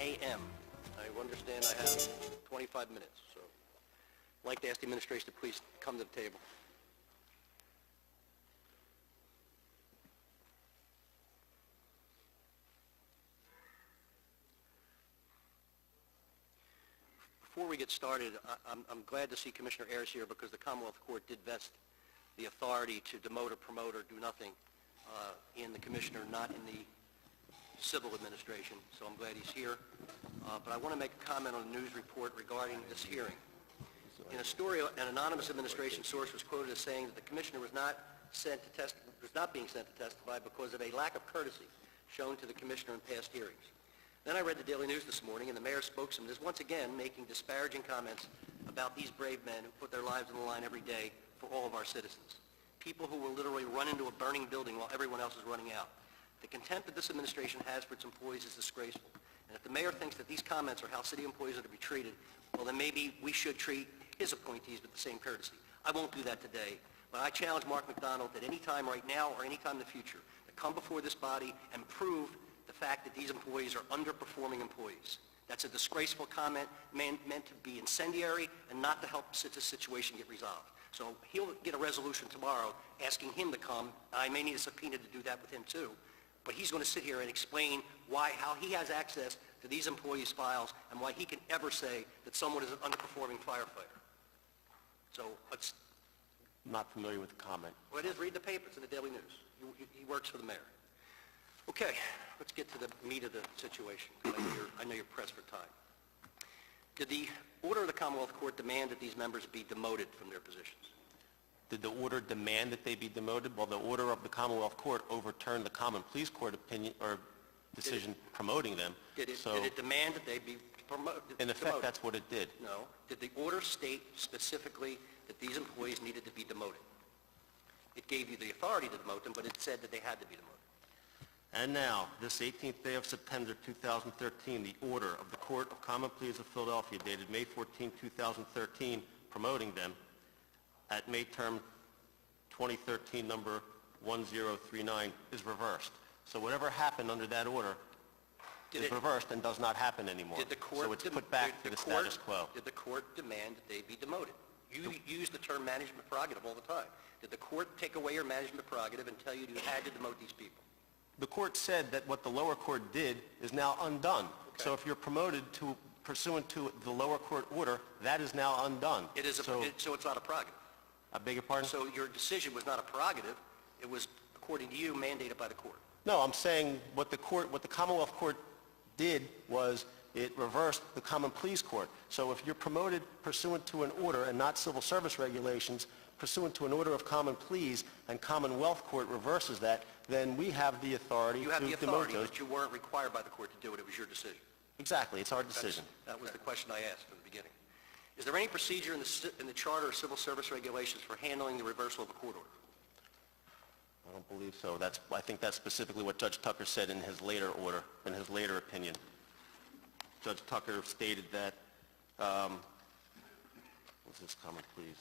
a.m. I understand I have 25 minutes, so I'd like to ask the administration to please come to the table. Before we get started, I'm glad to see Commissioner Ayers here because the Commonwealth Court did vest the authority to demote or promote or do nothing in the commissioner, not in the civil administration, so I'm glad he's here. But I want to make a comment on the news report regarding this hearing. In a story, an anonymous administration source was quoted as saying that the commissioner was not being sent to testify because of a lack of courtesy shown to the commissioner in past hearings. Then I read the Daily News this morning, and the mayor's spokesman is once again making disparaging comments about these brave men who put their lives on the line every day for all of our citizens. People who will literally run into a burning building while everyone else is running out. The contempt that this administration has for its employees is disgraceful. And if the mayor thinks that these comments are how city employees are to be treated, well, then maybe we should treat his appointees with the same courtesy. I won't do that today, but I challenge Mark McDonald at any time right now or any time in the future to come before this body and prove the fact that these employees are underperforming employees. That's a disgraceful comment meant to be incendiary and not to help the situation get resolved. So he'll get a resolution tomorrow asking him to come. I may need a subpoena to do that with him too. But he's going to sit here and explain how he has access to these employees' files and why he can ever say that someone is an underperforming firefighter. So let's... I'm not familiar with the comment. Well, it is. Read the papers in the Daily News. He works for the mayor. Okay, let's get to the meat of the situation. I know you're pressed for time. Did the order of the Commonwealth Court demand that these members be demoted from their positions? Did the order demand that they be demoted? Well, the order of the Commonwealth Court overturned the Common Pleas Court opinion or decision promoting them. Did it demand that they be promoted? In effect, that's what it did. No. Did the order state specifically that these employees needed to be demoted? It gave you the authority to demote them, but it said that they had to be demoted. And now, this 18th day of September 2013, the order of the Court of Common Pleas of Philadelphia dated May 14, 2013, promoting them at May term 2013 number 1039 is reversed. So whatever happened under that order is reversed and does not happen anymore. So it's put back to the status quo. Did the court demand that they be demoted? You use the term management prerogative all the time. Did the court take away your management prerogative and tell you you had to demote these people? The court said that what the lower court did is now undone. Okay. So if you're promoted pursuant to the lower court order, that is now undone. So it's not a prerogative. I beg your pardon? So your decision was not a prerogative. It was, according to you, mandated by the court. No, I'm saying what the Commonwealth Court did was it reversed the Common Pleas Court. So if you're promoted pursuant to an order and not civil service regulations, pursuant to an order of common pleas, and Commonwealth Court reverses that, then we have the authority to demote those. You have the authority, but you weren't required by the court to do it. It was your decision. Exactly. It's our decision. That was the question I asked from the beginning. Is there any procedure in the Charter or Civil Service Regulations for handling the reversal of a court order? I don't believe so. I think that's specifically what Judge Tucker said in his later order, in his later opinion. Judge Tucker stated that, what's this common pleas?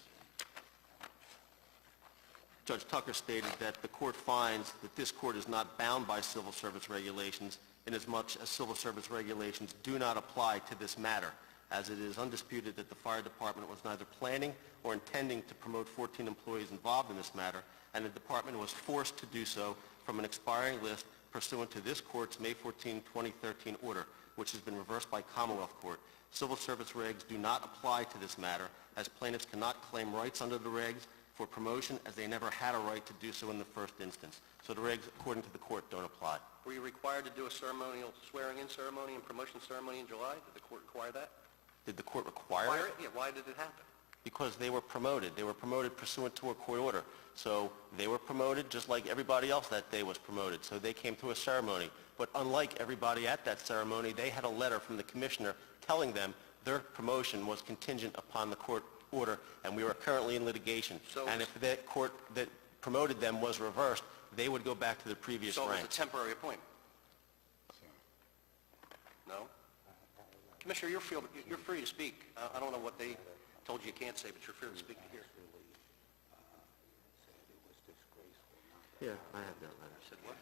Judge Tucker stated that the court finds that this court is not bound by civil service regulations inasmuch as civil service regulations do not apply to this matter, as it is undisputed that the fire department was neither planning or intending to promote 14 employees involved in this matter, and the department was forced to do so from an expiring list pursuant to this court's May 14, 2013 order, which has been reversed by Commonwealth Court. Civil service regs do not apply to this matter, as plaintiffs cannot claim rights under the regs for promotion as they never had a right to do so in the first instance. So the regs, according to the court, don't apply. Were you required to do a ceremonial swearing-in ceremony and promotion ceremony in July? Did the court require that? Did the court require it? Yeah, why did it happen? Because they were promoted. They were promoted pursuant to a court order. So they were promoted just like everybody else that day was promoted. So they came to a ceremony. But unlike everybody at that ceremony, they had a letter from the commissioner telling them their promotion was contingent upon the court order, and we were currently in litigation. And if that court that promoted them was reversed, they would go back to the previous rank. So it was a temporary appointment? No? Commissioner, you're free to speak. I don't know what they told you can't say, but you're free to speak here. Yeah, I have that letter. Said what?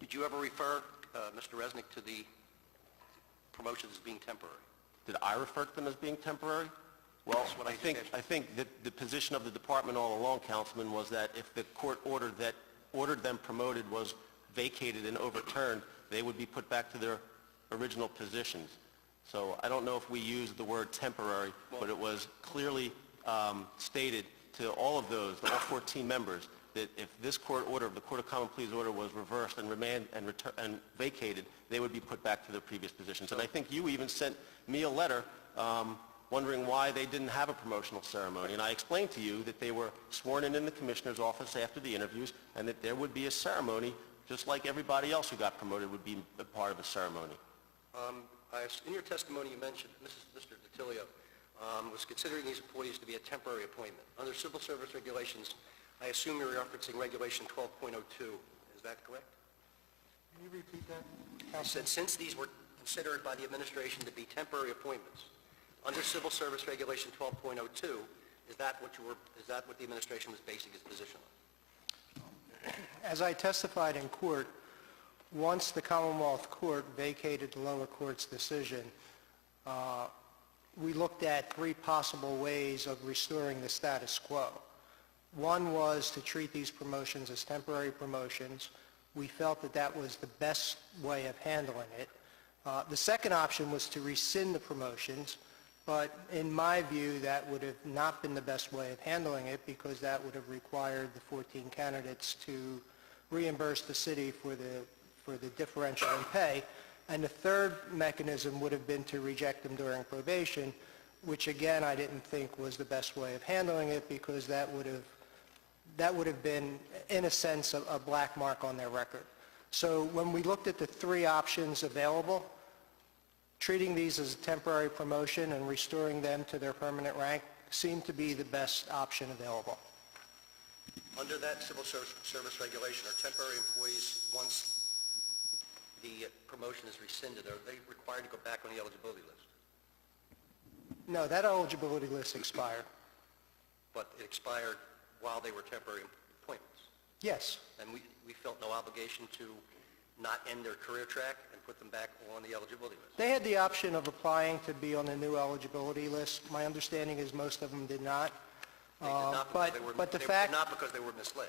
Did you ever refer Mr. Resnick to the promotions as being temporary? Did I refer to them as being temporary? Well, That's what I just asked you. I think that the position of the department all along, Councilman, was that if the court ordered them promoted was vacated and overturned, they would be put back to their original positions. So I don't know if we used the word temporary, but it was clearly stated to all of those, all 14 members, that if this court order, the Court of Common Pleas order was reversed and and vacated, they would be put back to their previous positions. And I think you even sent me a letter wondering why they didn't have a promotional ceremony. And I explained to you that they were sworn in the commissioner's office after the interviews and that there would be a ceremony just like everybody else who got promoted would be a part of a ceremony. In your testimony, you mentioned Mr. DiTilio was considering these employees to be a temporary appointment. Under civil service regulations, I assume you're referencing Regulation 12.02. Is that correct? Can you repeat that? I said since these were considered by the administration to be temporary appointments, under Civil Service Regulation 12.02, is that what the administration was basing its position on? As I testified in court, once the Commonwealth Court vacated the lower court's decision, we looked at three possible ways of restoring the status quo. One was to treat these promotions as temporary promotions. We felt that that was the best way of handling it. The second option was to rescind the promotions, but in my view, that would have not been the best way of handling it because that would have required the 14 candidates to reimburse the city for the differential in pay. And the third mechanism would have been to reject them during probation, which again I didn't think was the best way of handling it because that would have been, in a sense, a black mark on their record. So when we looked at the three options available, treating these as a temporary promotion and restoring them to their permanent rank seemed to be the best option available. Under that civil service regulation, are temporary employees, once the promotion is rescinded, are they required to go back on the eligibility list? No, that eligibility list expired. But it expired while they were temporary appointments. Yes. And we felt no obligation to not end their career track and put them back on the eligibility list. They had the option of applying to be on the new eligibility list. My understanding is most of them did not. They did not not because they were misled.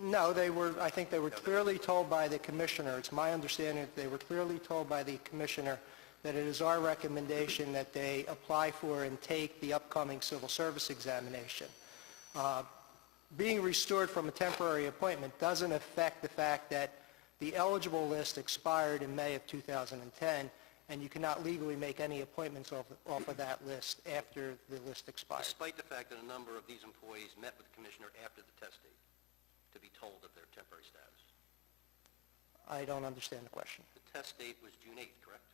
No, I think they were clearly told by the commissioner. It's my understanding that they were clearly told by the commissioner that it is our recommendation that they apply for and take the upcoming civil service examination. Being restored from a temporary appointment doesn't affect the fact that the eligible list expired in May of 2010, and you cannot legally make any appointments off of that list after the list expired. Despite the fact that a number of these employees met with the commissioner after the test date to be told of their temporary status. I don't understand the question. The test date was June 8th, correct?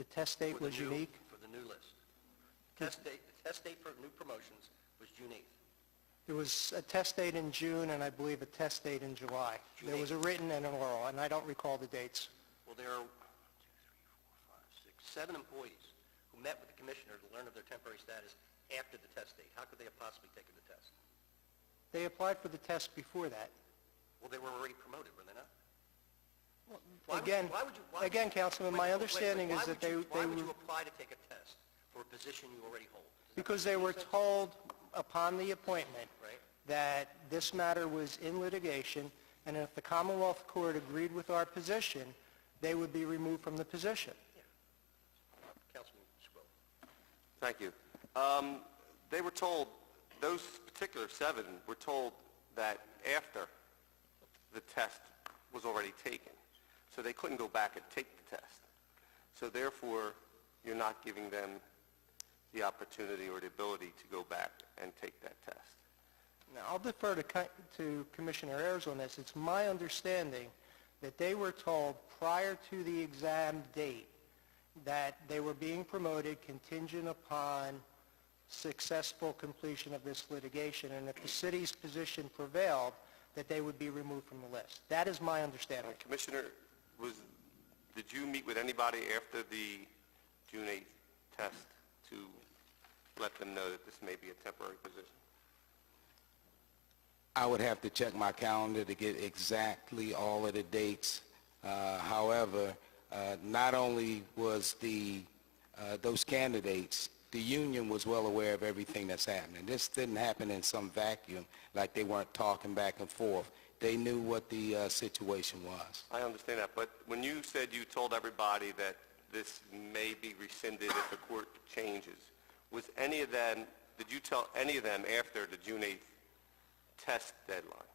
The test date was unique? For the new list. The test date for new promotions was June 8th. There was a test date in June and I believe a test date in July. There was a written and an oral, and I don't recall the dates. Well, there are 7 employees who met with the commissioner to learn of their temporary status after the test date. How could they have possibly taken the test? They applied for the test before that. Well, they were already promoted, were they not? Again, Councilman, my understanding is that they Why would you apply to take a test for a position you already hold? because they were told upon the appointment Right. that this matter was in litigation, and if the Commonwealth Court agreed with our position, they would be removed from the position. Councilman Squill. Thank you. They were told, those particular 7 were told that after the test was already taken, so they couldn't go back and take the test. So therefore, you're not giving them the opportunity or the ability to go back and take that test. Now, I'll defer to Commissioner Ayers on this. It's my understanding that they were told prior to the exam date that they were being promoted contingent upon successful completion of this litigation, and if the city's position prevailed, that they would be removed from the list. That is my understanding. Commissioner, did you meet with anybody after the June 8th test to let them know that this may be a temporary position? I would have to check my calendar to get exactly all of the dates. However, not only was those candidates, the union was well aware of everything that's happening. This didn't happen in some vacuum, like they weren't talking back and forth. They knew what the situation was. I understand that, but when you said you told everybody that this may be rescinded if the court changes, was any of them, did you tell any of them after the June 8th test deadline?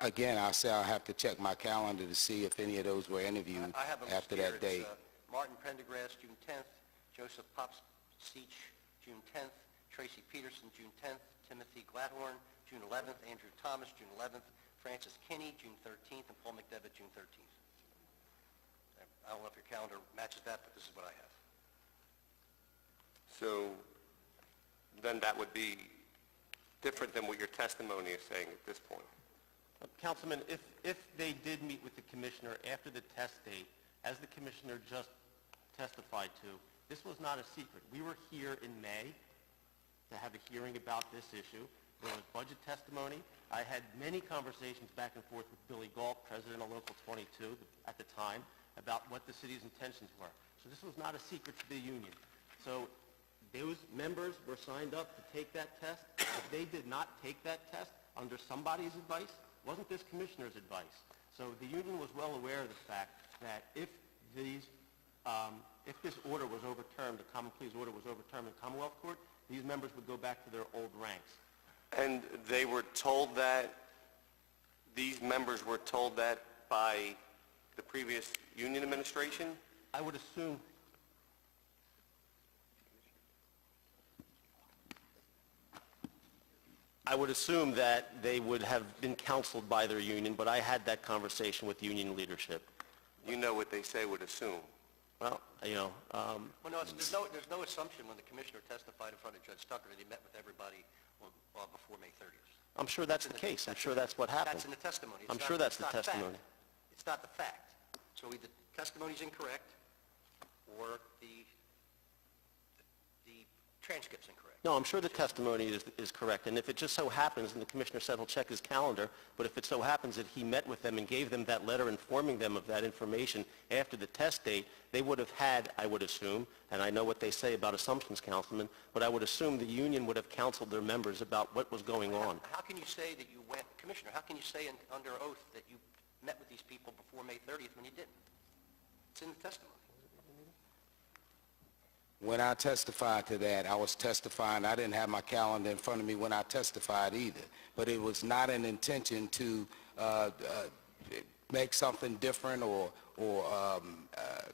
Again, I'll say I'll have to check my calendar to see if any of those were interviewed I have them after here. that date. It's Martin Prendergrass, June 10th, Joseph Popseach, June 10th, Tracy Peterson, June 10th, Timothy Gladhorn, June 11th, Andrew Thomas, June 11th, Francis Kinney, June 13th, and Paul McDevitt, June 13th. I don't know if your calendar matches that, but this is what I have. So then that would be different than what your testimony is saying at this point. Councilman, if they did meet with the commissioner after the test date, as the commissioner just testified to, this was not a secret. We were here in May to have a hearing about this issue. There was budget testimony. I had many conversations back and forth with Billy Galt, president of Local 22 at the time, about what the city's intentions were. So this was not a secret to the union. So those members were signed up to take that test. If they did not take that test under somebody's advice, wasn't this commissioner's advice. So the union was well aware of the fact that if this order was overturned, the common pleas order was overturned in Commonwealth Court, these members would go back to their old ranks. And they were told that, these members were told that by the previous union administration? I would assume that they would have been counseled by their union, but I had that conversation with union leadership. You know what they say would assume. Well, Well, no, there's no assumption when the commissioner testified in front of Judge Tucker that he met with everybody before May 30th. I'm sure that's the case. I'm sure that's what happened. That's in the testimony. I'm sure that's the testimony. It's not the fact. So either the testimony's incorrect or the transcript's incorrect. No, I'm sure the testimony is correct, and if it just so happens, and the commissioner said he'll check his calendar, but if it so happens that he met with them and gave them that letter informing them of that information after the test date, they would have had, I would assume, and I know what they say about assumptions, Councilman, but I would assume the union would have counseled their members about what was going on. How can you say that you went, Commissioner, how can you say under oath that you met with these people before May 30th when you didn't? It's in the testimony. When I testified to that, I was testifying, I didn't have my calendar in front of me when I testified either, but it was not an intention to make something different or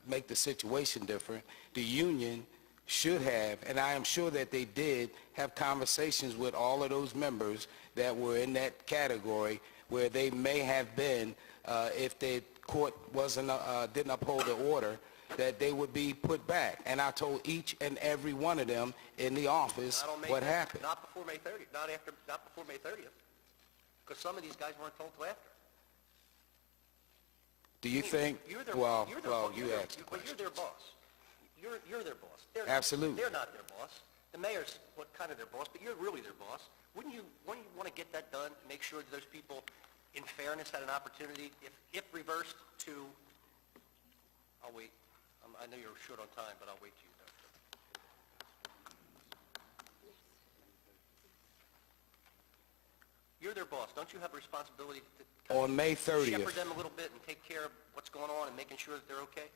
make the situation different. The union should have, and I am sure that they did, have conversations with all of those members that were in that category where they may have been, if the court didn't uphold the order, that they would be put back. And I told each and every one of them in the office what happened. Not before May 30th, not before May 30th, because some of these guys weren't told till after. Do you think, you asked the But question. you're their boss. You're their boss. Absolutely. They're not their boss. The mayor's kind of their boss, but you're really their boss. Wouldn't you want to get that done, make sure that those people, in fairness, had an opportunity, if reversed, to, I'll wait. I know you're short on time, but I'll wait till you're done. You're their boss. Don't you have a responsibility to On May 30th. shepherd them a little bit and take care of what's going on and making sure that they're okay?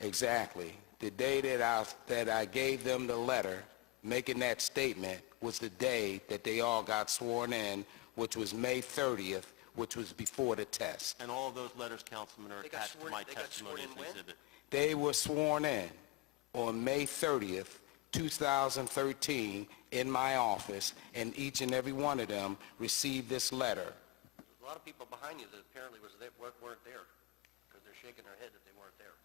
Exactly. The day that I gave them the letter making that statement was the day that they all got sworn in, which was May 30th, which was before the test. And all of those letters, Councilman, are attached to my testimony as an exhibit. They were sworn in on May 30th, 2013, in my office, and each and every one of them received this letter. There's a lot of people behind you that apparently weren't there, because they're shaking their head that they weren't there.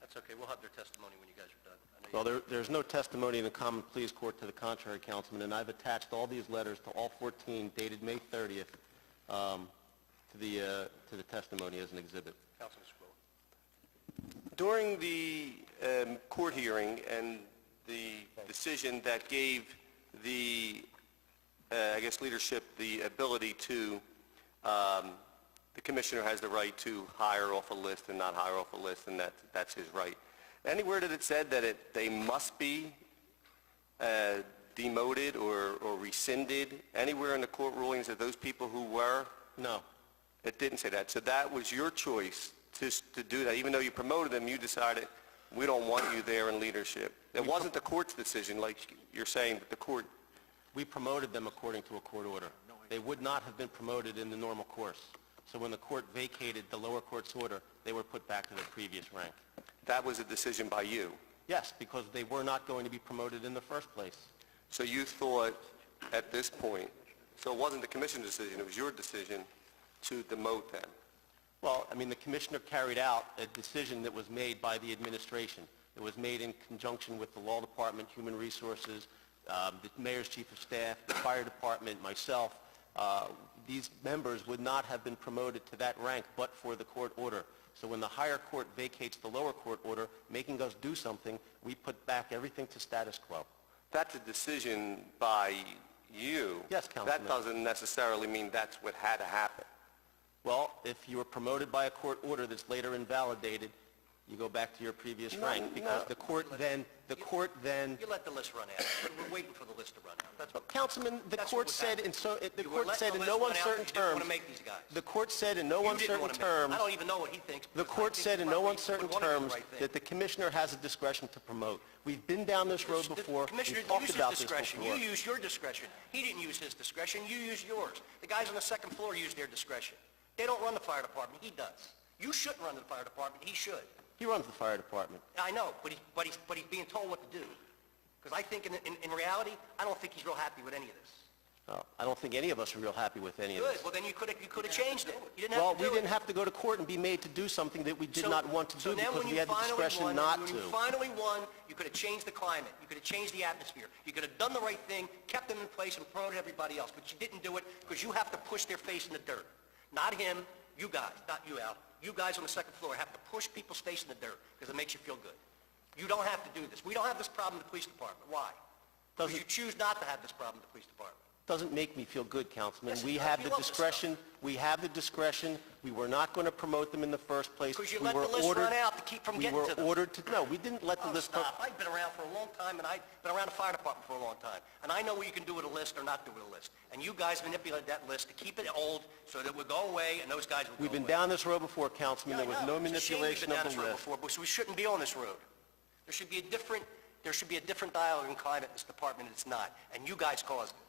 That's okay. We'll have their testimony when you guys are done. Well, there's no testimony in the Common Pleas Court to the contrary, Councilman, and I've attached all these letters to all 14 dated May 30th to the testimony as an exhibit. Councilman Squilla. During the court hearing and the decision that gave the I guess, leadership the ability to, the commissioner has the right to hire off a list and not hire off a list, and that's his right. Anywhere that it said that they must be demoted or rescinded, anywhere in the court rulings that those people who were? No. It didn't say that. So that was your choice to do that. Even though you promoted them, you decided, we don't want you there in leadership. It wasn't the court's decision, like you're saying, but the court. We promoted them according to a court order. They would not have been promoted in the normal course. So when the court vacated the lower court's order, they were put back to their previous rank. That was a decision by you. Yes, because they were not going to be promoted in the first place. So you thought at this point, so it wasn't the commission's decision, it was your decision to demote them. Well, I mean, the commissioner carried out a decision that was made by the administration. It was made in conjunction with the law department, human resources, the mayor's chief of staff, the fire department, myself. These members would not have been promoted to that rank but for the court order. So when the higher court vacates the lower court order, making us do something, we put back everything to status quo. That's a decision by you. Yes, Councilman. That doesn't necessarily mean that's what had to happen. Well, if you were promoted by a court order that's later invalidated, you go back to your previous rank because the court then... You let the list run out. We're waiting for the list to run out. That's what... Councilman, the That's court what was said happening. the You were court letting said the in no list run out uncertain because you didn't want terms... to make these guys. The court said in no You didn't uncertain want to make them. terms... I don't even know what he thinks. The because court I think said in no we uncertain wanna do the terms right thing. that the commissioner has a discretion to promote. We've been down this road before. Commissioner We've talked used about his this discretion. before. You used your discretion. He didn't use his discretion. You used yours. The guys on the second floor used their discretion. They don't run the fire department. He does. You shouldn't run the fire department. He should. He runs the fire department. I know, but he's being told what to do. Because I think in reality, I don't think he's real happy with any of this. Oh, I don't think any of us are real happy with any of Good. this. Well, then you could have changed it. You didn't have Well, to do we it. didn't have to go to court and be made to do something that we did So- not want to so do then because when we you had the finally discretion won, not when to. you finally won, you could have changed the climate. You could have changed the atmosphere. You could have done the right thing, kept them in place, and promoted everybody else. But you didn't do it because you have to push their face in the dirt. Not him, you guys, not you, Al. You guys on the second floor have to push people's face in the dirt because it makes you feel good. You don't have to do this. We don't have this problem in the police department. Why? Because you choose not to have this problem in the police department. Doesn't make me feel good, Councilman. Yes, it We does. have You the love this discretion. We have the discretion. We were not going to promote them in the first place. Because you We let were the list ordered- run out to keep from getting to them. We were ordered to... No, we didn't let the Oh, list... stop. I've been around for a long time, and I've been around the fire department for a long time. And I know what you can do with a list or not do with a list. And you guys manipulated that list to keep it old so that it would go away and those guys would We've go been away. down this road before, Councilman. Yeah, There was I know. no It's a shame we've manipulation been down of this the road list. before, but we shouldn't be on this road. There should be a different dialogue and climate in this department, and it's not. And you guys caused it.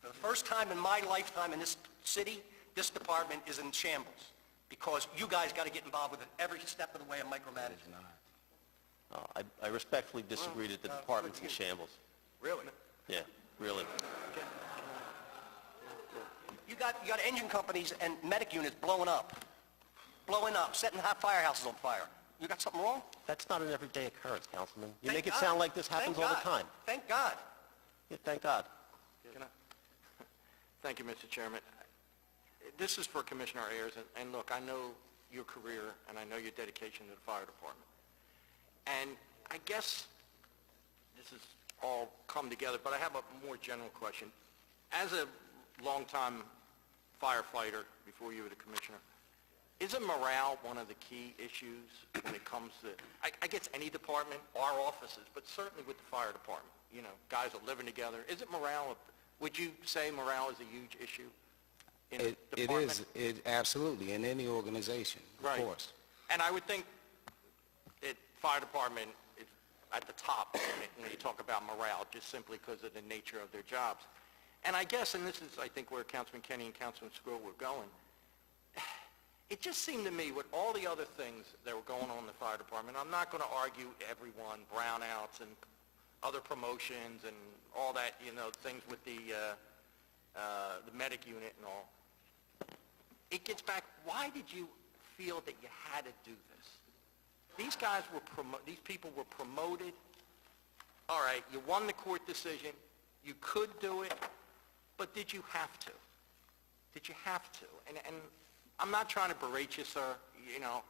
For the first time in my lifetime in this city, this department is in shambles because you guys got to get involved with it every step of the way and micromanage it. I respectfully disagree that the department's in shambles. Really? Yeah, really. You got engine companies and medic units blowing up, setting hot firehouses on fire. You got something wrong? That's not an everyday occurrence, Councilman. You Thank make it God. sound like this happens Thank all the God. time. Thank God. Yeah, thank God. Thank you, Mr. Chairman. This is for Commissioner Ayers, and look, I know your career, and I know your dedication to the fire department. And I guess this has all come together, but I have a more general question. As a longtime firefighter before you were the commissioner, isn't morale one of the key issues when it comes to, I guess any department, our offices, but certainly with the fire department? You know, guys are living together. Is it morale? Would you say morale is a huge issue in the It department? is, absolutely, in any organization, of Right. course. And I would think that fire department is at the top when you talk about morale, just simply because of the nature of their jobs. And I guess, and this is, I think, where Councilman Kenny and Councilman Squirrel were going, it just seemed to me with all the other things that were going on in the fire department, I'm not going to argue everyone, brownouts and other promotions and all that, you know, things with the medic unit and all. It gets back, why did you feel that you had to do this? These guys were these people were promoted. All right, you won the court decision. You could do it, but did you have to? Did you have to? And I'm not trying to berate you, sir. You know,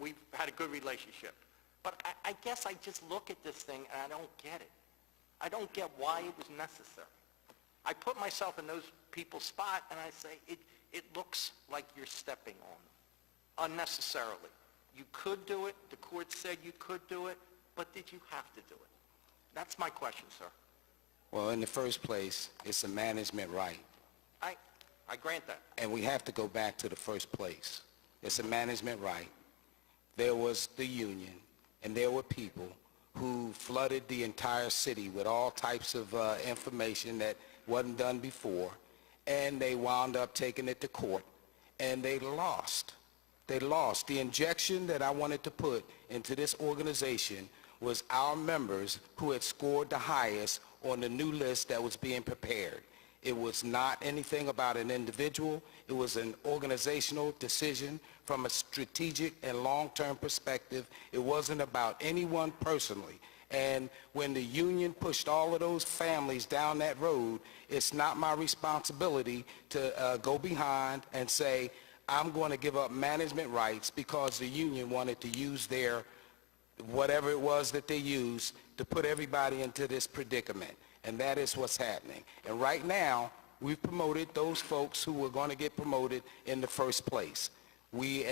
we've had a good relationship. But I guess I just look at this thing and I don't get it. I don't get why it was necessary. I put myself in those people's spot, and I say, it looks like you're stepping on them unnecessarily. You could do it. The court said you could do it, but did you have to do it? That's my question, sir. Well, in the first place, it's a management right. I grant that. And we have to go back to the first place. It's a management right. There was the union, and there were people who flooded the entire city with all types of information that wasn't done before, and they wound up taking it to court, and they lost. They lost. The injection that I wanted to put into this organization was our members who had scored the highest on the new list that was being prepared. It was not anything about an individual. It was an organizational decision from a strategic and long-term perspective. It wasn't about anyone personally. And when the union pushed all of those families down that road, it's not my responsibility to go behind and say, I'm going to give up management rights because the union wanted to use their, whatever it was that they used, to put everybody into this predicament. And that is what's happening. And right now, we've promoted those folks who were going to get promoted in the first place. We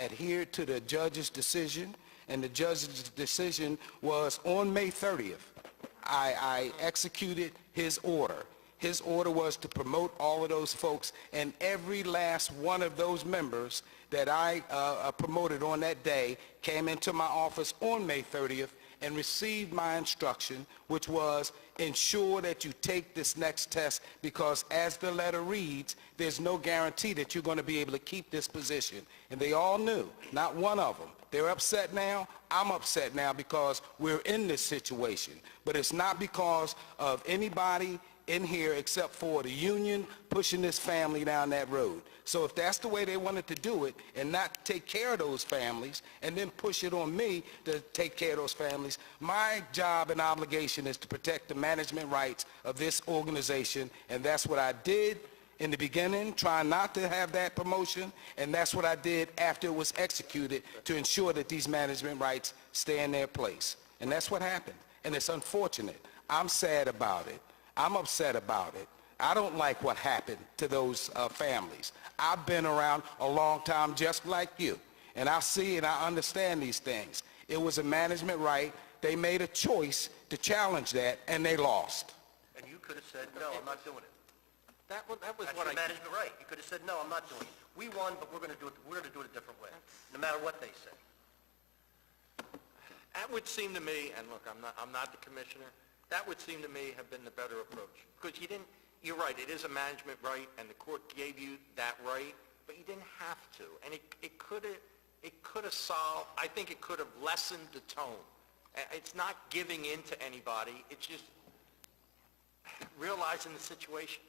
adhered to the judge's decision, and the judge's decision was on May 30th. I executed his order. His order was to promote all of those folks, and every last one of those members that I promoted on that day came into my office on May 30th and received my instruction, which was ensure that you take this next test, because as the letter reads, there's no guarantee that you're going to be able to keep this position. And they all knew, not one of them. They're upset now. I'm upset now because we're in this situation. But it's not because of anybody in here except for the union pushing this family down that road. So if that's the way they wanted to do it and not take care of those families and then push it on me to take care of those families, my job and obligation is to protect the management rights of this organization, and that's what I did in the beginning, trying not to have that promotion, and that's what I did after it was executed to ensure that these management rights stay in their place. And that's what happened, and it's unfortunate. I'm sad about it. I'm upset about it. I don't like what happened to those families. I've been around a long time just like you, and I see and I understand these things. It was a management right. They made a choice to challenge that, and they lost. And you could have said, no, I'm not doing it. That was That's what your management right. You could have said, no, I'm not doing it. We won, but we're going to do it a different way, no matter what they say. That would seem to me, and look, I'm not the commissioner, that would seem to me have been the better approach. Because you're right, it is a management right, and the court gave you that right, but you didn't have to. And it could have solved, I think it could have lessened the tone. It's not giving in to anybody, it's just realizing the situation.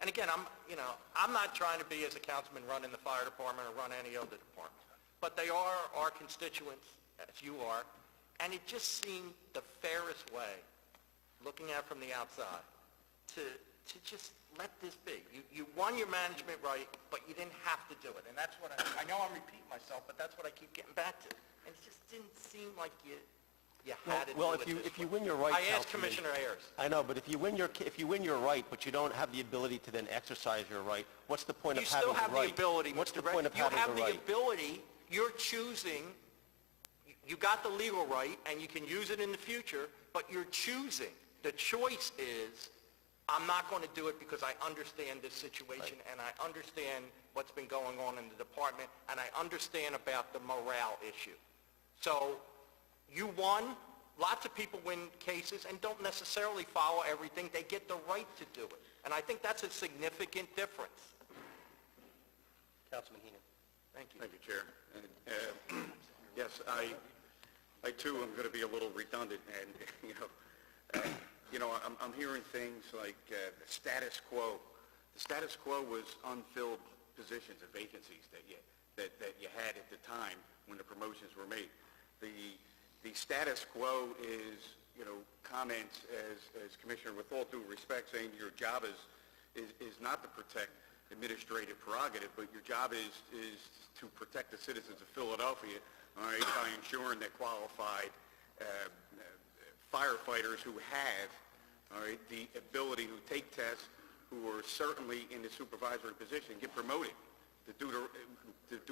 And again, I'm not trying to be, as a councilman, running the fire department or run any other department. But they are our constituents, as you are, and it just seemed the fairest way, looking at it from the outside, to just let this be. You won your management right, but you didn't have to do it. And that's what I know I'm repeating myself, but that's what I keep getting back to. And it just didn't seem like you had to do it this way. if you win your right, I asked Commissioner Ayers. I know, but if you win your right, but you don't have the ability to then exercise your right, what's the point of having the right? You still have the ability, What's the Mr. point of Ray. having the right? You have the ability, you're choosing, you got the legal right, and you can use it in the future, but you're choosing. The choice is, I'm not going to do it because I understand this situation, and I understand what's been going on in the department, and I understand about the morale issue. So you won. Lots of people win cases and don't necessarily follow everything. They get the right to do it. And I think that's a significant difference. Councilman Heenan. Thank you. Thank you, Chair. And, yes, I too am going to be a little redundant, and I'm hearing things like the status quo. The status quo was unfilled positions and vacancies that you had at the time when the promotions were made. The status quo is, comments as Commissioner, with all due respect, saying your job is not to protect administrative prerogative, but your job is to protect the citizens of Philadelphia, all right, by ensuring that qualified firefighters who have, all right, the ability to take tests, who are certainly in the supervisory position get promoted to do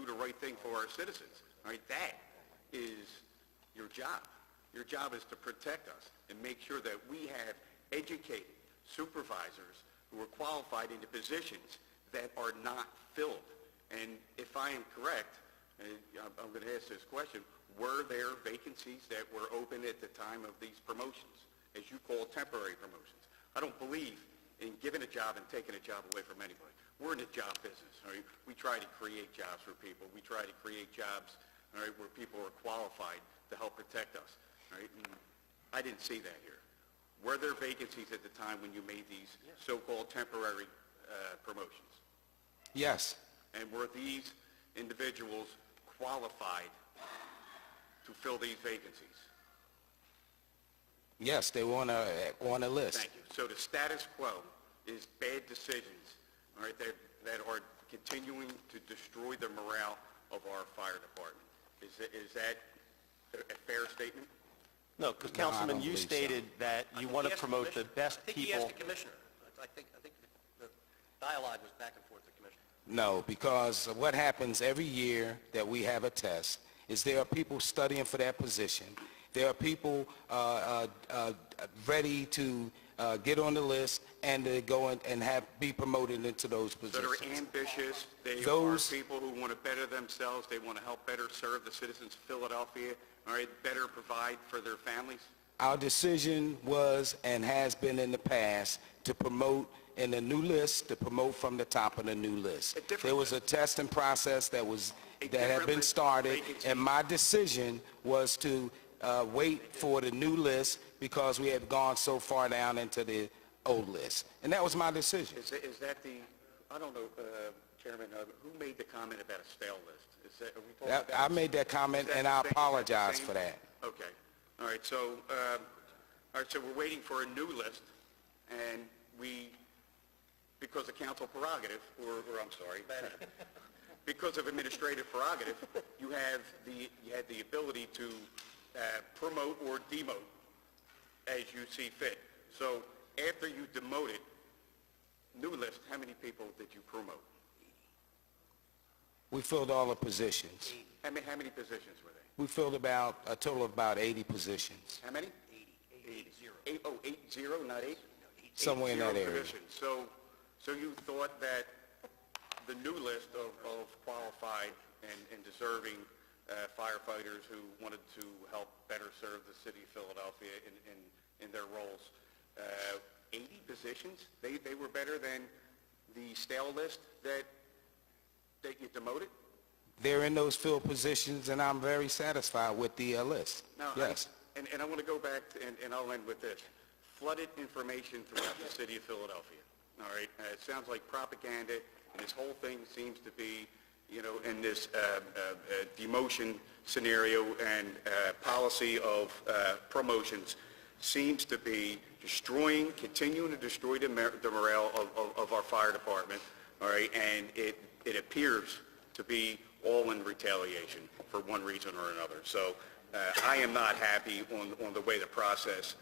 the right thing for our citizens. All right, that is your job. Your job is to protect us and make sure that we have educated supervisors who are qualified into positions that are not filled. And if I am correct, and I'm going to ask this question, were there vacancies that were open at the time of these promotions, as you call temporary promotions? I don't believe in giving a job and taking a job away from anybody. We're in the job business. All right? We try to create jobs for people. We try to create jobs, all right, where people are qualified to help protect us. All right? And I didn't see that here. Were there vacancies at the time when you made these so-called temporary promotions? Yes. And were these individuals qualified to fill these vacancies? Yes, they were on a list. Thank you. So the status quo is bad decisions, all right, that are continuing to destroy the morale of our fire department. Is that a fair statement? No, because No, I Councilman, don't you believe so. stated that you want to promote the best I think he people. asked the commissioner. I think the dialogue was back and forth with the commissioner. No, because what happens every year that we have a test is there are people studying for that position. There are people ready to get on the list and to go and be promoted into those That positions. are ambitious, they Those- are people who want to better themselves, they want to help better serve the citizens of Philadelphia, all right, better provide for their families? Our decision was and has been in the past to promote in the new list, to promote from the top of the new list. A different There was a list. testing process that had different been list of started, vacancies. and my decision was to wait for the new list because we had gone so far down into the old list. And that was my decision. Is that the, I don't know, Chairman, who made the comment about a stale list? Are we talking about? I made that comment, Is that and the I same- apologize same? for that. Okay. All right, so we're waiting for a new list, and because of council prerogative, or I'm sorry, because of administrative prerogative, you had the ability to promote or demote as you see fit. So after you demoted, new list, how many people did you promote? We filled all the positions. How many positions were they? We filled a total of about 80 positions. How many? 80. 80, not 8? Somewhere in that 80 area. positions. So you thought that the new list of qualified and deserving firefighters who wanted to help better serve the city of Philadelphia in their roles, 80 positions, they were better than the stale list that you demoted? They're in those filled positions, and I'm very satisfied with the list. Now, Yes. And I want to go back, and I'll end with this. Flooded information throughout the city of Philadelphia, all right? It sounds like propaganda, and this whole thing seems to be, in this demotion scenario and policy of promotions seems to be continuing to destroy the morale of our fire department, all right? And it appears to be all in retaliation for one reason or another. So I am not happy on the way the process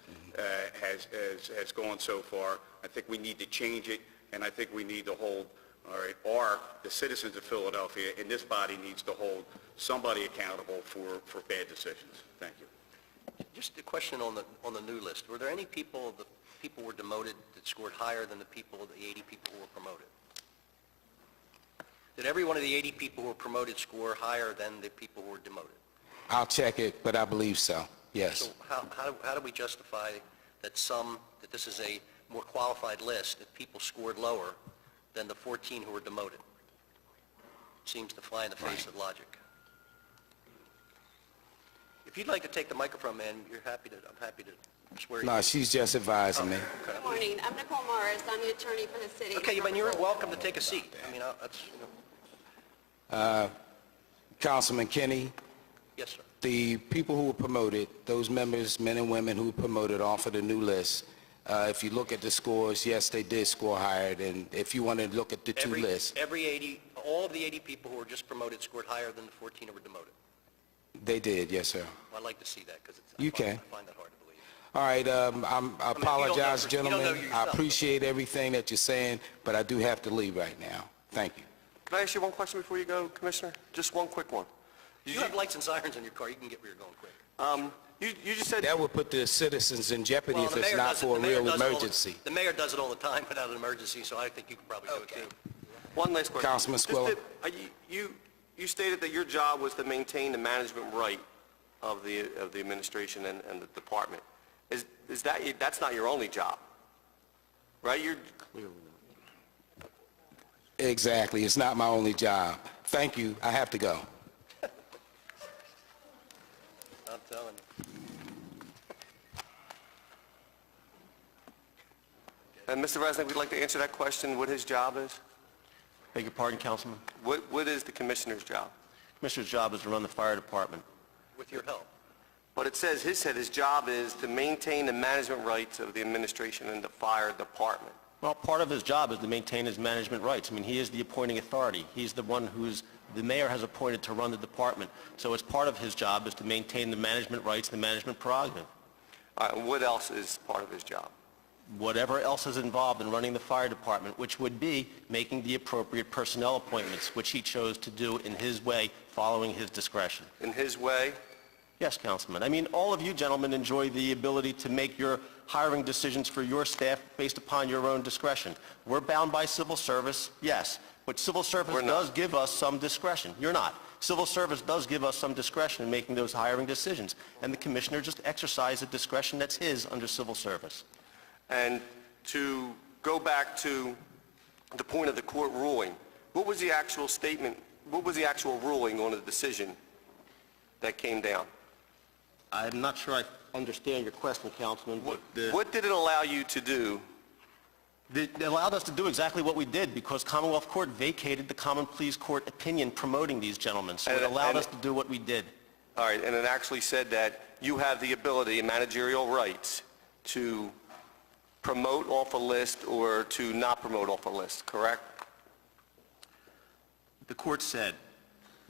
has gone so far. I think we need to change it, and I think we need to hold, all right, the citizens of Philadelphia, and this body needs to hold somebody accountable for bad decisions. Thank you. Just a question on the new list. Were there any people who were demoted that scored higher than the 80 people who were promoted? Did every one of the 80 people who were promoted score higher than the people who were demoted? I'll check it, but I believe so. Yes. So how do we justify that this is a more qualified list, that people scored lower than the 14 who were demoted? Seems to fly in the face of logic. If you'd like to take the microphone, man, I'm happy to swear you. No, she's just advising me. Good morning. I'm Nicole Morris. I'm the attorney for the city. Okay, man, you're welcome to take a seat. I mean, that's, Councilman Kenny, yes, sir. the people who were promoted, those members, men and women who were promoted off of the new list, if you look at the scores, yes, they did score higher than, if you want to look at the two lists. All of the 80 people who were just promoted scored higher than the 14 who were demoted. They did, yes, sir. Well, I'd like to see that because You I can. find that hard to believe. All right, I if you don't know apologize, you don't know gentlemen. I yourself. appreciate everything that you're saying, but I do have to leave right now. Thank you. Can I ask you one question before you go, Commissioner? Just one quick one. You have lights and sirens in your car, you can get where you're going quick. You just said... That would put the citizens in jeopardy Well, if the it's mayor not does it- for a the mayor real does it all the- emergency. The mayor does it all the time without an emergency, so I think you could probably do it too. One last question. Councilman Just Squilla. you stated that your job was to maintain the management right of the administration and the department. Is that, that's not your only job, right? You're... Exactly. It's not my only job. Thank you. I have to go. I'm telling you. And Mr. Resnick, we'd like to answer that question, what his job is? Beg your pardon, Councilman? What is the commissioner's job? Commissioner's job is to run the fire department. With your help. But it says, his job is to maintain the management rights of the administration and the fire department. Well, part of his job is to maintain his management rights. I mean, he is the appointing authority. He's the one the mayor has appointed to run the department. So it's part of his job is to maintain the management rights, the management prerogative. All right, and what else is part of his job? Whatever else is involved in running the fire department, which would be making the appropriate personnel appointments, which he chose to do in his way, following his discretion. In his way? Yes, Councilman. I mean, all of you gentlemen enjoy the ability to make your hiring decisions for your staff based upon your own discretion. We're bound by civil service, yes, but civil service does give us some discretion. You're not. Civil service does give us some discretion in making those hiring decisions, and the commissioner just exercised a discretion that's his under civil service. And to go back to the point of the court ruling, what was the actual statement, what was the actual ruling on the decision that came down? I'm not sure I understand your question, Councilman, but What did it allow you to do? it allowed us to do exactly what we did because Commonwealth Court vacated the Common Pleas Court opinion promoting these gentlemen. So it allowed us to do what we did. All right, and it actually said that you have the ability and managerial rights to promote off a list or to not promote off a list, correct? The court said,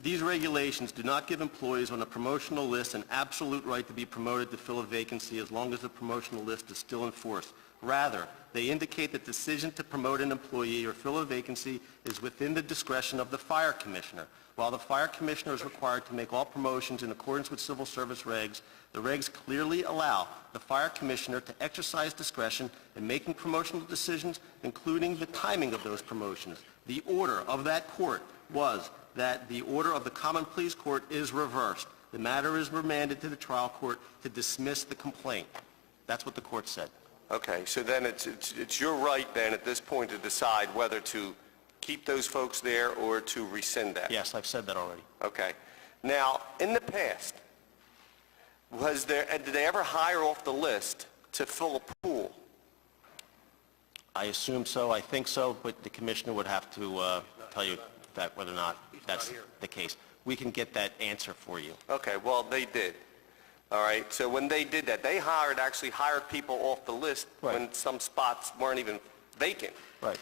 these regulations do not give employees on a promotional list an absolute right to be promoted to fill a vacancy as long as the promotional list is still in force. Rather, they indicate that the decision to promote an employee or fill a vacancy is within the discretion of the fire commissioner. While the fire commissioner is required to make all promotions in accordance with civil service regs, the regs clearly allow the fire commissioner to exercise discretion in making promotional decisions, including the timing of those promotions. The order of that court was that the order of the Common Pleas Court is reversed. The matter is remanded to the trial court to dismiss the complaint. That's what the court said. Okay, so then it's your right then at this point to decide whether to keep those folks there or to rescind that? Yes, I've said that already. Okay. Now, in the past, did they ever hire off the list to fill a pool? I assume so, I think so, but the commissioner would have to tell you that whether or not that's the case. We can get that answer for you. Okay, well, they did. All right, so when they did that, they actually hired people off the list when some spots weren't even vacant. Right.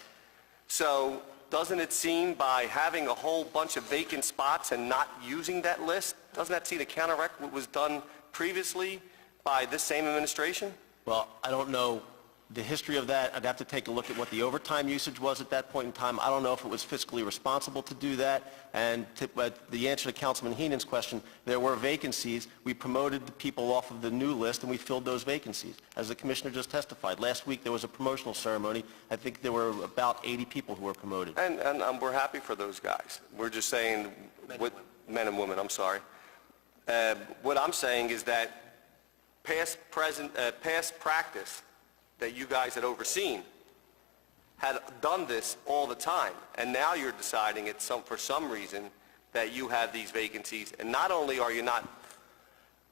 So doesn't it seem by having a whole bunch of vacant spots and not using that list, doesn't that seem to counteract what was done previously by this same administration? Well, I don't know the history of that. I'd have to take a look at what the overtime usage was at that point in time. I don't know if it was fiscally responsible to do that. And the answer to Councilman Heenan's question, there were vacancies. We promoted the people off of the new list, and we filled those vacancies, as the commissioner just testified. Last week, there was a promotional ceremony. I think there were about 80 people who were promoted. And we're happy for those guys. We're just saying, men and women, I'm sorry. What I'm saying is that past practice that you guys had overseen had done this all the time, and now you're deciding for some reason that you have these vacancies, and not only are you not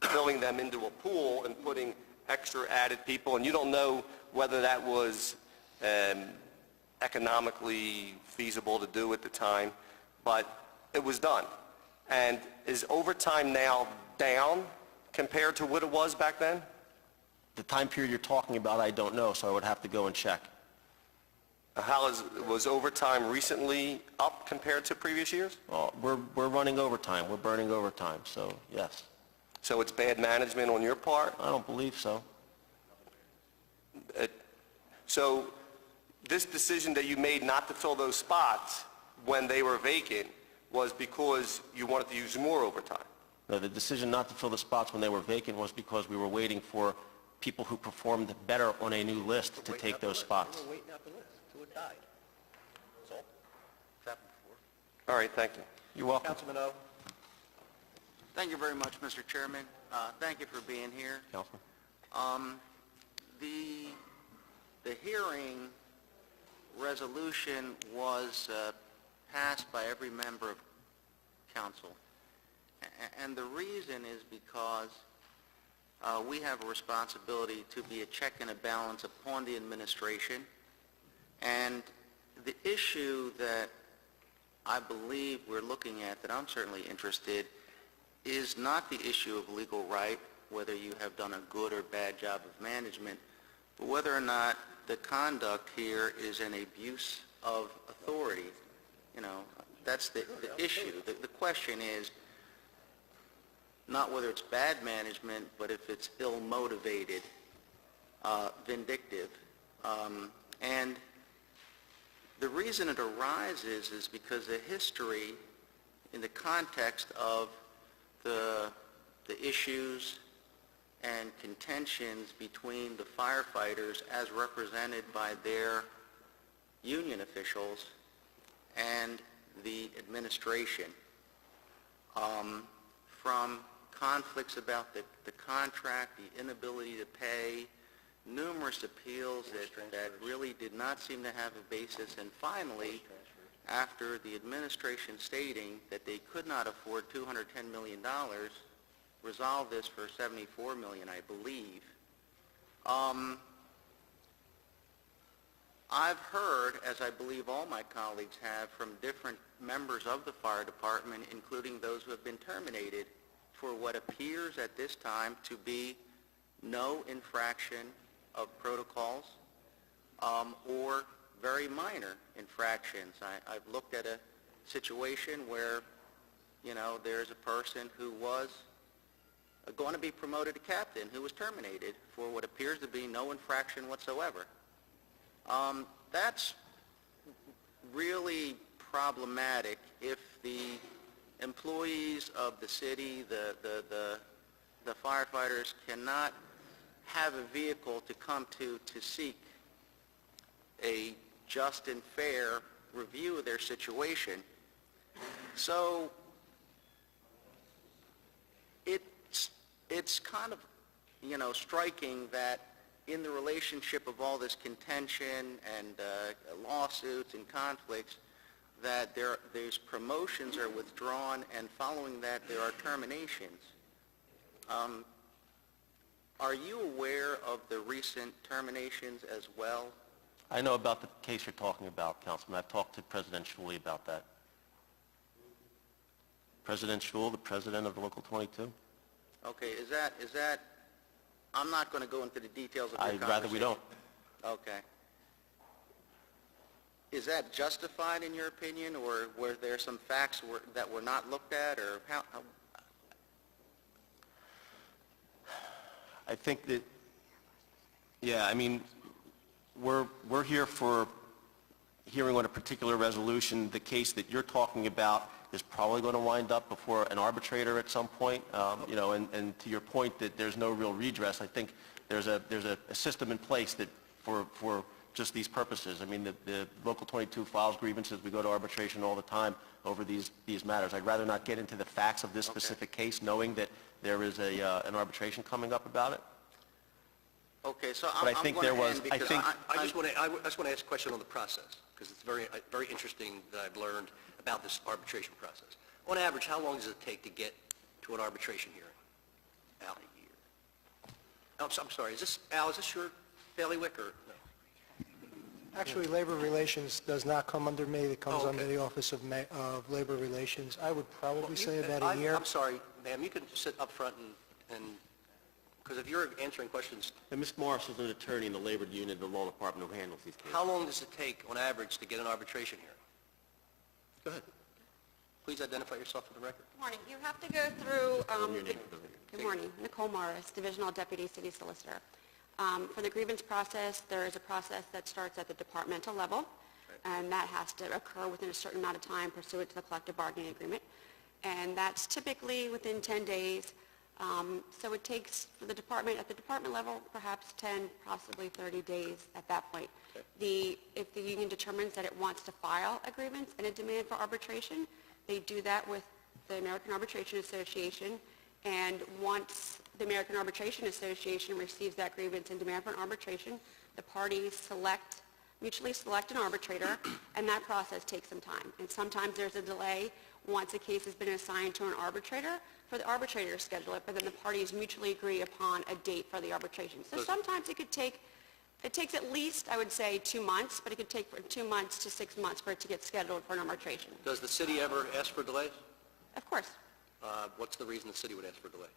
filling them into a pool and putting extra added people, and you don't know whether that was economically feasible to do at the time, but it was done. And is overtime now down compared to what it was back then? The time period you're talking about, I don't know, so I would have to go and check. Was overtime recently up compared to previous years? Well, we're running overtime. We're burning overtime, so yes. So it's bad management on your part? I don't believe so. So this decision that you made not to fill those spots when they were vacant was because you wanted to use more overtime? No, the decision not to fill the spots when they were vacant was because we were waiting for people who performed better on a new list to take those spots. We're waiting out the list until it died. That's all. It's happened before. All right, thank you. You're welcome. Councilman O. Thank you very much, Mr. Chairman. Thank you for being here. Councilman? The hearing resolution was passed by every member of council. And the reason is because we have a responsibility to be a check and a balance upon the administration. And the issue that I believe we're looking at, that I'm certainly interested, is not the issue of legal right, whether you have done a good or bad job of management, but whether or not the conduct here is an abuse of authority. You know, that's the issue. The question is not whether it's bad management, but if it's ill-motivated, vindictive. And the reason it arises is because the history in the context of the issues and contentions between the firefighters as represented by their union officials and the administration, from conflicts about the contract, the inability to pay, numerous appeals that really did not seem to have a basis, and finally, after the administration stating that they could not afford $210 million, resolve this for $74 million, I believe. I've heard, as I believe all my colleagues have, from different members of the fire department, including those who have been terminated, for what appears at this time to be no infraction of protocols or very minor infractions. I've looked at a situation where, you know, there's a person who was going to be promoted to captain who was terminated for what appears to be no infraction whatsoever. That's really problematic if the employees of the city, the firefighters cannot have a vehicle to come to seek a just and fair review of their situation. So it's kind of, you know, striking that in the relationship of all this contention and lawsuits and conflicts, that there's promotions are withdrawn, and following that there are terminations. Are you aware of the recent terminations as well? I know about the case you're talking about, Councilman. I've talked to President Schule about that. President Schule, the president of the Local 22? Okay, is that, I'm not going to go into the details of your I'd rather we don't. Okay. Is that justified in your opinion, or were there some facts that were not looked at, or how? I think that, yeah, I mean, we're here for hearing on a particular resolution. The case that you're talking about is probably going to wind up before an arbitrator at some point. You know, and to your point that there's no real redress, I think there's a system in place that for just these purposes. I mean, the Local 22 files grievances. We go to arbitration all the time over these matters. I'd rather not get into the facts of this specific case, knowing that there is an arbitration coming up about it. Okay, so But I think there was, I think, I just want to ask a question on the process, because it's very interesting that I've learned about this arbitration process. On average, how long does it take to get to an arbitration hearing? Al? A year. I'm sorry, is this your bailiwick, or no? Actually, Labor Relations does not come under me. It comes Oh, under okay. the Office of Labor Relations. I would probably say about a year. I'm sorry, ma'am, you can sit up front and because if you're answering questions, and Ms. Morris is an attorney in the labor union, the law department who handles these cases. how long does it take on average to get an arbitration hearing? Go ahead. Please identify yourself for the record. Good morning. You have to go through, Your name for the record. good morning, Nicole Morris, Divisional Deputy City Solicitor. For the grievance process, there is a process that starts at the departmental level, and that has to occur within a certain amount of time pursuant to the collective bargaining agreement. And that's typically within 10 days. So it takes, for the department, at the department level, perhaps 10, possibly 30 days at that point. If the union determines that it wants to file a grievance and a demand for arbitration, they do that with the American Arbitration Association, and once the American Arbitration Association receives that grievance and demand for an arbitration, the parties mutually select an arbitrator, and that process takes some time. And sometimes there's a delay once a case has been assigned to an arbitrator for the arbitrator to schedule it, but then the parties mutually agree upon a date for the arbitration. So sometimes it takes at least, I would say, 2 months, but it could take from 2 months to 6 months for it to get scheduled for an arbitration. Does the city ever ask for delays? Of course. What's the reason the city would ask for delay?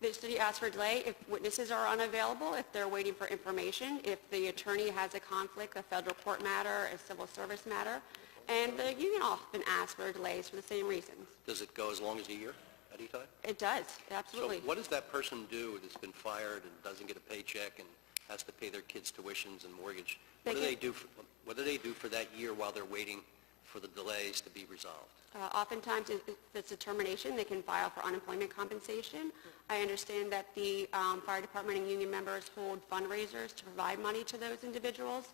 The city asks for delay if witnesses are unavailable, if they're waiting for information, if the attorney has a conflict, a federal court matter, a civil service matter, and the union often asks for delays for the same reasons. Does it go as long as a year at any time? It does, absolutely. So what does that person do that's been fired and doesn't get a paycheck and has to pay their kids' tuitions and mortgage? What do they do for that year while they're waiting for the delays to be resolved? Oftentimes, if it's a termination, they can file for unemployment compensation. I understand that the fire department and union members hold fundraisers to provide money to those individuals.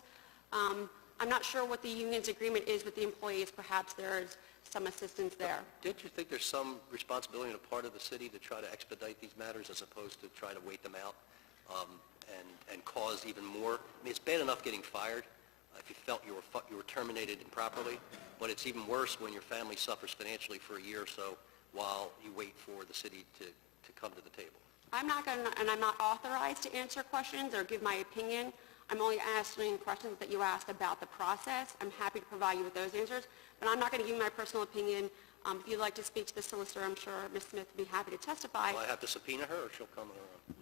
I'm not sure what the union's agreement is with the employees. Perhaps there's some assistance there. Didn't you think there's some responsibility on the part of the city to try to expedite these matters as opposed to try to wait them out and cause even more? I mean, it's bad enough getting fired if you felt you were terminated improperly, but it's even worse when your family suffers financially for a year or so while you wait for the city to come to the table. I'm not authorized to answer questions or give my opinion. I'm only answering questions that you asked about the process. I'm happy to provide you with those answers, but I'm not going to give you my personal opinion. If you'd like to speak to the solicitor, I'm sure Ms. Smith would be happy to testify. Will I have to subpoena her, or she'll come on her own?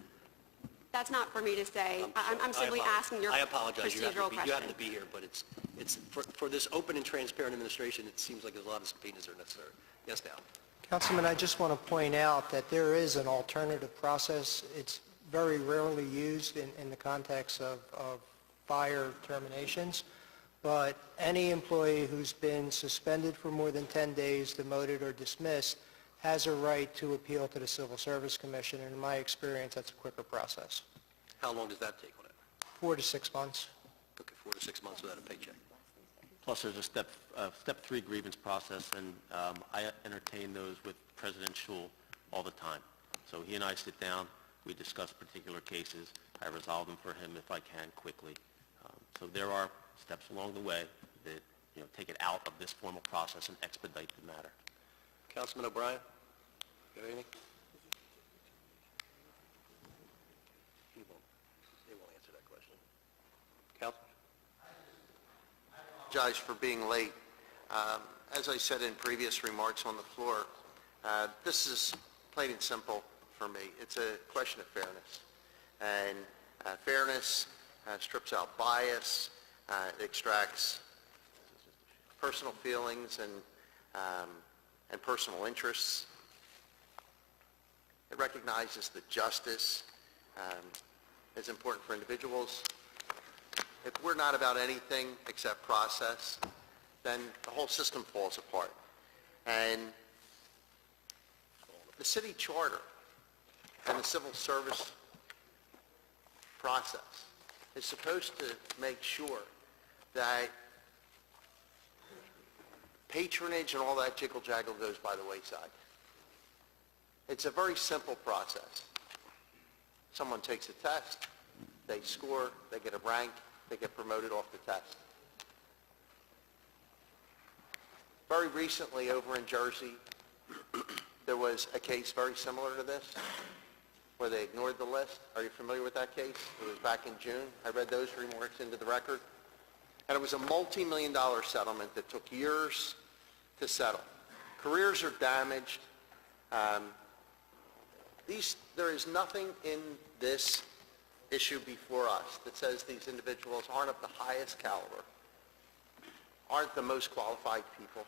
That's not for me to say. I'm simply asking your procedural question. You have to be here, but it's for this open and transparent administration, it seems like there's a lot of subpoenas are necessary. Yes, now. Councilman, I just want to point out that there is an alternative process. It's very rarely used in the context of fire terminations, but any employee who's been suspended for more than 10 days, demoted or dismissed, has a right to appeal to the Civil Service Commission, and in my experience, that's a quicker process. How long does that take on it? 4 to 6 months. Okay, 4 to 6 months without a paycheck. Plus, there's a step 3 grievance process, and I entertain those with President Schul all the time. So he and I sit down, we discuss particular cases, I resolve them for him if I can quickly. So there are steps along the way that take it out of this formal process and expedite the matter. Councilman O'Brien, you have anything? They won't answer that question. Councilman? Apologize for being late. As I said in previous remarks on the floor, this is plain and simple for me. It's a question of fairness. And fairness strips out bias, extracts personal feelings and personal interests. It recognizes that justice is important for individuals. If we're not about anything except process, then the whole system falls apart. And the city charter and the civil service process is supposed to make sure that patronage and all that jiggle-jaggle goes by the wayside. It's a very simple process. Someone takes a test, they score, they get a rank, they get promoted off the test. Very recently over in Jersey, there was a case very similar to this, where they ignored the list. Are you familiar with that case? It was back in June. I read those remarks into the record. And it was a multi-million-dollar settlement that took years to settle. Careers are damaged. There is nothing in this issue before us that says these individuals aren't of the highest caliber, aren't the most qualified people.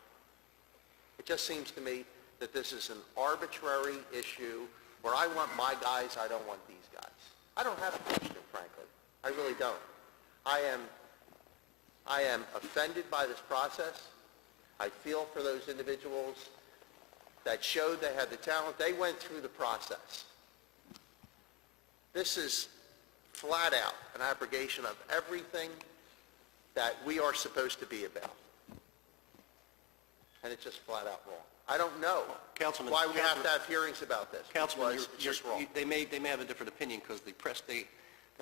It just seems to me that this is an arbitrary issue where I want my guys, I don't want these guys. I don't have a question, frankly. I really don't. I am offended by this process. I feel for those individuals that showed they had the talent. They went through the process. This is flat out an abrogation of everything that we are supposed to be about. And it's just flat out wrong. I don't know Councilman- why we have to have hearings about this. Councilman, It's just wrong. they may have a different opinion because the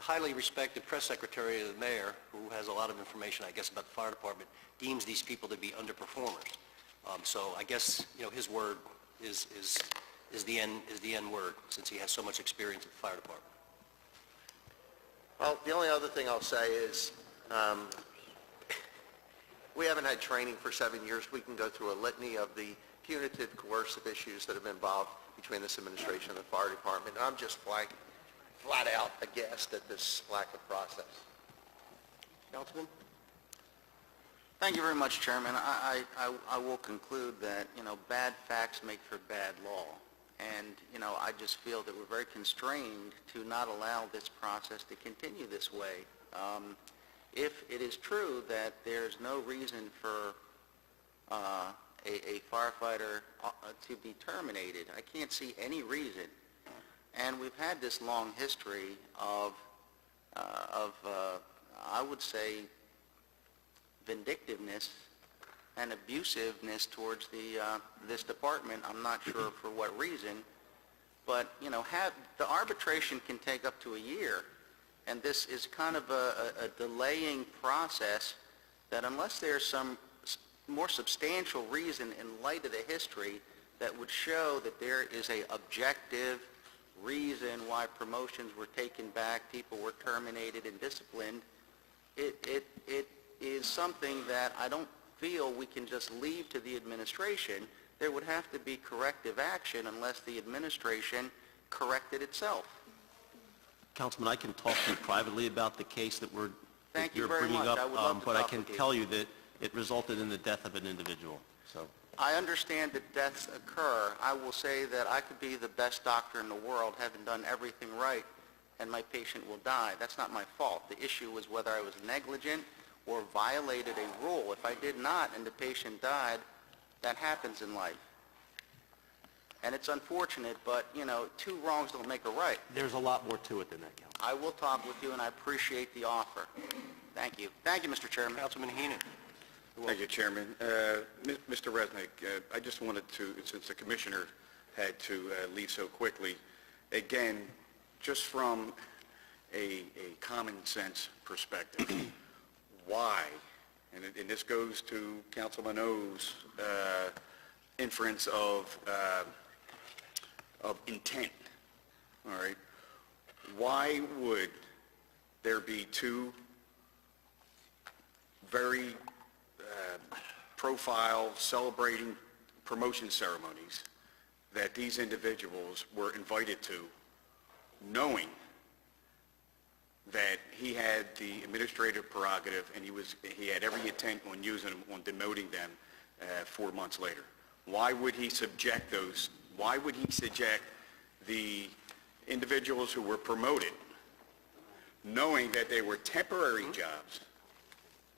highly respected press secretary of the mayor, who has a lot of information, I guess, about the fire department, deems these people to be underperformers. So I guess, his word is the end word, since he has so much experience with the fire department. Well, the only other thing I'll say is, we haven't had training for 7 years. We can go through a litany of the punitive, coercive issues that have been involved between this administration and the fire department. And I'm just flat out aghast at this lack of process. Councilman? Thank you very much, Chairman. I will conclude that, bad facts make for bad law. And, I just feel that we're very constrained to not allow this process to continue this way. If it is true that there's no reason for a firefighter to be terminated, I can't see any reason. And we've had this long history of I would say, vindictiveness and abusiveness towards this department. I'm not sure for what reason, but the arbitration can take up to a year, and this is kind of a delaying process that, unless there's some more substantial reason in light of the history that would show that there is a objective reason why promotions were taken back, people were terminated and disciplined, it is something that I don't feel we can just leave to the administration. There would have to be corrective action unless the administration corrected itself. Councilman, I can talk to you privately about the case that Thank you you're very bringing much. up, I would love to but I talk can with you. tell you that it resulted in the death of an individual. So I understand that deaths occur. I will say that I could be the best doctor in the world, having done everything right, and my patient will die. That's not my fault. The issue was whether I was negligent or violated a rule. If I did not and the patient died, that happens in life. And it's unfortunate, but, two wrongs don't make a right. there's a lot more to it than that, Councilman. I will talk with you, and I appreciate the offer. Thank you. Thank you, Mr. Chairman. Councilman Heenan? Thank you, Chairman. Mr. Resnick, I just wanted to, since the commissioner had to leave so quickly, again, just from a common sense perspective, why, and this goes to Councilman O's inference of intent, all right? Why would there be two very profile, celebrating promotion ceremonies that these individuals were invited to, knowing that he had the administrative prerogative and he had every intent on using them, on demoting them 4 months later? Why would he subject the individuals who were promoted, knowing that they were temporary jobs,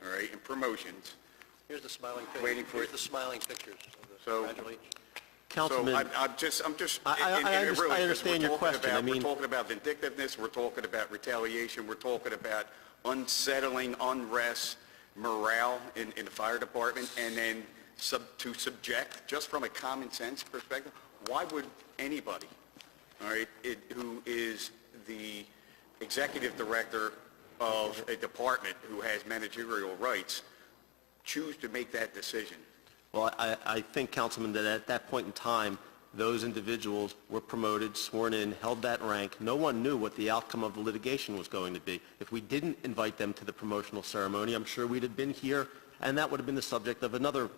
all right, and promotions? Here's the smiling picture. Waiting for Here's it. the smiling pictures of the So- congratulations. Councilman, So I'm just, I understand your question. I We're mean, talking about vindictiveness, we're talking about retaliation, we're talking about unsettling, unrest, morale in the fire department, and then to subject, just from a common sense perspective, why would anybody, all right, who is the executive director of a department who has managerial rights, choose to make that decision? well, I think, Councilman, that at that point in time, those individuals were promoted, sworn in, held that rank. No one knew what the outcome of the litigation was going to be. If we didn't invite them to the promotional ceremony, I'm sure we'd have been here, and that would have been the subject of another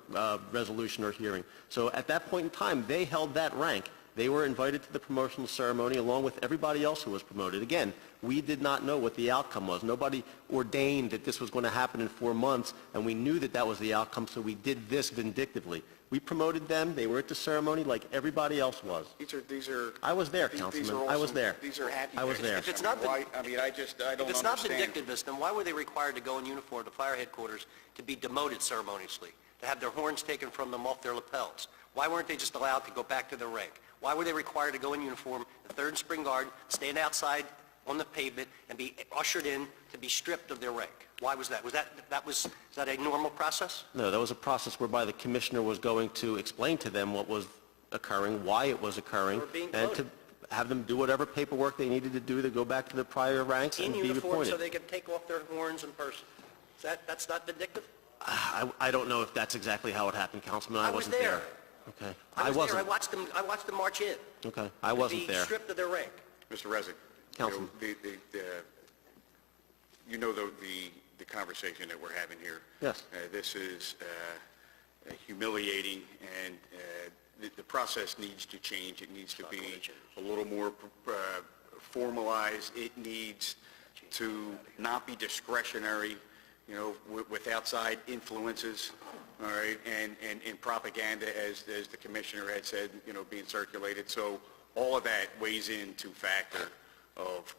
resolution or hearing. So at that point in time, they held that rank. They were invited to the promotional ceremony along with everybody else who was promoted. Again, we did not know what the outcome was. Nobody ordained that this was going to happen in 4 months, and we knew that that was the outcome, so we did this vindictively. We promoted them. They were at the ceremony like everybody else was. These are... I was there, these Councilman. are I was also- there. These are happy I was days. there. If it's not Why, I mean, I don't understand. If it's not vindictiveness, then why were they required to go in uniform to fire headquarters to be demoted ceremoniously, to have their horns taken from them off their lapels? Why weren't they just allowed to go back to their rank? Why were they required to go in uniform, the 3rd and Spring Guard, stand outside on the pavement and be ushered in to be stripped of their rank? Why was that? Is that a normal process? No, that was a process whereby the commissioner was going to explain to them what was occurring, why it was occurring, They were being and to promoted. have them do whatever paperwork they needed to do to go back to their prior ranks In and be uniform appointed. so they could take off their horns in person. That's not vindictive? I don't know if that's exactly how it happened, Councilman. I was wasn't there. there. Okay. I was wasn't. there. I watched them march in. Okay. I wasn't Be there. stripped of their rank. Mr. Resnick, Councilman. you know the conversation that we're having here. Yes. This is humiliating, and the process needs to change. It needs to be a little more formalized. It needs to not be discretionary, with outside influences, all right, and propaganda, as the commissioner had said, being circulated. So all of that weighs into factor of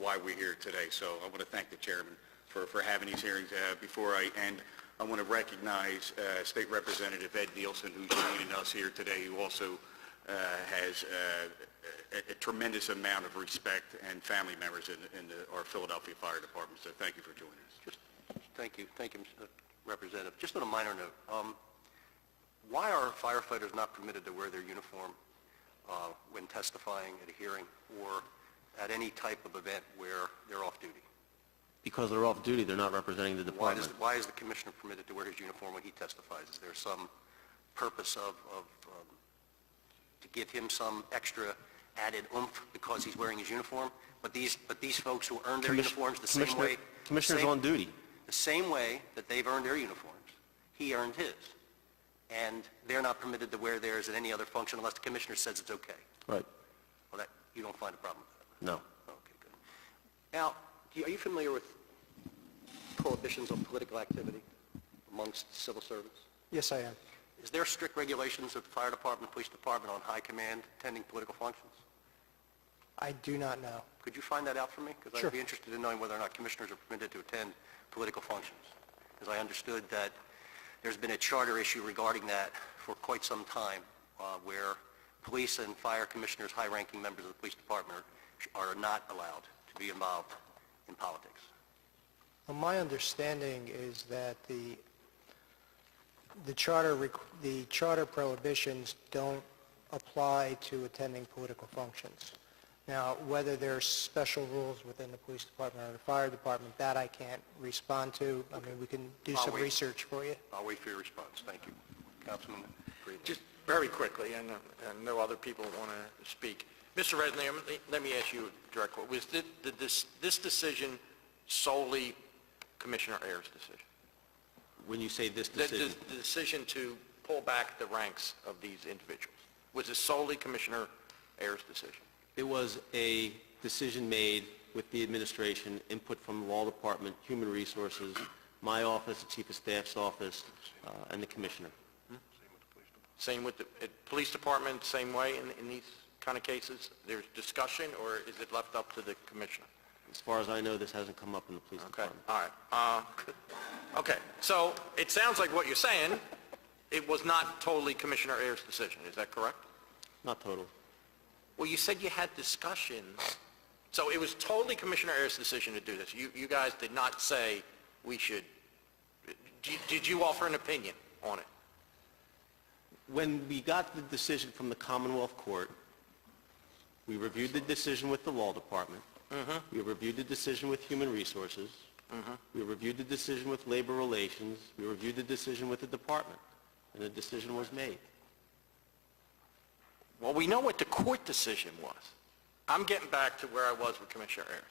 why we're here today. So I want to thank the chairman for having these hearings. Before I end, I want to recognize State Representative Ed Nielsen, who's joining us here today, who also has a tremendous amount of respect and family members in our Philadelphia Fire Department. So thank you for joining us. Thank you, Mr. Representative. Just on a minor note, why are firefighters not permitted to wear their uniform when testifying at a hearing or at any type of event where they're off duty? Because they're off duty, they're not representing the department. Why is the commissioner permitted to wear his uniform when he testifies? Is there some purpose to give him some extra added oomph because he's wearing his uniform? But these folks who earn their uniforms the same way... Commissioner's on duty. The same way that they've earned their uniforms, he earned his. And they're not permitted to wear theirs at any other function unless the commissioner says it's okay. Right. Well, you don't find a problem with that? No. Okay, good. Now, are you familiar with prohibitions on political activity amongst civil servants? Yes, I am. Is there strict regulations at the fire department, police department on high command attending political functions? I do not know. Could you find that out for me? Because Sure. I'd be interested in knowing whether or not commissioners are permitted to attend political functions. Because I understood that there's been a charter issue regarding that for quite some time, where police and fire commissioners, high-ranking members of the police department are not allowed to be involved in politics. Well, my understanding is that the charter prohibitions don't apply to attending political functions. Now, whether there's special rules within the police department or the fire department, that I can't respond to. I mean, we can do I'll some wait. research for you. I'll wait for your response. Thank you. Councilman Green. Just very quickly, and no other people want to speak. Mr. Resnick, let me ask you a direct question. Was this decision solely Commissioner Ayers' decision? When you say this The decision, decision to pull back the ranks of these individuals, was it solely Commissioner Ayers' decision? it was a decision made with the administration, input from the law department, human resources, my office, the chief of staff's office, and the commissioner. Same with the police department, same way in these kind of cases? There's discussion, or is it left up to the commissioner? As far as I know, this hasn't come up in the police Okay, department. all right. Okay, so it sounds like what you're saying, it was not totally Commissioner Ayers' decision, is that correct? Not total. Well, you said you had discussions, so it was totally Commissioner Ayers' decision to do this. You guys did not say we should, did you offer an opinion on it? When we got the decision from the Commonwealth Court, we reviewed the decision with the law department. We reviewed the decision with human resources. We reviewed the decision with labor relations. We reviewed the decision with the department, and the decision was made. Well, we know what the court decision was. I'm getting back to where I was with Commissioner Ayers.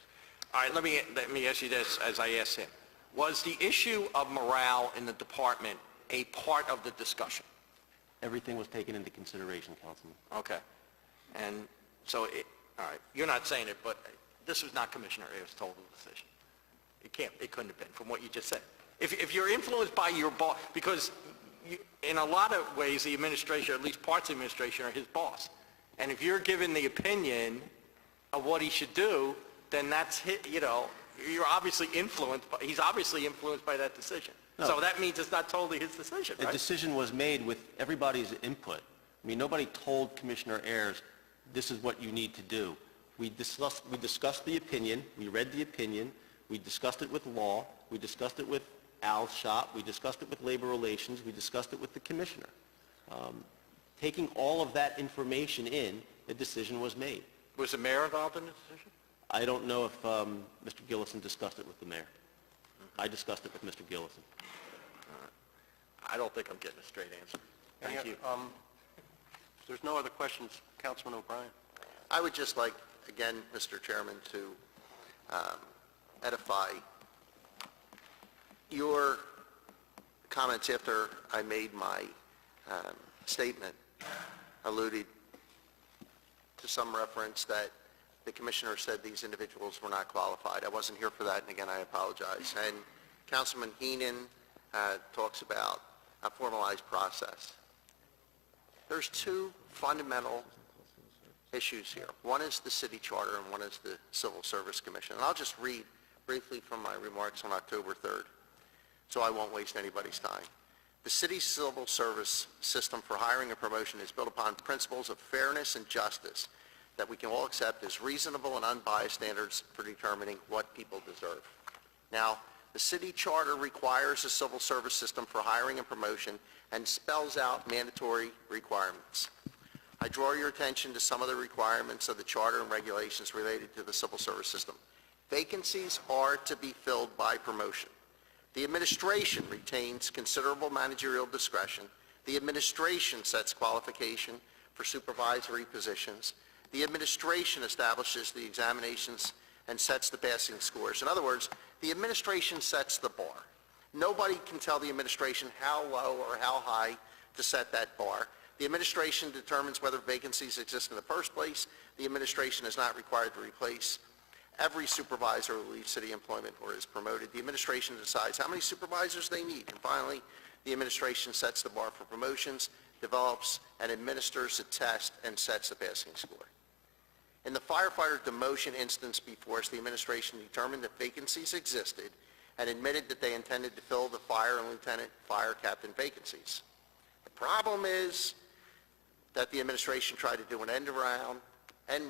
All right, let me ask you this as I asked him. Was the issue of morale in the department a part of the discussion? Everything was taken into consideration, Councilman. Okay. And so, all right, you're not saying it, but this was not Commissioner Ayers' total decision. It couldn't have been from what you just said. If you're influenced by your boss, because in a lot of ways, the administration, or at least parts of the administration, are his boss. And if you're giving the opinion of what he should do, then that's, you're obviously influenced, he's obviously influenced by that decision. No. So that means it's not totally his decision, The right? decision was made with everybody's input. I mean, nobody told Commissioner Ayers, this is what you need to do. We discussed the opinion, we read the opinion, we discussed it with law, we discussed it with Al's shop, we discussed it with labor relations, we discussed it with the commissioner. Taking all of that information in, the decision was made. Was the mayor involved in the decision? I don't know if Mr. Gillison discussed it with the mayor. I discussed it with Mr. Gillison. I don't think I'm getting a straight answer. Thank you. If there's no other questions, Councilman O'Brien. I would just like, again, Mr. Chairman, to edify your comments after I made my statement alluded to some reference that the commissioner said these individuals were not qualified. I wasn't here for that, and again, I apologize. And Councilman Heenan talks about a formalized process. There's two fundamental issues here. One is the city charter and one is the Civil Service Commission. And I'll just read briefly from my remarks on October 3rd, so I won't waste anybody's time. The city's civil service system for hiring and promotion is built upon principles of fairness and justice that we can all accept as reasonable and unbiased standards for determining what people deserve. Now, the city charter requires a civil service system for hiring and promotion and spells out mandatory requirements. I draw your attention to some of the requirements of the charter and regulations related to the civil service system. Vacancies are to be filled by promotion. The administration retains considerable managerial discretion. The administration sets qualification for supervisory positions. The administration establishes the examinations and sets the passing scores. In other words, the administration sets the bar. Nobody can tell the administration how low or how high to set that bar. The administration determines whether vacancies exist in the first place. The administration is not required to replace every supervisor who leaves city employment or is promoted. The administration decides how many supervisors they need. And finally, the administration sets the bar for promotions, develops and administers a test, and sets the passing score. In the firefighter demotion instance before us, the administration determined that vacancies existed and admitted that they intended to fill the fire and lieutenant fire captain vacancies. The problem is that the administration tried to do an end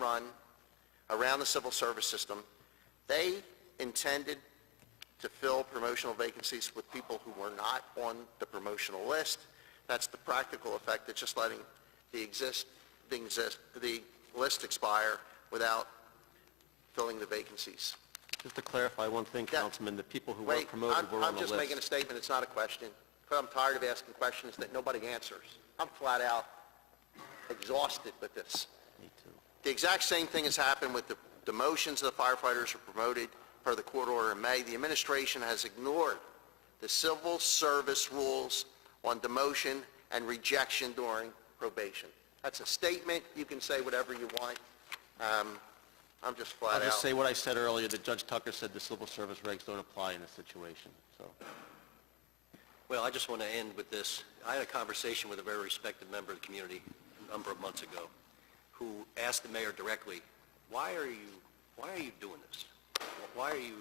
run around the civil service system. They intended to fill promotional vacancies with people who were not on the promotional list. That's the practical effect of just letting the list expire without filling the vacancies. Just to clarify one thing, Yeah. Councilman, the people who were promoted were on I'm the just list. making a statement, it's not a question. I'm tired of asking questions that nobody answers. I'm flat out exhausted with this. Me too. The exact same thing has happened with the demotions of the firefighters who were promoted per the court order in May. The administration has ignored the civil service rules on demotion and rejection during probation. That's a statement. You can say whatever you want. I'm just flat I'll out. just say what I said earlier, that Judge Tucker said the civil service regs don't apply in this situation, so. Well, I just want to end with this. I had a conversation with a very respected member of the community a number of months ago who asked the mayor directly, why are you doing this? Why are you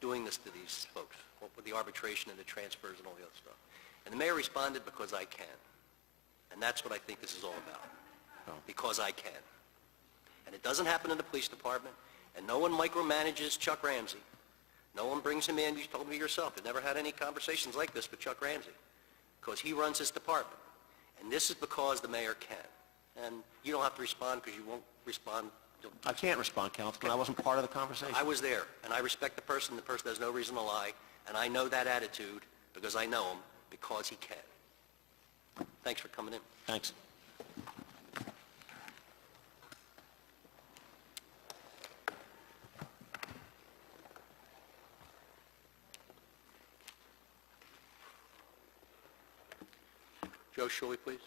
doing this to these folks? What with the arbitration and the transfers and all the other stuff? And the mayor responded, because I can. And that's what I think this is all about. Because I can. And it doesn't happen in the police department, and no one micromanages Chuck Ramsey. No one brings him in. You told me yourself, you've never had any conversations like this with Chuck Ramsey, because he runs his department. And this is because the mayor can. And you don't have to respond, because you won't respond. I can't respond, Councilman. I wasn't part of the conversation. I was there, and I respect the person. The person has no reason to lie, and I know that attitude because I know him, because he can. Thanks for coming in. Thanks. Joe Shuley, please.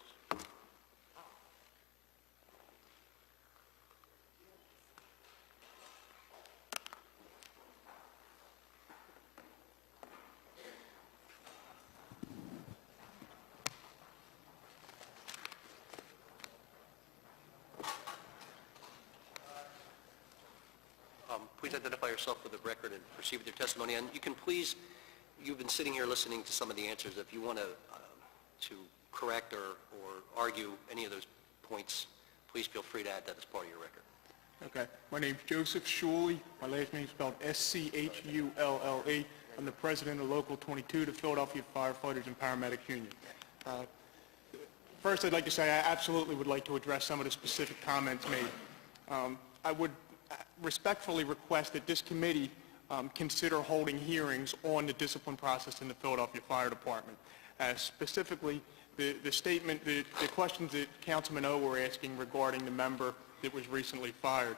please identify yourself for the record and proceed with your testimony? And you can please, you've been sitting here listening to some of the answers. If you want to correct or argue any of those points, please feel free to add that as part of your record. Okay. My name's Joseph Schuley. My last name is spelled S-C-H-U-L-L-E. I'm the president of Local 22, the Philadelphia Firefighters and Paramedics Union. First, I'd like to say I absolutely would like to address some of the specific comments made. I would respectfully request that this committee consider holding hearings on the discipline process in the Philadelphia Fire Department. Specifically, the questions that Councilman O were asking regarding the member that was recently fired.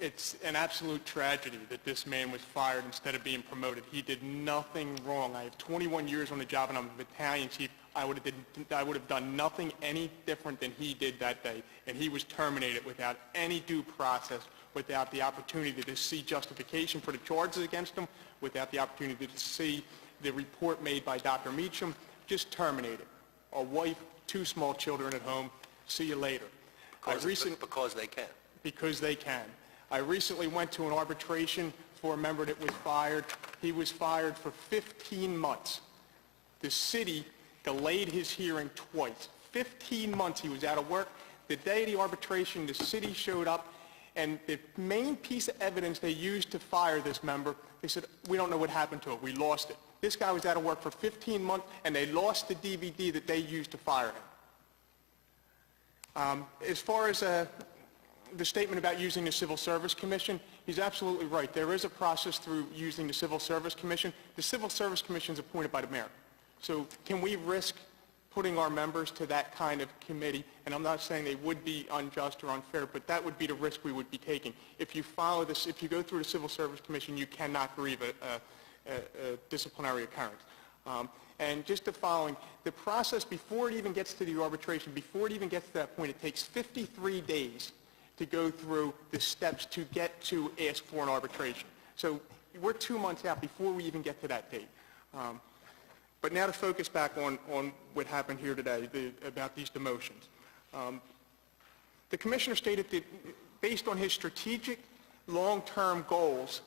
It's an absolute tragedy that this man was fired instead of being promoted. He did nothing wrong. I have 21 years on the job, and I'm a battalion chief. I would have done nothing any different than he did that day, and he was terminated without any due process, without the opportunity to see justification for the charges against him, without the opportunity to see the report made by Dr. Meacham. Just terminated. A wife, 2 small children at home. See you later. Because they can. Because they can. I recently went to an arbitration for a member that was fired. He was fired for 15 months. The city delayed his hearing twice. 15 months he was out of work. The day of the arbitration, the city showed up, and the main piece of evidence they used to fire this member, they said, we don't know what happened to it. We lost it. This guy was out of work for 15 months, and they lost the DVD that they used to fire him. As far as the statement about using the Civil Service Commission, he's absolutely right. There is a process through using the Civil Service Commission. The Civil Service Commission is appointed by the mayor. So can we risk putting our members to that kind of committee? And I'm not saying they would be unjust or unfair, but that would be the risk we would be taking. If you follow this, if you go through the Civil Service Commission, you cannot grieve a disciplinary occurrence. And just the following, the process before it even gets to the arbitration, before it even gets to that point, it takes 53 days to go through the steps to get to ask for an arbitration. So we're 2 months out before we even get to that date. But now to focus back on what happened here today about these demotions. The commissioner stated that based on his strategic long-term goals,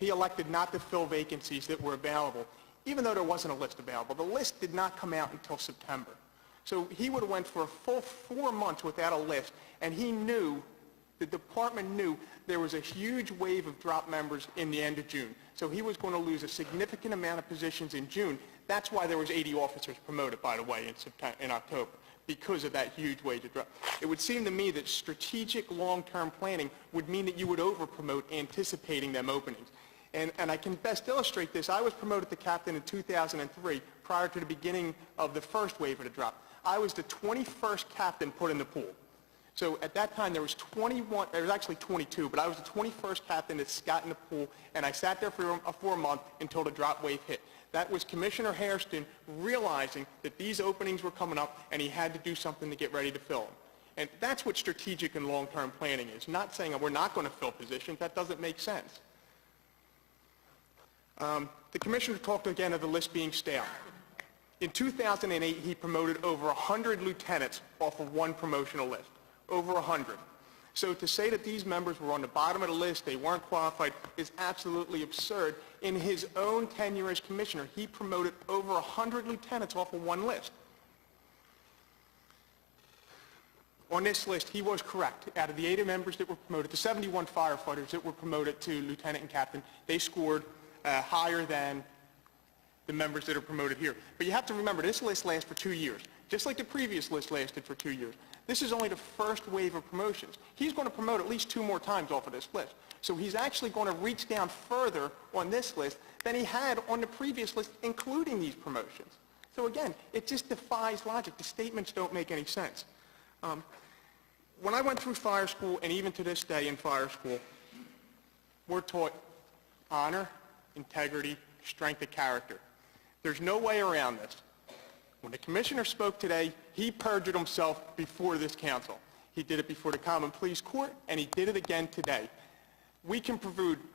he elected not to fill vacancies that were available, even though there wasn't a list available. The list did not come out until September. So he would have went for a full 4 months without a list, and he knew, the department knew, there was a huge wave of drop members in the end of June. So he was going to lose a significant amount of positions in June. That's why there was 80 officers promoted, by the way, in October, because of that huge wage of drop. It would seem to me that strategic long-term planning would mean that you would over-promote anticipating them openings. And I can best illustrate this. I was promoted to captain in 2003, prior to the beginning of the first wave of the drop. I was the 21st captain put in the pool. So at that time, there was 21, there was actually 22, but I was the 21st captain that got in the pool, and I sat there for a month until the drop wave hit. That was Commissioner Hairston realizing that these openings were coming up, and he had to do something to get ready to fill them. And that's what strategic and long-term planning is, not saying we're not going to fill positions. That doesn't make sense. The commissioner talked again of the list being stale. In 2008, he promoted over 100 lieutenants off of one promotional list, over 100. So to say that these members were on the bottom of the list, they weren't qualified, is absolutely absurd. In his own tenure as commissioner, he promoted over 100 lieutenants off of one list. On this list, he was correct. Out of the 80 members that were promoted, the 71 firefighters that were promoted to lieutenant and captain, they scored higher than the members that are promoted here. But you have to remember, this list lasts for 2 years, just like the previous list lasted for 2 years. This is only the first wave of promotions. He's going to promote at least 2 more times off of this list. So he's actually going to reach down further on this list than he had on the previous list, including these promotions. So again, it just defies logic. The statements don't make any sense. When I went through fire school, and even to this day in fire school, we're taught honor, integrity, strength of character. There's no way around this. When the commissioner spoke today, he perjured himself before this council. He did it before the Common Pleas Court, and he did it again today. We can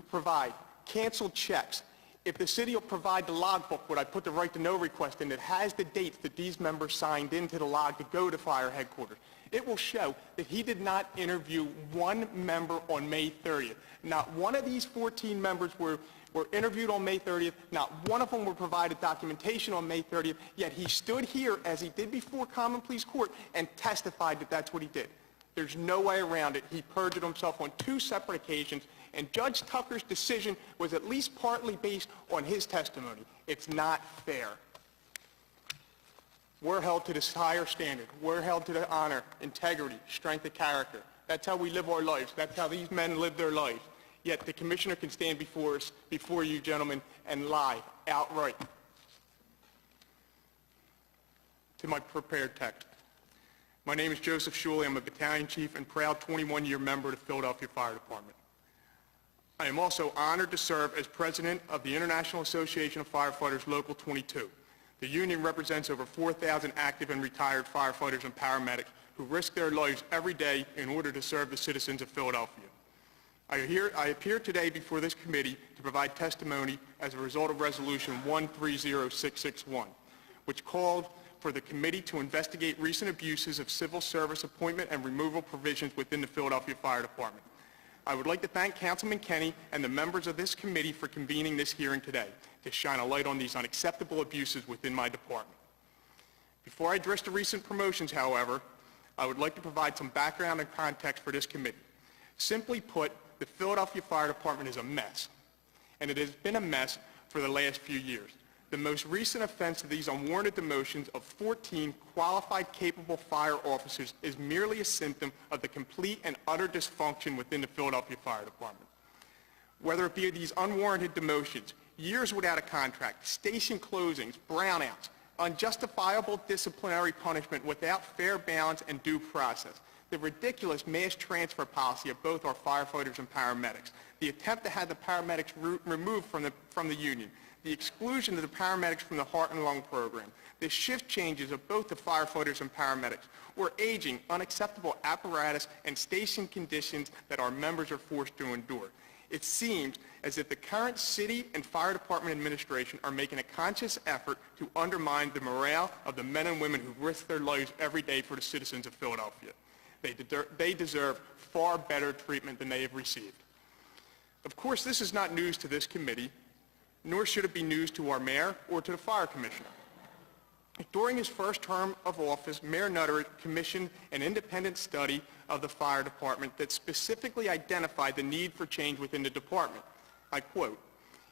provide canceled checks, If the city will provide the logbook, would I put the right to know request in that has the dates that these members signed into the log to go to fire headquarters, it will show that he did not interview one member on May 30th. Not one of these 14 members were interviewed on May 30th. Not one of them were provided documentation on May 30th, yet he stood here, as he did before Common Pleas Court, and testified that that's what he did. There's no way around it. He perjured himself on 2 separate occasions, and Judge Tucker's decision was at least partly based on his testimony. It's not fair. We're held to this higher standard. We're held to the honor, integrity, strength of character. That's how we live our lives. That's how these men live their lives. Yet the commissioner can stand before us, before you gentlemen, and lie outright. To my prepared text. My name is Joseph Shuley. I'm a battalion chief and proud 21-year member of the Philadelphia Fire Department. I am also honored to serve as president of the International Association of Firefighters Local 22. The union represents over 4,000 active and retired firefighters and paramedics who risk their lives every day in order to serve the citizens of Philadelphia. I appear today before this committee to provide testimony as a result of Resolution 130661, which called for the committee to investigate recent abuses of civil service appointment and removal provisions within the Philadelphia Fire Department. I would like to thank Councilman Kenny and the members of this committee for convening this hearing today to shine a light on these unacceptable abuses within my department. Before I address the recent promotions, however, I would like to provide some background and context for this committee. Simply put, the Philadelphia Fire Department is a mess, and it has been a mess for the last few years. The most recent offense of these unwarranted demotions of 14 qualified, capable fire officers is merely a symptom of the complete and utter dysfunction within the Philadelphia Fire Department. Whether it be these unwarranted demotions, years without a contract, station closings, brownouts, unjustifiable disciplinary punishment without fair balance and due process, the ridiculous mass transfer policy of both our firefighters and paramedics, the attempt to have the paramedics removed from the union, the exclusion of the paramedics from the heart and lung program, the shift changes of both the firefighters and paramedics, or aging, unacceptable apparatus and station conditions that our members are forced to endure. It seems as if the current city and fire department administration are making a conscious effort to undermine the morale of the men and women who risk their lives every day for the citizens of Philadelphia. They deserve far better treatment than they have received. Of course, this is not news to this committee, nor should it be news to our mayor or to the fire commissioner. During his first term of office, Mayor Nutter commissioned an independent study of the fire department that specifically identified the need for change within the department. I quote,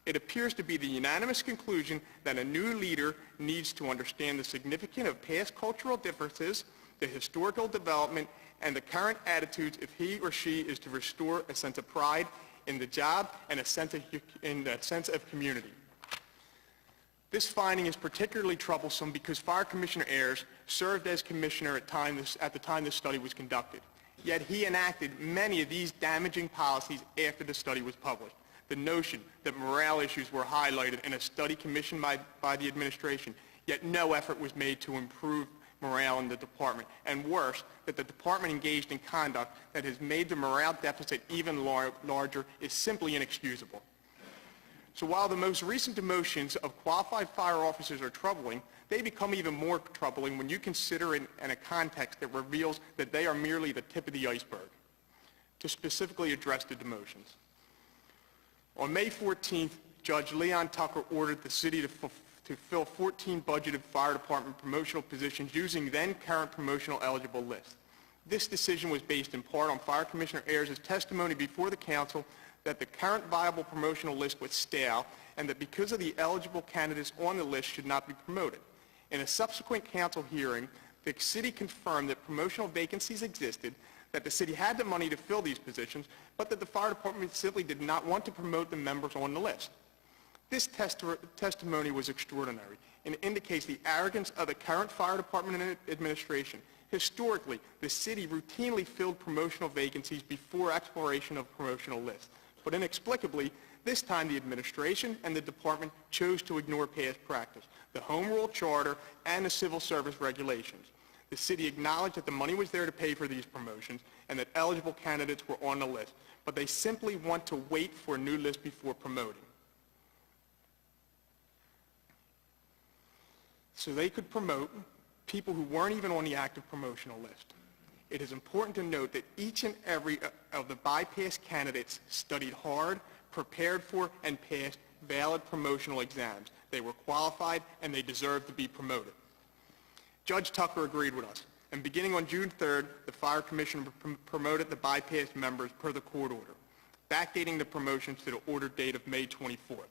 "It appears to be the unanimous conclusion that a new leader needs to understand the significance of past cultural differences, the historical development, and the current attitudes if he or she is to restore a sense of pride in the job and a sense of community." This finding is particularly troublesome because Fire Commissioner Ayers served as commissioner at the time this study was conducted. Yet he enacted many of these damaging policies after the study was published. The notion that morale issues were highlighted in a study commissioned by the administration, yet no effort was made to improve morale in the department, and worse, that the department engaged in conduct that has made the morale deficit even larger, is simply inexcusable. So while the most recent demotions of qualified fire officers are troubling, they become even more troubling when you consider it in a context that reveals that they are merely the tip of the iceberg. To specifically address the demotions. On May 14th, Judge Leon Tucker ordered the city to fill 14 budgeted fire department promotional positions using then current promotional eligible lists. This decision was based in part on Fire Commissioner Ayers' testimony before the council that the current viable promotional list was stale and that because of the eligible candidates on the list should not be promoted. In a subsequent council hearing, the city confirmed that promotional vacancies existed, that the city had the money to fill these positions, but that the fire department simply did not want to promote the members on the list. This testimony was extraordinary and indicates the arrogance of the current fire department and administration. Historically, the city routinely filled promotional vacancies before exploration of promotional lists. But inexplicably, this time the administration and the department chose to ignore past practice, the Home Rule Charter, and the civil service regulations. The city acknowledged that the money was there to pay for these promotions and that eligible candidates were on the list, but they simply want to wait for a new list before promoting. so they could promote people who weren't even on the active promotional list. It is important to note that each and every of the bypass candidates studied hard, prepared for, and passed valid promotional exams. They were qualified, and they deserved to be promoted. Judge Tucker agreed with us, and beginning on June 3rd, the Fire Commission promoted the bypass members per the court order, backdating the promotions to the order date of May 24th.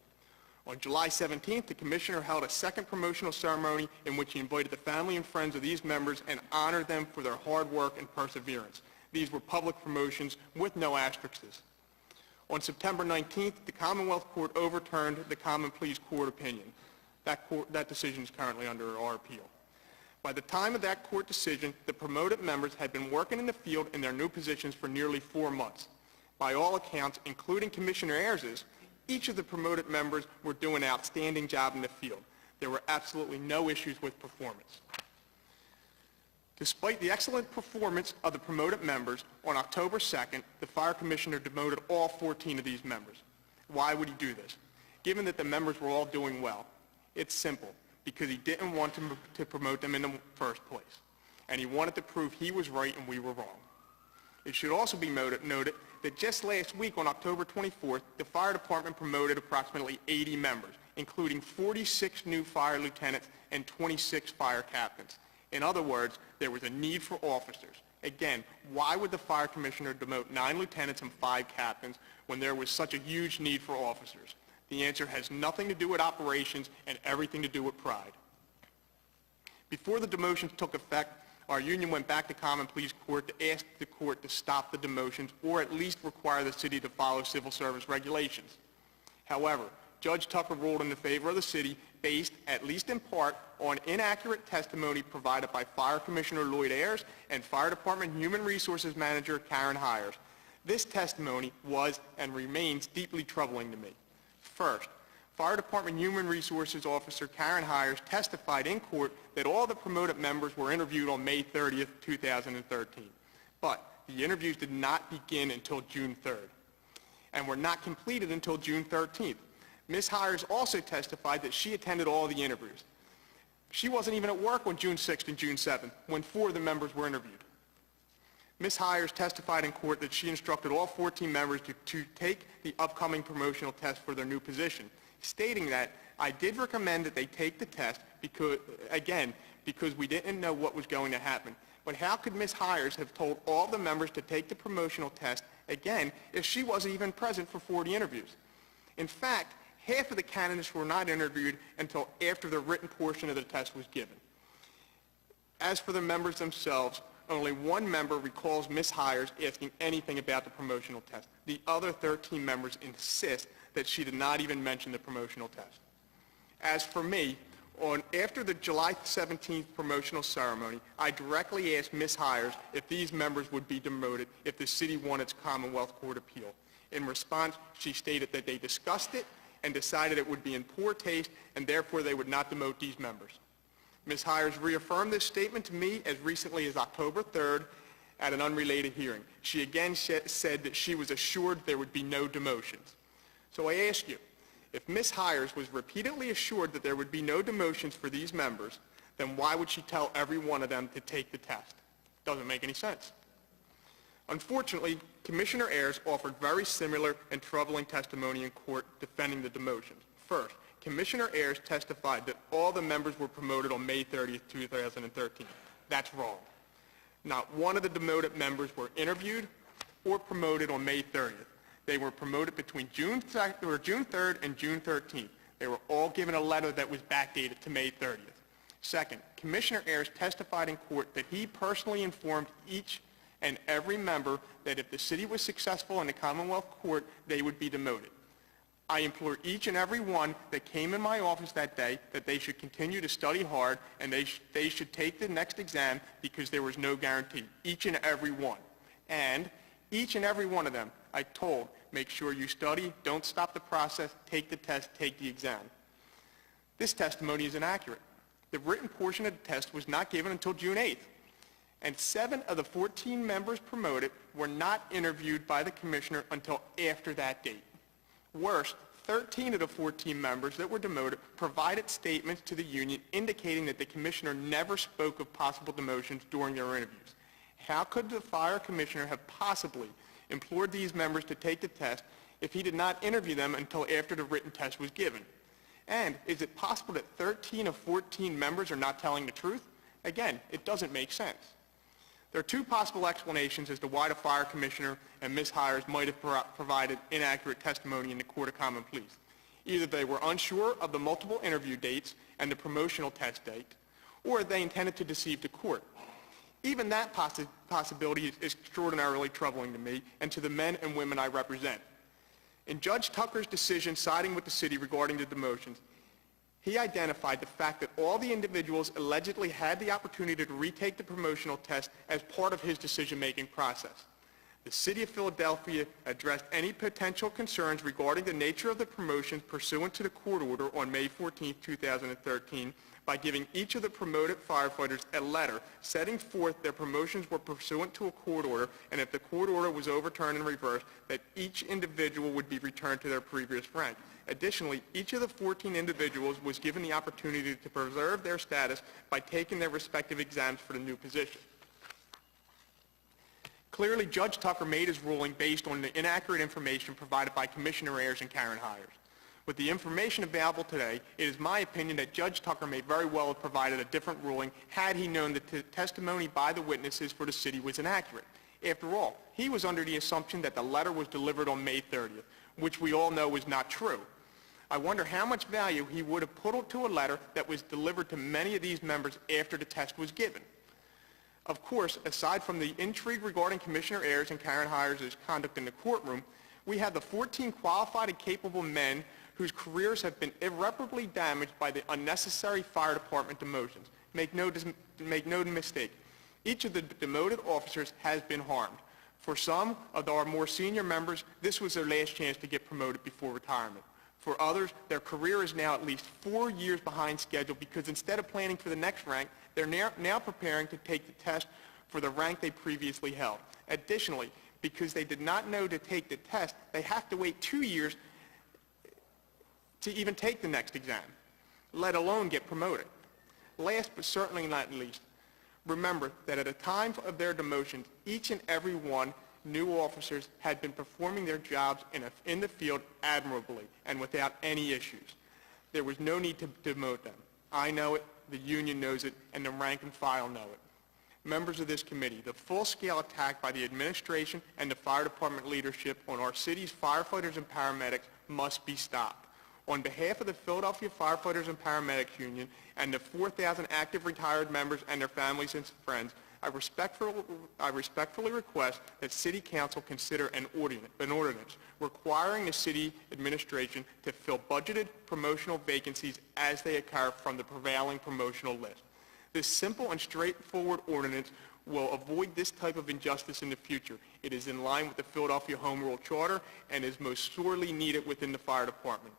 On July 17th, the Commissioner held a second promotional ceremony in which he invited the family and friends of these members and honored them for their hard work and perseverance. These were public promotions with no asterisks. On September 19th, the Commonwealth Court overturned the Common Pleas Court opinion. That decision is currently under our appeal. By the time of that court decision, the promoted members had been working in the field in their new positions for nearly 4 months. By all accounts, including Commissioner Ayers', each of the promoted members were doing an outstanding job in the field. There were absolutely no issues with performance. Despite the excellent performance of the promoted members, on October 2nd, the Fire Commissioner demoted all 14 of these members. Why would he do this? Given that the members were all doing well, it's simple, because he didn't want to promote them in the first place, and he wanted to prove he was right and we were wrong. It should also be noted that just last week on October 24th, the fire department promoted approximately 80 members, including 46 new fire lieutenants and 26 fire captains. In other words, there was a need for officers. Again, why would the fire commissioner demote 9 lieutenants and 5 captains when there was such a huge need for officers? The answer has nothing to do with operations and everything to do with pride. Before the demotions took effect, our union went back to Common Pleas Court to ask the court to stop the demotions or at least require the city to follow civil service regulations. However, Judge Tucker ruled in the favor of the city based, at least in part, on inaccurate testimony provided by Fire Commissioner Lloyd Ayers and Fire Department Human Resources Manager Karen Hires. This testimony was and remains deeply troubling to me. First, Fire Department Human Resources Officer Karen Hires testified in court that all the promoted members were interviewed on May 30th, 2013. But the interviews did not begin until June 3rd and were not completed until June 13th. Ms. Hires also testified that she attended all the interviews. She wasn't even at work on June 6th and June 7th when 4 of the members were interviewed. Ms. Hires testified in court that she instructed all 14 members to take the upcoming promotional test for their new position, stating that I did recommend that they take the test because we didn't know what was going to happen. But how could Ms. Hires have told all the members to take the promotional test again if she wasn't even present for 40 interviews? In fact, half of the candidates were not interviewed until after the written portion of the test was given. As for the members themselves, only 1 member recalls Ms. Hires asking anything about the promotional test. The other 13 members insist that she did not even mention the promotional test. As for me, after the July 17th promotional ceremony, I directly asked Ms. Hires if these members would be demoted if the city won its Commonwealth Court appeal. In response, she stated that they discussed it and decided it would be in poor taste and therefore they would not demote these members. Ms. Hires reaffirmed this statement to me as recently as October 3rd at an unrelated hearing. She again said that she was assured there would be no demotions. So I ask you, if Ms. Hires was repeatedly assured that there would be no demotions for these members, then why would she tell every one of them to take the test? Doesn't make any sense. Unfortunately, Commissioner Ayers offered very similar and troubling testimony in court defending the demotions. First, Commissioner Ayers testified that all the members were promoted on May 30th, 2013. That's wrong. Not one of the demoted members were interviewed or promoted on May 30th. They were promoted between June 3rd and June 13th. They were all given a letter that was backdated to May 30th. Second, Commissioner Ayers testified in court that he personally informed each and every member that if the city was successful in the Commonwealth Court, they would be demoted. I implore each and every one that came in my office that day that they should continue to study hard and they should take the next exam because there was no guarantee. Each and every one. And each and every one of them, I told, make sure you study, don't stop the process, take the test, take the exam. This testimony is inaccurate. The written portion of the test was not given until June 8th. And 7 of the 14 members promoted were not interviewed by the commissioner until after that date. Worse, 13 of the 14 members that were demoted provided statements to the union indicating that the commissioner never spoke of possible demotions during their interviews. How could the fire commissioner have possibly implored these members to take the test if he did not interview them until after the written test was given? And is it possible that 13 of 14 members are not telling the truth? Again, it doesn't make sense. There are two possible explanations as to why the fire commissioner and Ms. Hires might have provided inaccurate testimony in the Court of Common Pleas. Either they were unsure of the multiple interview dates and the promotional test date, or they intended to deceive the court. Even that possibility is extraordinarily troubling to me and to the men and women I represent. In Judge Tucker's decision siding with the city regarding the demotions, he identified the fact that all the individuals allegedly had the opportunity to retake the promotional test as part of his decision-making process. The City of Philadelphia addressed any potential concerns regarding the nature of the promotions pursuant to the court order on May 14, 2013, by giving each of the promoted firefighters a letter setting forth their promotions were pursuant to a court order, and if the court order was overturned and reversed, that each individual would be returned to their previous rank. Additionally, each of the 14 individuals was given the opportunity to preserve their status by taking their respective exams for the new position. Clearly, Judge Tucker made his ruling based on the inaccurate information provided by Commissioner Ayers and Karen Hires. With the information available today, it is my opinion that Judge Tucker may very well have provided a different ruling had he known that the testimony by the witnesses for the city was inaccurate. After all, he was under the assumption that the letter was delivered on May 30th, which we all know is not true. I wonder how much value he would have put to a letter that was delivered to many of these members after the test was given. Of course, aside from the intrigue regarding Commissioner Ayers and Karen Hires' conduct in the courtroom, we have the 14 qualified and capable men whose careers have been irreparably damaged by the unnecessary fire department demotions. Make no mistake, each of the demoted officers has been harmed. For some of our more senior members, this was their last chance to get promoted before retirement. For others, their career is now at least 4 years behind schedule because instead of planning for the next rank, they're now preparing to take the test for the rank they previously held. Additionally, because they did not know to take the test, they have to wait 2 years to even take the next exam, let alone get promoted. Last but certainly not least, remember that at the time of their demotions, each and every one new officers had been performing their jobs in the field admirably and without any issues. There was no need to demote them. I know it, the union knows it, and the rank and file know it. Members of this committee, the full-scale attack by the administration and the fire department leadership on our city's firefighters and paramedics must be stopped. On behalf of the Philadelphia Firefighters and Paramedics Union and the 4,000 active retired members and their families and friends, I respectfully request that City Council consider an ordinance requiring the city administration to fill budgeted promotional vacancies as they occur from the prevailing promotional list. This simple and straightforward ordinance will avoid this type of injustice in the future. It is in line with the Philadelphia Home Rule Charter and is most sorely needed within the fire department.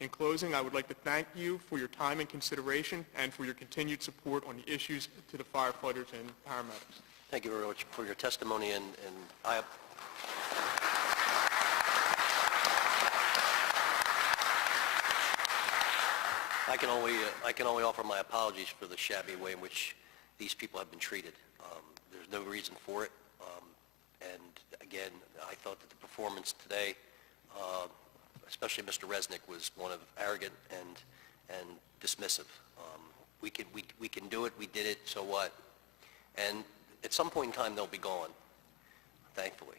In closing, I would like to thank you for your time and consideration and for your continued support on the issues to the firefighters and paramedics. Thank you very much for your testimony, and I can only offer my apologies for the shabby way in which these people have been treated. There's no reason for it, and again, I thought that the performance today, especially Mr. Resnick, was one of arrogant and dismissive. We can do it. We did it. So what? And at some point in time, they'll be gone. Thankfully.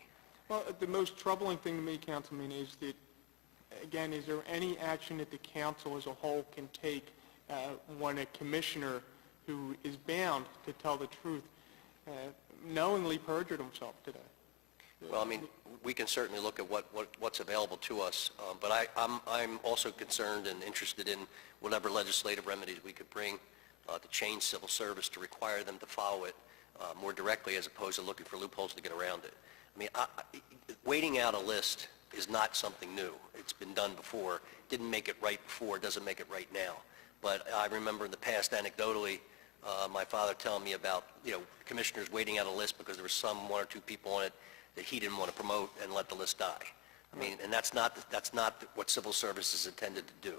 Well, the most troubling thing to me, Councilman, is that, again, is there any action that the council as a whole can take when a commissioner who is bound to tell the truth knowingly perjured himself today? Well, I mean, we can certainly look at what's available to us, but I'm also concerned and interested in whatever legislative remedies we could bring to change civil service to require them to follow it more directly as opposed to looking for loopholes to get around it. I mean, waiting out a list is not something new. It's been done before. Didn't make it right before, doesn't make it right now. But I remember in the past, anecdotally, my father telling me about, commissioners waiting out a list because there was some 1 or 2 people on it that he didn't want to promote and let the list die. I mean, and that's not what civil service is intended to do.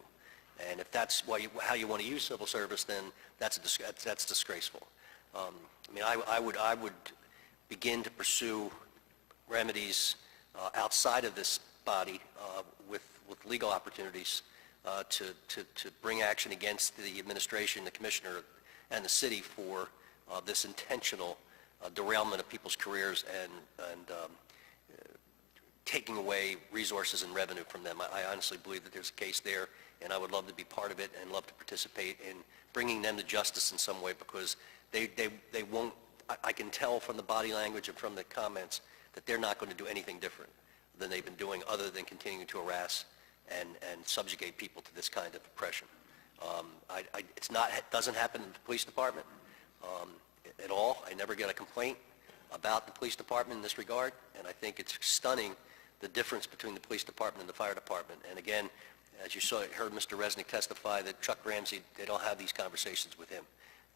And if that's how you want to use civil service, then that's disgraceful. I mean, I would begin to pursue remedies outside of this body with legal opportunities to bring action against the administration, the commissioner, and the city for this intentional derailment of people's careers and taking away resources and revenue from them. I honestly believe that there's a case there, and I would love to be part of it and love to participate in bringing them to justice in some way, because they won't, I can tell from the body language and from the comments that they're not going to do anything different than they've been doing other than continuing to harass and subjugate people to this kind of oppression. It doesn't happen in the police department at all. I never get a complaint about the police department in this regard, and I think it's stunning the difference between the police department and the fire department. And again, as you heard Mr. Resnick testify, that Chuck Ramsey, they don't have these conversations with him.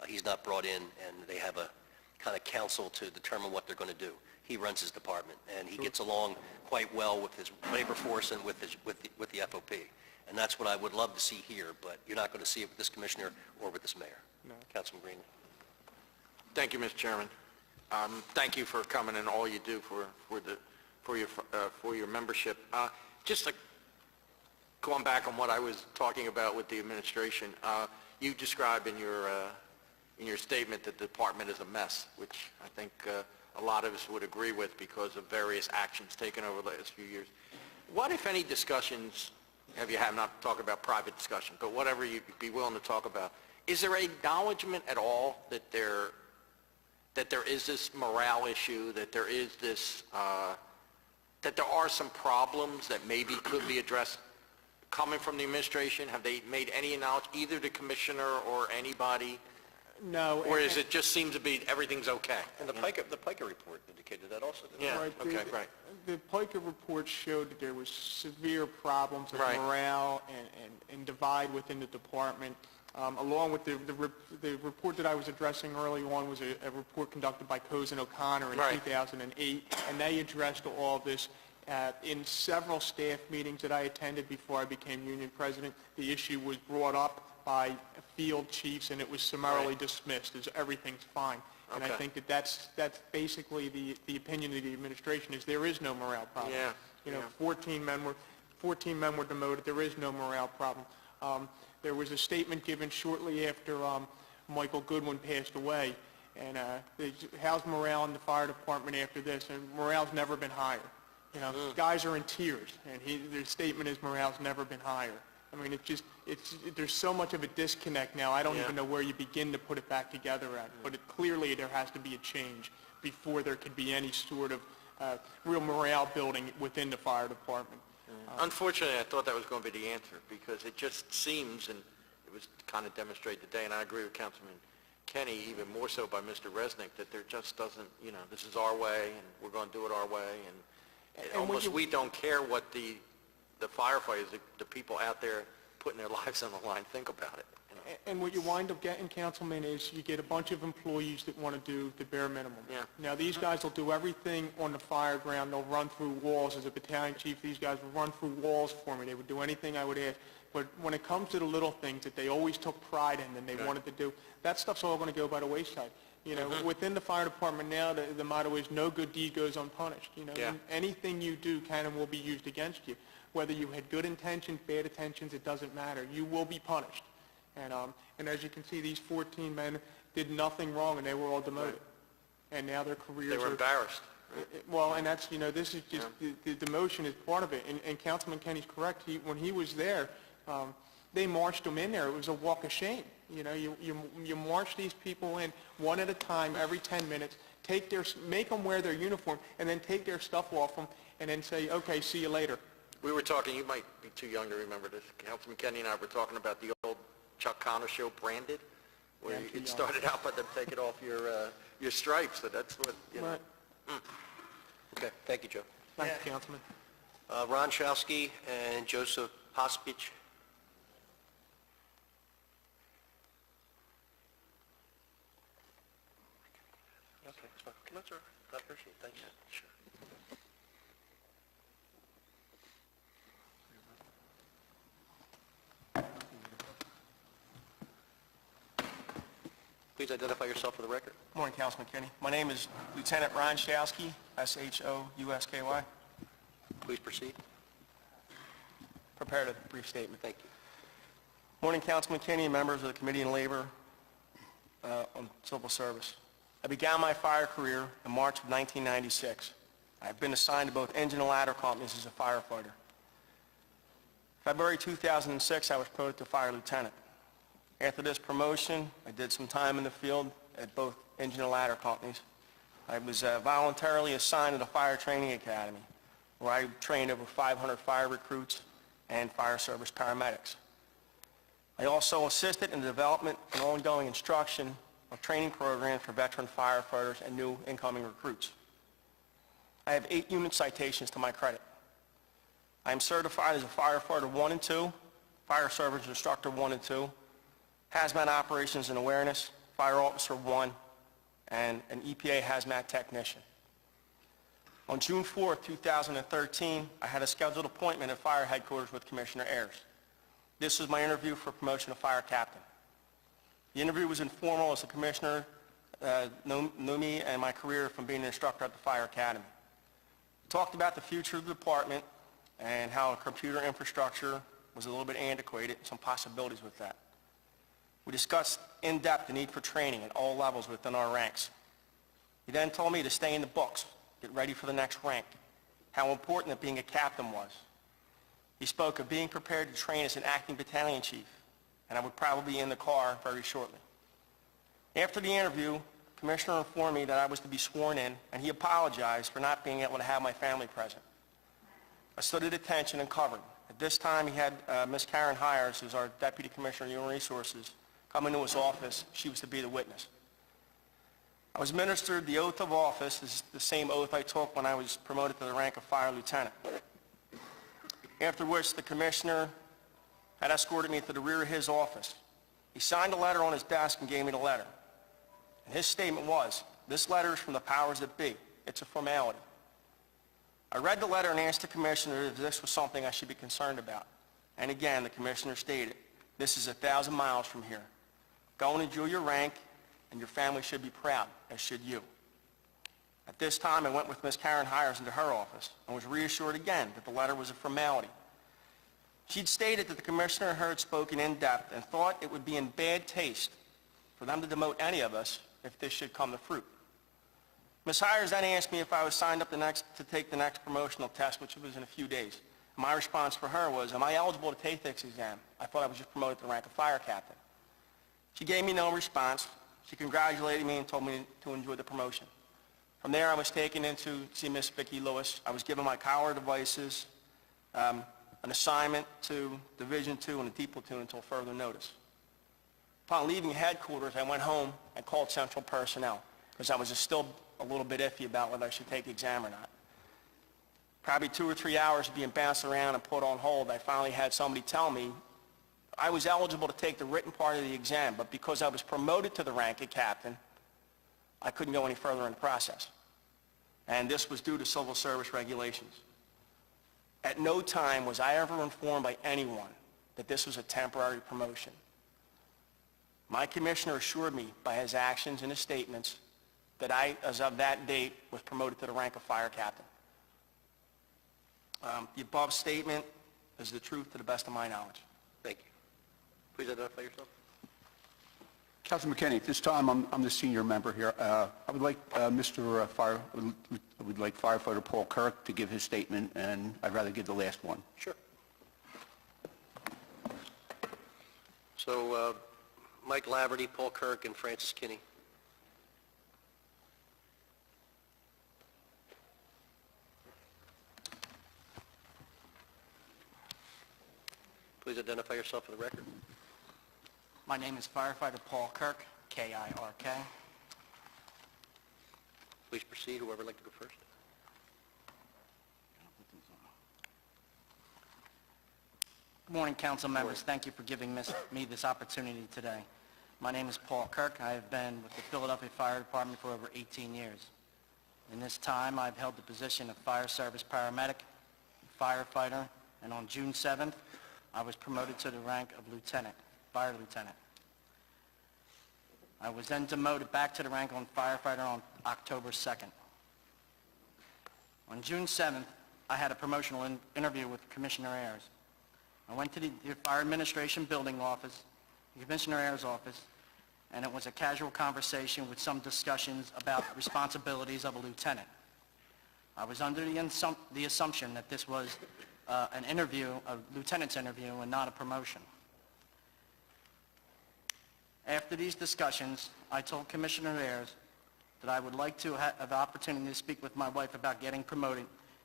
He's not brought in, and they have a kind of council to determine what they're going to do. He runs his department, and he gets along quite well with his labor force and with the FOP. And that's what I would love to see here, but you're not going to see it with this commissioner or with this mayor. No. Councilman Green. Thank you, Mr. Chairman. Thank you for coming and all you do for your membership. Just going back on what I was talking about with the administration, you described in your statement that the department is a mess, which I think a lot of us would agree with because of various actions taken over the last few years. What, if any, discussions have you had? I'm not talking about private discussion, but whatever you'd be willing to talk about. Is there acknowledgement at all that there is this morale issue, that there is this, that there are some problems that maybe could be addressed coming from the administration? Have they made any acknowledgement, either the commissioner or anybody? No. Or is it just seems to be everything's okay? And the Piker report indicated that also, didn't it? Yeah, Right, okay, right. The Piker report showed that there was severe problems of Right. morale and divide within the department. Along with the report that I was addressing early on was a report conducted by Coase and O'Connor in Right. 2008, and they addressed all this in several staff meetings that I attended before I became union president. The issue was brought up by field chiefs, and it was summarily Right. dismissed as everything's fine. And I Okay. think that's basically the opinion of the administration, is there is no morale problem. Yeah, You know, yeah. 14 men were demoted. There is no morale problem. There was a statement given shortly after Michael Goodwin passed away, and how's morale in the fire department after this? And morale's never been higher. You know, guys are in tears, and their statement is morale's never been higher. I mean, there's so much of a disconnect now. I don't Yeah. even know where you begin to put it back together at. But clearly there has to be a change before there could be any sort of real morale building within the fire department. Unfortunately, I thought that was going to be the answer, because it just seems, and it was kind of demonstrated today, and I agree with Councilman Kenny, even more so by Mr. Resnick, that there just doesn't, this is our way, and we're going to do it our way, and almost we don't care what the firefighters, the people out there putting their lives on the line, think about it. And what you wind up getting, Councilman, is you get a bunch of employees that want to do the bare minimum. Yeah. Now, these guys will do everything on the fire ground. They'll run through walls. As a battalion chief, these guys will run through walls for me. They would do anything I would ask. But when it comes to the little things that they always took pride in and they wanted to do, that stuff's all going to go by the wayside. Within the fire department now, the motto is no good deed goes unpunished. Yeah. Anything you do can and will be used against you. Whether you had good intentions, bad intentions, it doesn't matter. You will be punished. And as you can see, these 14 men did nothing wrong, and they were all demoted. Right. And now their careers They were embarrassed. Well, and that's, this is just, the demotion is part of it. And Councilman Kenny's correct. When he was there, they marched him in there. It was a walk of shame. You march these people in one at a time every 10 minutes, make them wear their uniform, and then take their stuff off them, and then say, okay, see you later. We were talking, you might be too young to remember this, Councilman Kenny and I were talking about the old Chuck Connor show, Branded, where it started out by them taking off your stripes, so that's what, Right. Okay, thank you, Joe. Thank you, Councilman. Ron Chowski and Joseph Pospich. Okay, that's all right. I appreciate it. Thank you. Sure. Please identify yourself for the record. Morning, Councilman Kenny. My name is Lieutenant Ron Showski, S-H-O-U-S-K-Y. Please proceed. Prepared a brief statement. Thank you. Morning, Councilman Kenny and members of the Committee on Labor on Civil Service. I began my fire career in March of 1996. I've been assigned to both engine and ladder companies as a firefighter. February 2006, I was promoted to fire lieutenant. After this promotion, I did some time in the field at both engine and ladder companies. I was voluntarily assigned to the Fire Training Academy, where I trained over 500 fire recruits and fire service paramedics. I also assisted in the development and ongoing instruction of training programs for veteran firefighters and new incoming recruits. I have 8 unit citations to my credit. I am certified as a firefighter 1 and 2, fire service instructor 1 and 2, hazmat operations and awareness, fire officer 1, and an EPA hazmat technician. On June 4th, 2013, I had a scheduled appointment at fire headquarters with Commissioner Ayers. This was my interview for promotion to fire captain. The interview was informal as the commissioner knew me and my career from being an instructor at the Fire Academy. We talked about the future of the department and how computer infrastructure was a little bit antiquated, some possibilities with that. We discussed in depth the need for training at all levels within our ranks. He then told me to stay in the books, get ready for the next rank, how important that being a captain was. He spoke of being prepared to train as an acting battalion chief, and I would probably be in the car very shortly. After the interview, the commissioner informed me that I was to be sworn in, and he apologized for not being able to have my family present. I stood at attention and covered. At this time, he had Ms. Karen Hires, who's our Deputy Commissioner of Human Resources, come into his office. She was to be the witness. I was administered the oath of office, this is the same oath I took when I was promoted to the rank of fire lieutenant. After which, the commissioner had escorted me to the rear of his office. He signed a letter on his desk and gave me the letter. And his statement was, "This letter is from the powers that be. It's a formality." I read the letter and asked the commissioner if this was something I should be concerned about. And again, the commissioner stated, "This is 1,000 miles from here. Go and enjoy your rank, and your family should be proud, as should you." At this time, I went with Ms. Karen Hires into her office and was reassured again that the letter was a formality. She'd stated that the commissioner had spoken in depth and thought it would be in bad taste for them to demote any of us if this should come to fruit. Ms. Hires then asked me if I was signed up to take the next promotional test, which was in a few days. My response for her was, "Am I eligible to take this exam? I thought I was just promoted to the rank of fire captain." She gave me no response. She congratulated me and told me to enjoy the promotion. From there, I was taken in to see Miss Vicki Lewis. I was given my collar devices, an assignment to Division II and a D platoon until further notice. Upon leaving headquarters, I went home and called Central Personnel because I was just still a little bit iffy about whether I should take the exam or not. Probably 2 or 3 hours of being bounced around and put on hold, I finally had somebody tell me I was eligible to take the written part of the exam, but because I was promoted to the rank of captain, I couldn't go any further in the process. And this was due to civil service regulations. At no time was I ever informed by anyone that this was a temporary promotion. My commissioner assured me by his actions and his statements that I, as of that date, was promoted to the rank of fire captain. The above statement is the truth to the best of my knowledge. Thank you. Please identify yourself. Councilman McKinney, at this time, I'm the senior member here. I would like Firefighter Paul Kirk to give his statement, and I'd rather give the last one. Sure. So, Mike Laverty, Paul Kirk, and Francis Kinney. Please identify yourself for the record. My name is Firefighter Paul Kirk, K-I-R-K. Please proceed, whoever would like to go first. Good morning, council members. Thank you for giving me this opportunity today. My name is Paul Kirk. I have been with the Philadelphia Fire Department for over 18 years. In this time, I've held the position of fire service paramedic, firefighter, and on June 7th, I was promoted to the rank of lieutenant, fire lieutenant. I was then demoted back to the rank on firefighter on October 2nd. On June 7th, I had a promotional interview with Commissioner Ayers. I went to the Fire Administration Building office, the Commissioner Ayers' office, and it was a casual conversation with some discussions about the responsibilities of a lieutenant. I was under the assumption that this was an interview, a lieutenant's interview, and not a promotion. After these discussions, I told Commissioner Ayers that I would like to have the opportunity to speak with my wife about getting promoted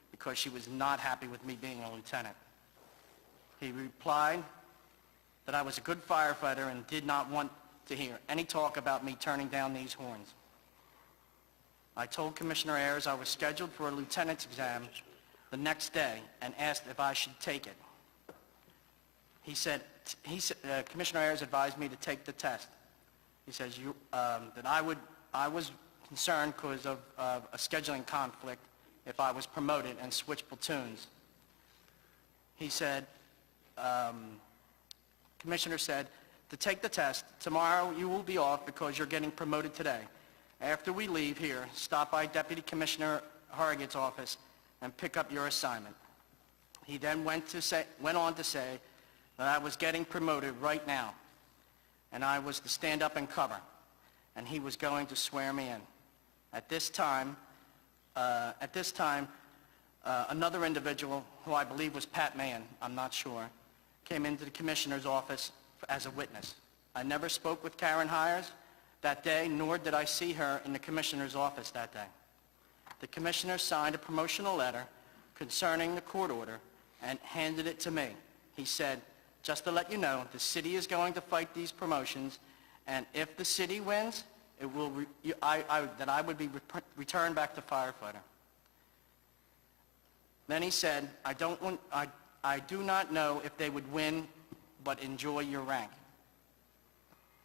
because she was not happy with me being a lieutenant. He replied that I was a good firefighter and did not want to hear any talk about me turning down these horns. I told Commissioner Ayers I was scheduled for a lieutenant's exam the next day and asked if I should take it. Commissioner Ayers advised me to take the test. He says that I was concerned because of a scheduling conflict if I was promoted and switched platoons. He said, Commissioner said, to take the test, tomorrow you will be off because you're getting promoted today. After we leave here, stop by Deputy Commissioner Harrogate's office and pick up your assignment. He then went on to say that I was getting promoted right now, and I was to stand up and cover, and he was going to swear me in. At this time, another individual, who I believe was Pat Mann, I'm not sure, came into the Commissioner's office as a witness. I never spoke with Karen Hires that day, nor did I see her in the Commissioner's office that day. The Commissioner signed a promotional letter concerning the court order and handed it to me. He said, just to let you know, the city is going to fight these promotions, and if the city wins, it will that I would be returned back to firefighter. Then he said, I do not know if they would win, but enjoy your rank.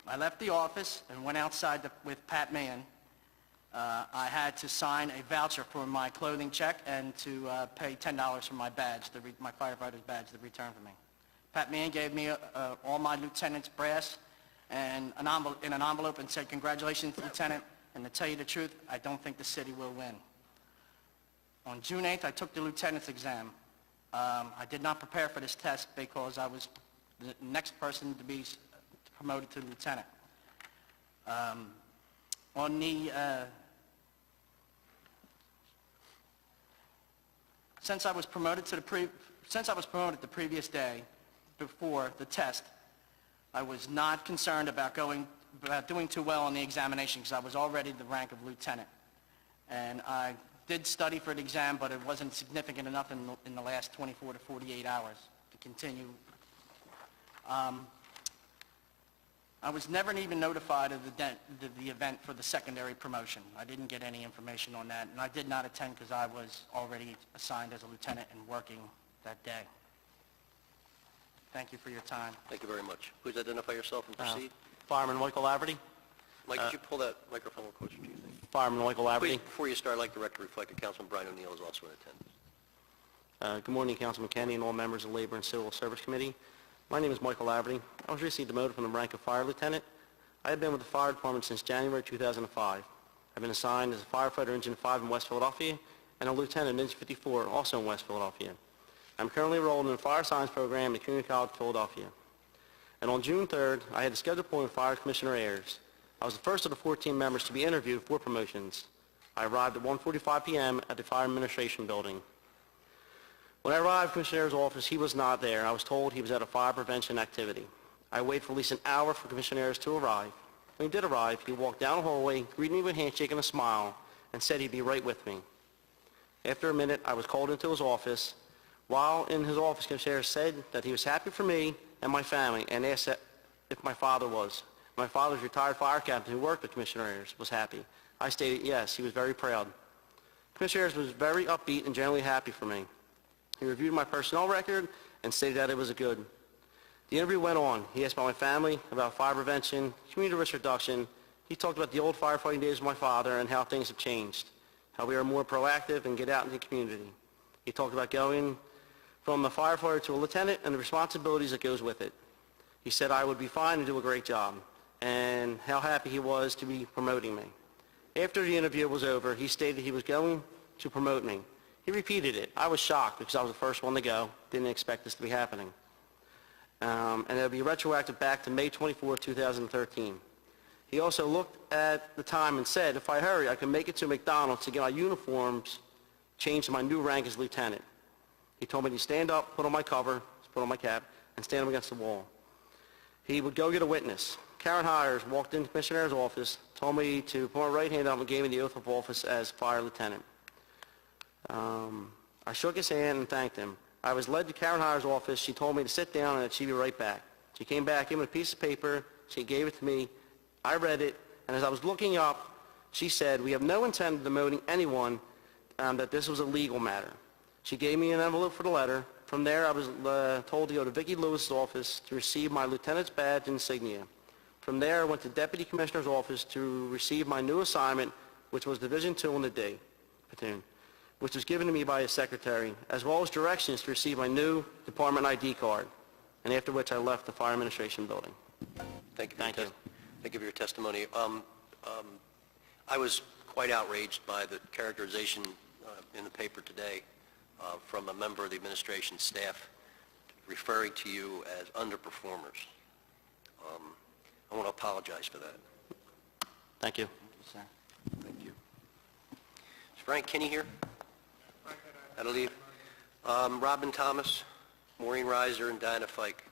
I left the office and went outside with Pat Mann. I had to sign a voucher for my clothing check and to pay $10 for my badge, my firefighter's badge, to return for me. Pat Mann gave me all my lieutenant's brass and in an envelope and said, congratulations, Lieutenant, and to tell you the truth, I don't think the city will win. On June 8th, I took the lieutenant's exam. I did not prepare for this test because I was the next person to be promoted to lieutenant. Since I was promoted the previous day before the test, I was not concerned about doing too well on the examination because I was already the rank of lieutenant. And I did study for the exam, but it wasn't significant enough in the last 24 to 48 hours to continue. I was never even notified of the event for the secondary promotion. I didn't get any information on that, and I did not attend because I was already assigned as a lieutenant and working that day. Thank you for your time. Thank you very much. Please identify yourself and proceed. Fireman Michael Laverty. Mike, could you pull that microphone a little closer to you? Fireman Michael Laverty. Please, before you start, I'd like the record to reflect that Councilman Brian O'Neill is also in attendance. Good morning, Councilman Kenny and all members of the Labor and Civil Service Committee. My name is Michael Laverty. I was recently demoted from the rank of fire lieutenant. I have been with the fire department since January 2005. I've been assigned as a firefighter Engine 5 in West Philadelphia and a lieutenant in Engine 54, also in West Philadelphia. I'm currently enrolled in the Fire Science Program at Community College, Philadelphia. And on June 3rd, I had a scheduled appointment with Fire Commissioner Ayers. I was the first of the 14 members to be interviewed for promotions. I arrived at 1:45 p.m. at the Fire Administration Building. When I arrived at Commissioner Ayers' office, he was not there. I was told he was at a fire prevention activity. I waited for at least an hour for Commissioner Ayers to arrive. When he did arrive, he walked down the hallway, greeted me with a handshake and a smile, and said he'd be right with me. After a minute, I was called into his office. While in his office, Commissioner Ayers said that he was happy for me and my family and asked if my father was. My father's retired fire captain who worked with Commissioner Ayers was happy. I stated yes, he was very proud. Commissioner Ayers was very upbeat and generally happy for me. He reviewed my personnel record and stated that it was good. The interview went on. He asked about my family, about fire prevention, community risk reduction. He talked about the old firefighting days of my father and how things have changed, how we are more proactive and get out into the community. He talked about going from a firefighter to a lieutenant and the responsibilities that goes with it. He said I would be fine and do a great job. and how happy he was to be promoting me. After the interview was over, he stated he was going to promote me. He repeated it. I was shocked because I was the first one to go. Didn't expect this to be happening. And it'll be retroactive back to May 24, 2013. He also looked at the time and said, if I hurry, I can make it to McDonald's to get my uniforms changed to my new rank as lieutenant. He told me to stand up, put on my cover, put on my cap, and stand up against the wall. He would go get a witness. Karen Hires walked into Commissioner's office, told me to put my right hand up and gave me the oath of office as fire lieutenant. I shook his hand and thanked him. I was led to Karen Hires' office. She told me to sit down and that she'd be right back. She came back in with a piece of paper. She gave it to me. I read it, and as I was looking up, she said, we have no intent of demoting anyone, that this was a legal matter. She gave me an envelope for the letter. From there, I was told to go to Vicki Lewis's office to receive my lieutenant's badge and insignia. From there, I went to Deputy Commissioner's office to receive my new assignment, which was Division 2 in the D platoon, which was given to me by his secretary, as well as directions to receive my new department ID card, and after which I left the Fire Administration building. Thank you. Thank you for your testimony. I was quite outraged by the characterization in the paper today from a member of the administration staff referring to you as underperformers. I want to apologize for that. Thank you. Thank you. Is Frank Kinney here? That'll leave. Robin Thomas, Maureen Reiser, and Diana Fike.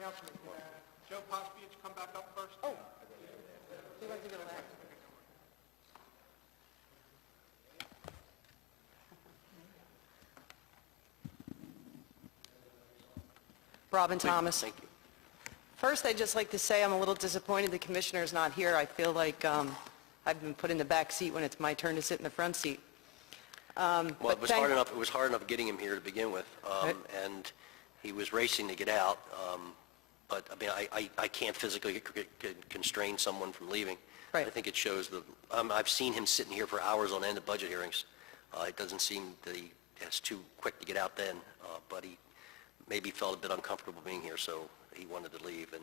Councilman, Joe Pospiech come back up first? Oh. He wants to go last. Robin Thomas. Thank you. First, I'd just like to say I'm a little disappointed the commissioner's not here. I feel like I've been put in the back seat when it's my turn to sit in the front seat. Well, it was hard enough. It was hard enough getting him here to begin with, and he was racing to get out. But I mean, I can't physically constrain someone from leaving. Right. I think it shows the. I've seen him sitting here for hours on end at budget hearings. It doesn't seem that it's too quick to get out then, but he maybe felt a bit uncomfortable being here, so he wanted to leave, and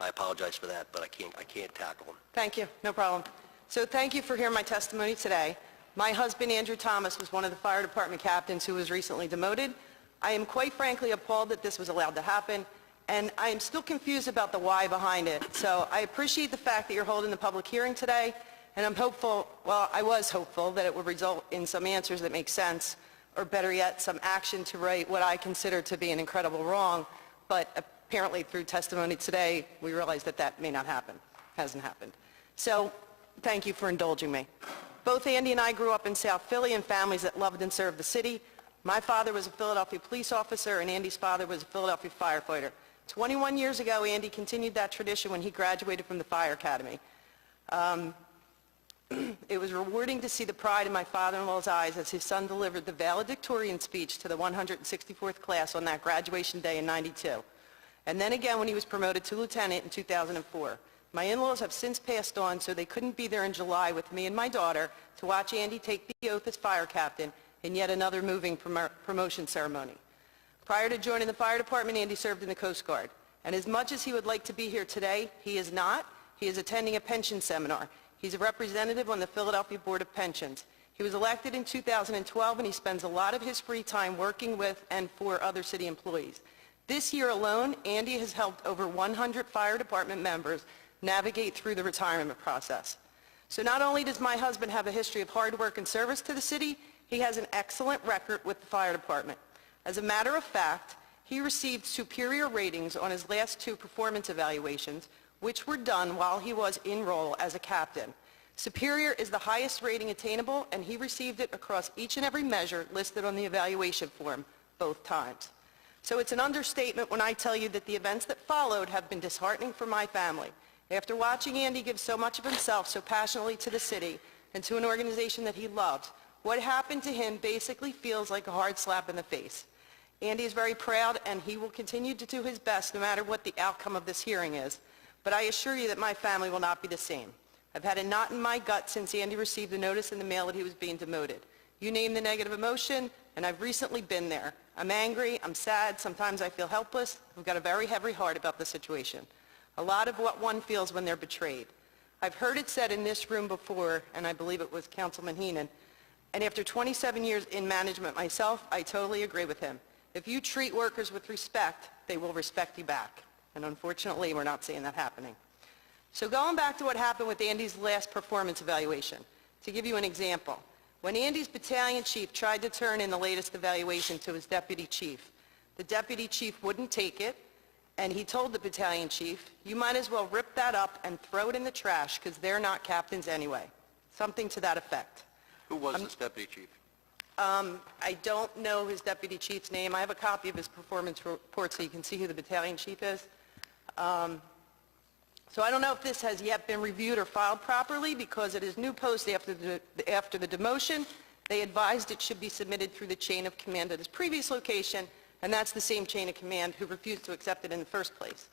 I apologize for that, but I can't tackle him. Thank you. No problem. So thank you for hearing my testimony today. My husband, Andrew Thomas, was one of the fire department captains who was recently demoted. I am quite frankly appalled that this was allowed to happen, and I am still confused about the why behind it. So I appreciate the fact that you're holding the public hearing today, and I'm hopeful, well, I was hopeful that it would result in some answers that make sense, or better yet, some action to right what I consider to be an incredible wrong, but apparently through testimony today, we realize that that may not happen, hasn't happened. So thank you for indulging me. Both Andy and I grew up in South Philly in families that loved and served the city. My father was a Philadelphia police officer, and Andy's father was a Philadelphia firefighter. 21 years ago, Andy continued that tradition when he graduated from the Fire Academy. It was rewarding to see the pride in my father-in-law's eyes as his son delivered the valedictorian speech to the 164th class on that graduation day in '92. And then again when he was promoted to lieutenant in 2004. My in-laws have since passed on, so they couldn't be there in July with me and my daughter to watch Andy take the oath as fire captain in yet another moving promotion ceremony. Prior to joining the fire department, Andy served in the Coast Guard. And as much as he would like to be here today, he is not. He is attending a pension seminar. He's a representative on the Philadelphia Board of Pensions. He was elected in 2012, and he spends a lot of his free time working with and for other city employees. This year alone, Andy has helped over 100 fire department members navigate through the retirement process. So not only does my husband have a history of hard work and service to the city, he has an excellent record with the fire department. As a matter of fact, he received superior ratings on his last 2 performance evaluations, which were done while he was in role as a captain. Superior is the highest rating attainable, and he received it across each and every measure listed on the evaluation form, both times. So it's an understatement when I tell you that the events that followed have been disheartening for my family. After watching Andy give so much of himself so passionately to the city and to an organization that he loved, what happened to him basically feels like a hard slap in the face. Andy is very proud, and he will continue to do his best no matter what the outcome of this hearing is. But I assure you that my family will not be the same. I've had a knot in my gut since Andy received the notice in the mail that he was being demoted. You name the negative emotion, and I've recently been there. I'm angry, I'm sad, sometimes I feel helpless. I've got a very heavy heart about the situation. A lot of what one feels when they're betrayed. I've heard it said in this room before, and I believe it was Councilman Heenan, and after 27 years in management myself, I totally agree with him. If you treat workers with respect, they will respect you back. And unfortunately, we're not seeing that happening. So going back to what happened with Andy's last performance evaluation, to give you an example, when Andy's battalion chief tried to turn in the latest evaluation to his deputy chief, the deputy chief wouldn't take it, and he told the battalion chief, you might as well rip that up and throw it in the trash because they're not captains anyway. Something to that effect. Who was this deputy chief? I don't know his deputy chief's name. I have a copy of his performance report so you can see who the battalion chief is. So I don't know if this has yet been reviewed or filed properly because it is new post after the demotion. They advised it should be submitted through the chain of command at his previous location, and that's the same chain of command who refused to accept it in the first place.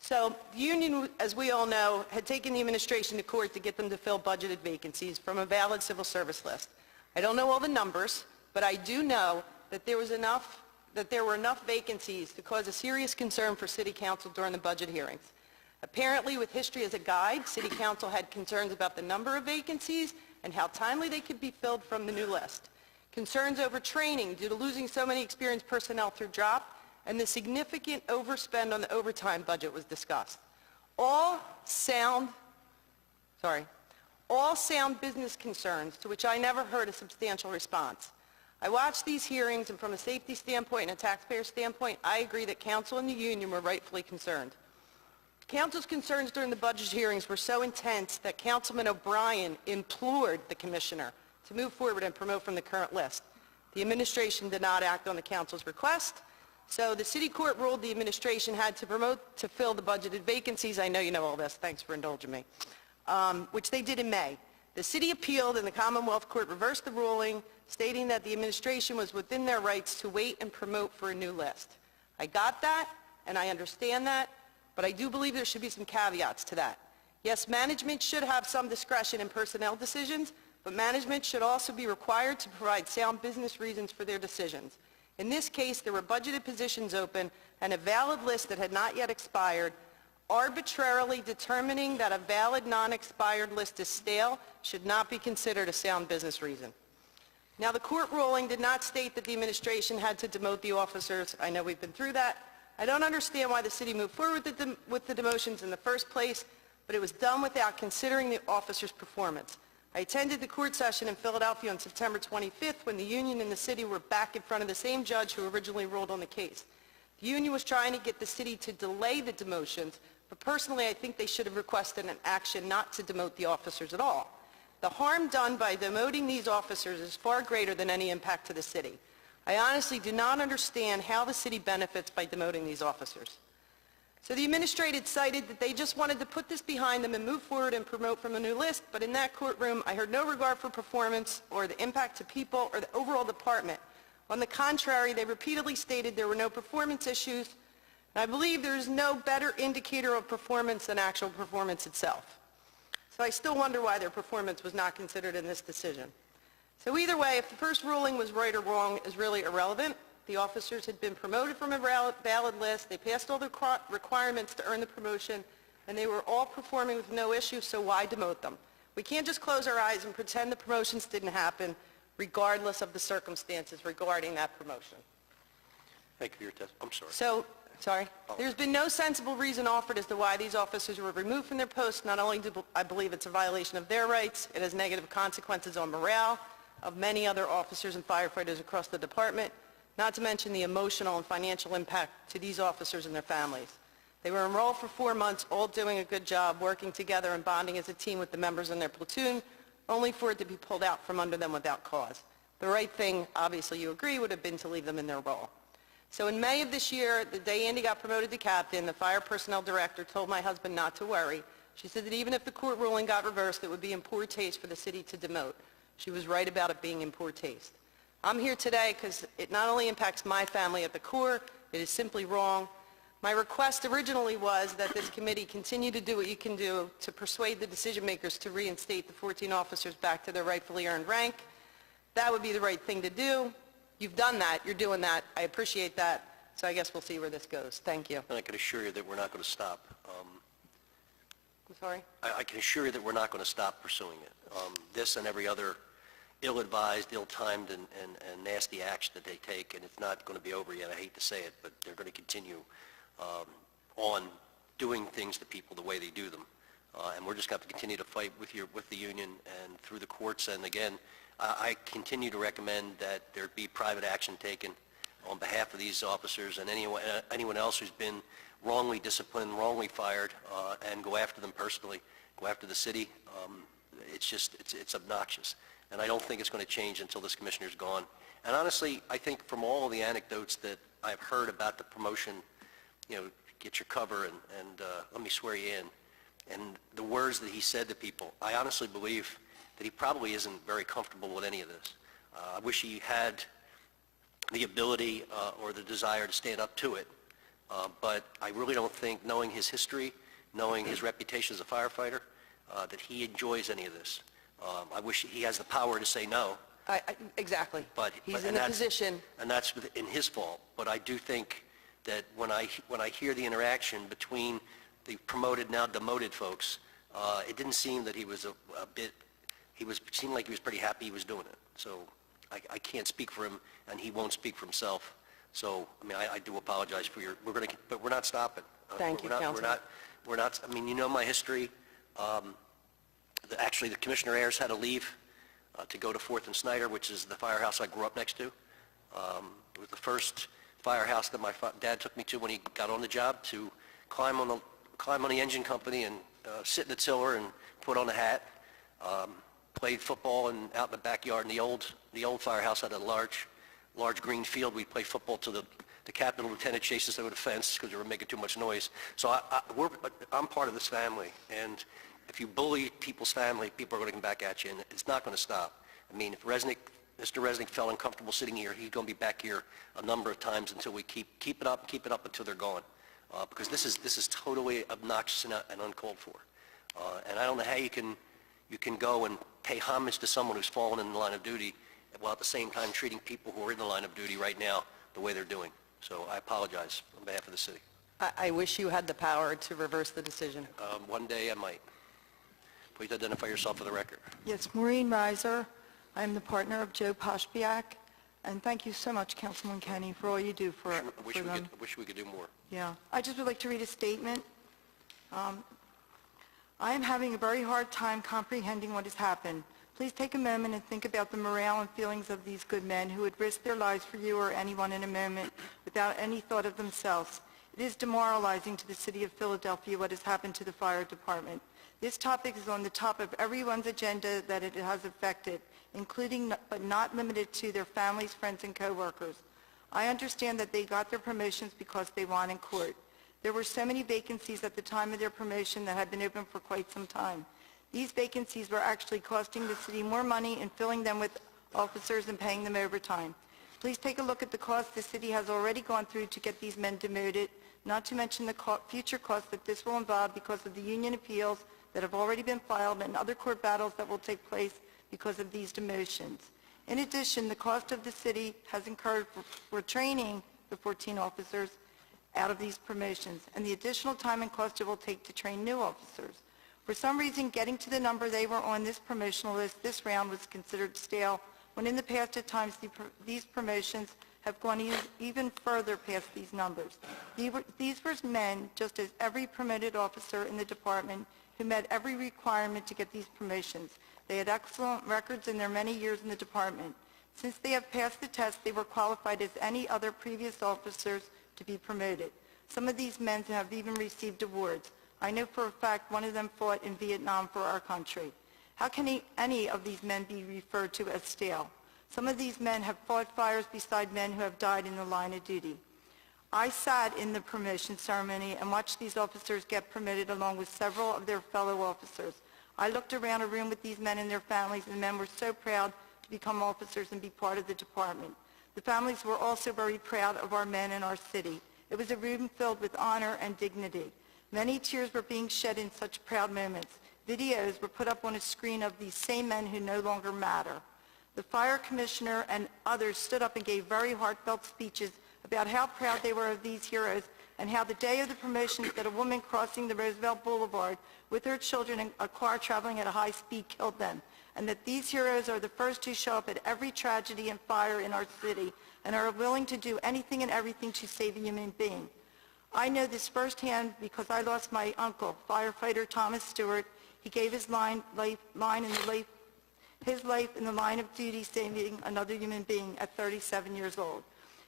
So the union, as we all know, had taken the administration to court to get them to fill budgeted vacancies from a valid civil service list. I don't know all the numbers, but I do know that there were enough vacancies to cause a serious concern for City Council during the budget hearings. Apparently, with history as a guide, City Council had concerns about the number of vacancies and how timely they could be filled from the new list. Concerns over training due to losing so many experienced personnel through drop, and the significant overspend on the overtime budget was discussed. All sound business concerns to which I never heard a substantial response. I watched these hearings, and from a safety standpoint and a taxpayer standpoint, I agree that Council and the union were rightfully concerned. Council's concerns during the budget hearings were so intense that Councilman O'Brien implored the commissioner to move forward and promote from the current list. The administration did not act on the Council's request, so the City Court ruled the administration had to promote to fill the budgeted vacancies. I know you know all this. Thanks for indulging me. Which they did in May. The City appealed, and the Commonwealth Court reversed the ruling, stating that the administration was within their rights to wait and promote for a new list. I got that, and I understand that, but I do believe there should be some caveats to that. Yes, management should have some discretion in personnel decisions, but management should also be required to provide sound business reasons for their decisions. In this case, there were budgeted positions open and a valid list that had not yet expired. Arbitrarily determining that a valid non-expired list is stale should not be considered a sound business reason. Now, the court ruling did not state that the administration had to demote the officers. I know we've been through that. I don't understand why the city moved forward with the demotions in the first place, but it was done without considering the officers' performance. I attended the court session in Philadelphia on September 25th when the union and the city were back in front of the same judge who originally ruled on the case. The union was trying to get the city to delay the demotions, but personally I think they should have requested an action not to demote the officers at all. The harm done by demoting these officers is far greater than any impact to the city. I honestly do not understand how the city benefits by demoting these officers. So the administrator cited that they just wanted to put this behind them and move forward and promote from a new list, but in that courtroom I heard no regard for performance or the impact to people or the overall department. On the contrary, they repeatedly stated there were no performance issues, and I believe there is no better indicator of performance than actual performance itself. So I still wonder why their performance was not considered in this decision. So either way, if the first ruling was right or wrong is really irrelevant. The officers had been promoted from a valid list, they passed all the requirements to earn the promotion, and they were all performing with no issue, so why demote them? We can't just close our eyes and pretend the promotions didn't happen, regardless of the circumstances regarding that promotion. Thank you for your testimony. I'm sorry. So, there's been no sensible reason offered as to why these officers were removed from their posts. Not only do I believe it's a violation of their rights, it has negative consequences on morale of many other officers and firefighters across the department, not to mention the emotional and financial impact to these officers and their families. They were enrolled for 4 months, all doing a good job, working together and bonding as a team with the members in their platoon, only for it to be pulled out from under them without cause. The right thing, obviously you agree, would have been to leave them in their role. So in May of this year, the day Andy got promoted to captain, the fire personnel director told my husband not to worry. She said that even if the court ruling got reversed, it would be in poor taste for the city to demote. She was right about it being in poor taste. I'm here today because it not only impacts my family at the core, it is simply wrong. My request originally was that this committee continue to do what you can do to persuade the decision makers to reinstate the 14 officers back to their rightfully earned rank. That would be the right thing to do. You've done that, you're doing that, I appreciate that, so I guess we'll see where this goes. Thank you. And I can assure you that we're not going to stop. I'm sorry? I can assure you that we're not going to stop pursuing it. This and every other ill-advised, ill-timed, and nasty action that they take, and it's not going to be over yet. I hate to say it, but they're going to continue on doing things to people the way they do them. And we're just going to have to continue to fight with the union and through the courts. And again, I continue to recommend that there be private action taken on behalf of these officers and anyone else who's been wrongly disciplined, wrongly fired, and go after them personally, go after the city. It's obnoxious. And I don't think it's going to change until this commissioner's gone. And honestly, I think from all of the anecdotes that I've heard about the promotion, get your cover and let me swear you in, and the words that he said to people, I honestly believe that he probably isn't very comfortable with any of this. I wish he had the ability or the desire to stand up to it, but I really don't think, knowing his history, knowing his reputation as a firefighter, that he enjoys any of this. I wish he has the power to say no. Exactly. He's in and a that's- position. And that's in his fault. But I do think that when I hear the interaction between the promoted, now demoted folks, it didn't seem that he was seemed like he was pretty happy he was doing it. So I can't speak for him, and he won't speak for himself. So, I mean, I do apologize for but we're not stopping. Thank you, Councilman. We're not, I mean, you know my history. Actually, the Commissioner Ayers had to leave to go to 4th and Snyder, which is the firehouse I grew up next to. It was the first firehouse that my dad took me to when he got on the job, to climb on the engine company and sit in the tiller and put on a hat. Played football out in the backyard. In the old firehouse had a large green field. We'd play football till the captain and lieutenant chased us over the fence because they were making too much noise. So I'm part of this family, and if you bully people's family, people are going to come back at you, and it's not going to stop. I mean, if Mr. Resnick felt uncomfortable sitting here, he's going to be back here a number of times until we keep it up until they're gone, because this is totally obnoxious and uncalled for. And I don't know how you can go and pay homage to someone who's fallen in the line of duty while at the same time treating people who are in the line of duty right now the way they're doing. So I apologize on behalf of the city. I wish you had the power to reverse the decision. One day I might. Please identify yourself for the record. Yes, Maureen Reiser. I'm the partner of Joe Poshbiak, and thank you so much, Councilman Kenny, for all you do for them. Wish we could do more. Yeah. I just would like to read a statement. I am having a very hard time comprehending what has happened. Please take a moment and think about the morale and feelings of these good men who would risk their lives for you or anyone in a moment without any thought of themselves. It is demoralizing to the city of Philadelphia what has happened to the fire department. This topic is on the top of everyone's agenda that it has affected, including but not limited to their families, friends, and co-workers. I understand that they got their promotions because they won in court. There were so many vacancies at the time of their promotion that had been open for quite some time. These vacancies were actually costing the city more money in filling them with officers and paying them overtime. Please take a look at the costs the city has already gone through to get these men demoted, not to mention the future costs that this will involve because of the union appeals that have already been filed and other court battles that will take place because of these demotions. In addition, the cost of the city has incurred for training the 14 officers out of these promotions, and the additional time and cost it will take to train new officers. For some reason, getting to the number they were on this promotional list this round was considered stale, when in the past at times these promotions have gone even further past these numbers. These were men, just as every promoted officer in the department, who met every requirement to get these promotions. They had excellent records in their many years in the department. Since they have passed the test, they were qualified as any other previous officers to be promoted. Some of these men have even received awards. I know for a fact one of them fought in Vietnam for our country. How can any of these men be referred to as stale? Some of these men have fought fires beside men who have died in the line of duty. I sat in the promotion ceremony and watched these officers get promoted along with several of their fellow officers. I looked around a room with these men and their families, and the men were so proud to become officers and be part of the department. The families were also very proud of our men in our city. It was a room filled with honor and dignity. Many tears were being shed in such proud moments. Videos were put up on a screen of these same men who no longer matter. The fire commissioner and others stood up and gave very heartfelt speeches about how proud they were of these heroes and how the day of the promotions that a woman crossing the Roosevelt Boulevard with her children in a car traveling at a high speed killed them, and that these heroes are the first to show up at every tragedy and fire in our city and are willing to do anything and everything to save a human being. I know this firsthand because I lost my uncle, firefighter Thomas Stewart. He gave his life in the line of duty saving another human being at 37 years old.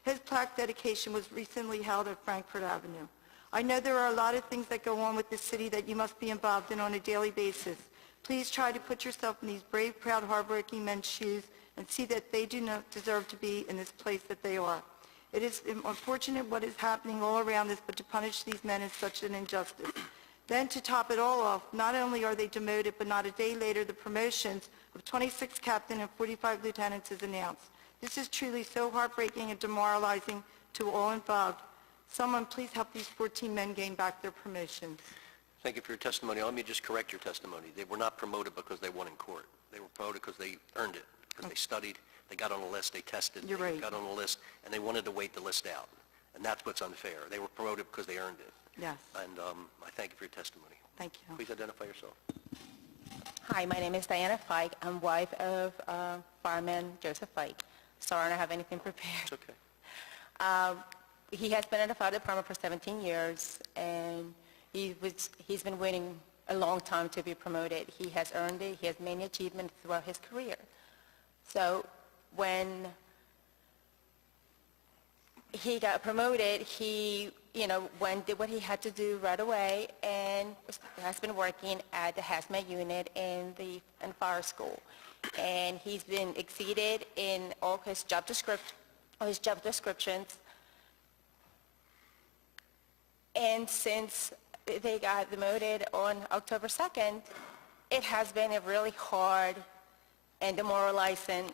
His plaque dedication was recently held at Frankfurt Avenue. I know there are a lot of things that go on with this city that you must be involved in on a daily basis. Please try to put yourself in these brave, proud, hardworking men's shoes and see that they do not deserve to be in this place that they are. It is unfortunate what is happening all around us, but to punish these men is such an injustice. Then to top it all off, not only are they demoted, but not a day later, the promotions of 26 captain and 45 lieutenants is announced. This is truly so heartbreaking and demoralizing to all involved. Someone please help these 14 men gain back their promotions. Thank you for your testimony. Let me just correct your testimony. They were not promoted because they won in court. They were promoted because they earned it, because they studied, they got on a list, they tested, You're they right. got on a list, and they wanted to wait the list out. And that's what's unfair. They were promoted because they earned it. Yes, And I thank you for your testimony. thank you. Please identify yourself. Hi, my name is Diana Fike. I'm wife of fireman Joseph Fike. Sorry, I don't have anything prepared. It's okay. He has been in the fire department for 17 years, and he's been waiting a long time to be promoted. He has earned it. He has many achievements throughout his career. So when he got promoted, he did what he had to do right away, and has been working at the hazmat unit in fire school. And he's been exceeded in all his job descriptions. And since they got demoted on October 2nd, it has been a really hard and demoralizing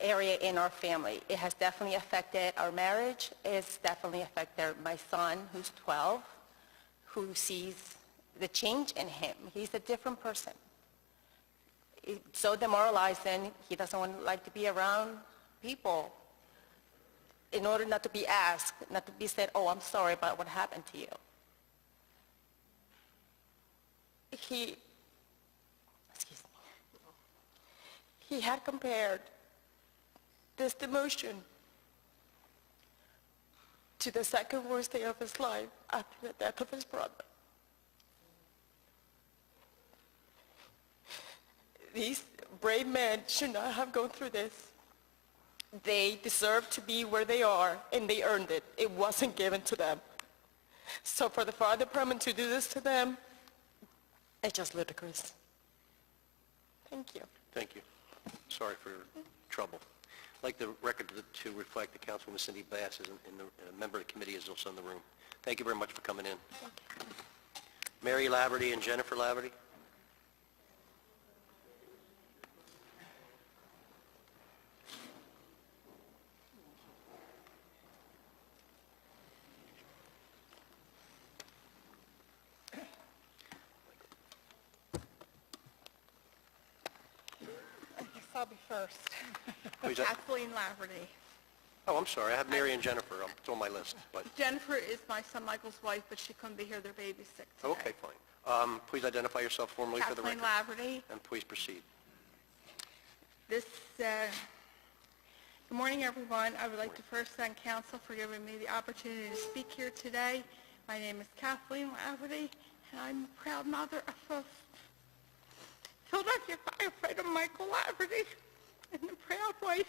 area in our family. It has definitely affected our marriage. It's definitely affected my son, who's 12, who sees the change in him. He's a different person. It's so demoralizing. He doesn't like to be around people. In order not to be asked, not to be said, oh, I'm sorry about what happened to you. He had compared this demotion to the second worst day of his life after the death of his brother. These brave men should not have gone through this. They deserve to be where they are, and they earned it. It wasn't given to them. So for the fire department to do this to them, it's just ludicrous. Thank you. Thank you. Sorry for your trouble. I'd like the record to reflect that Councilwoman Cindy Bass is a member of the committee is also in the room. Thank you very much for coming in. Mary Laverty and Jennifer Laverty. I'll be first. Who's that? Kathleen Laverty. Oh, I'm sorry. I have Mary and Jennifer. It's on my list. But Jennifer is my son Michael's wife, but she couldn't be here. Their baby's sick today. okay, fine. Please identify yourself formally for the Kathleen record. Laverty. And please proceed. Good morning, everyone. I would like to first thank council for giving me the opportunity to speak here today. My name is Kathleen Laverty, and I'm a proud mother of Philadelphia firefighter Michael Laverty, and the proud wife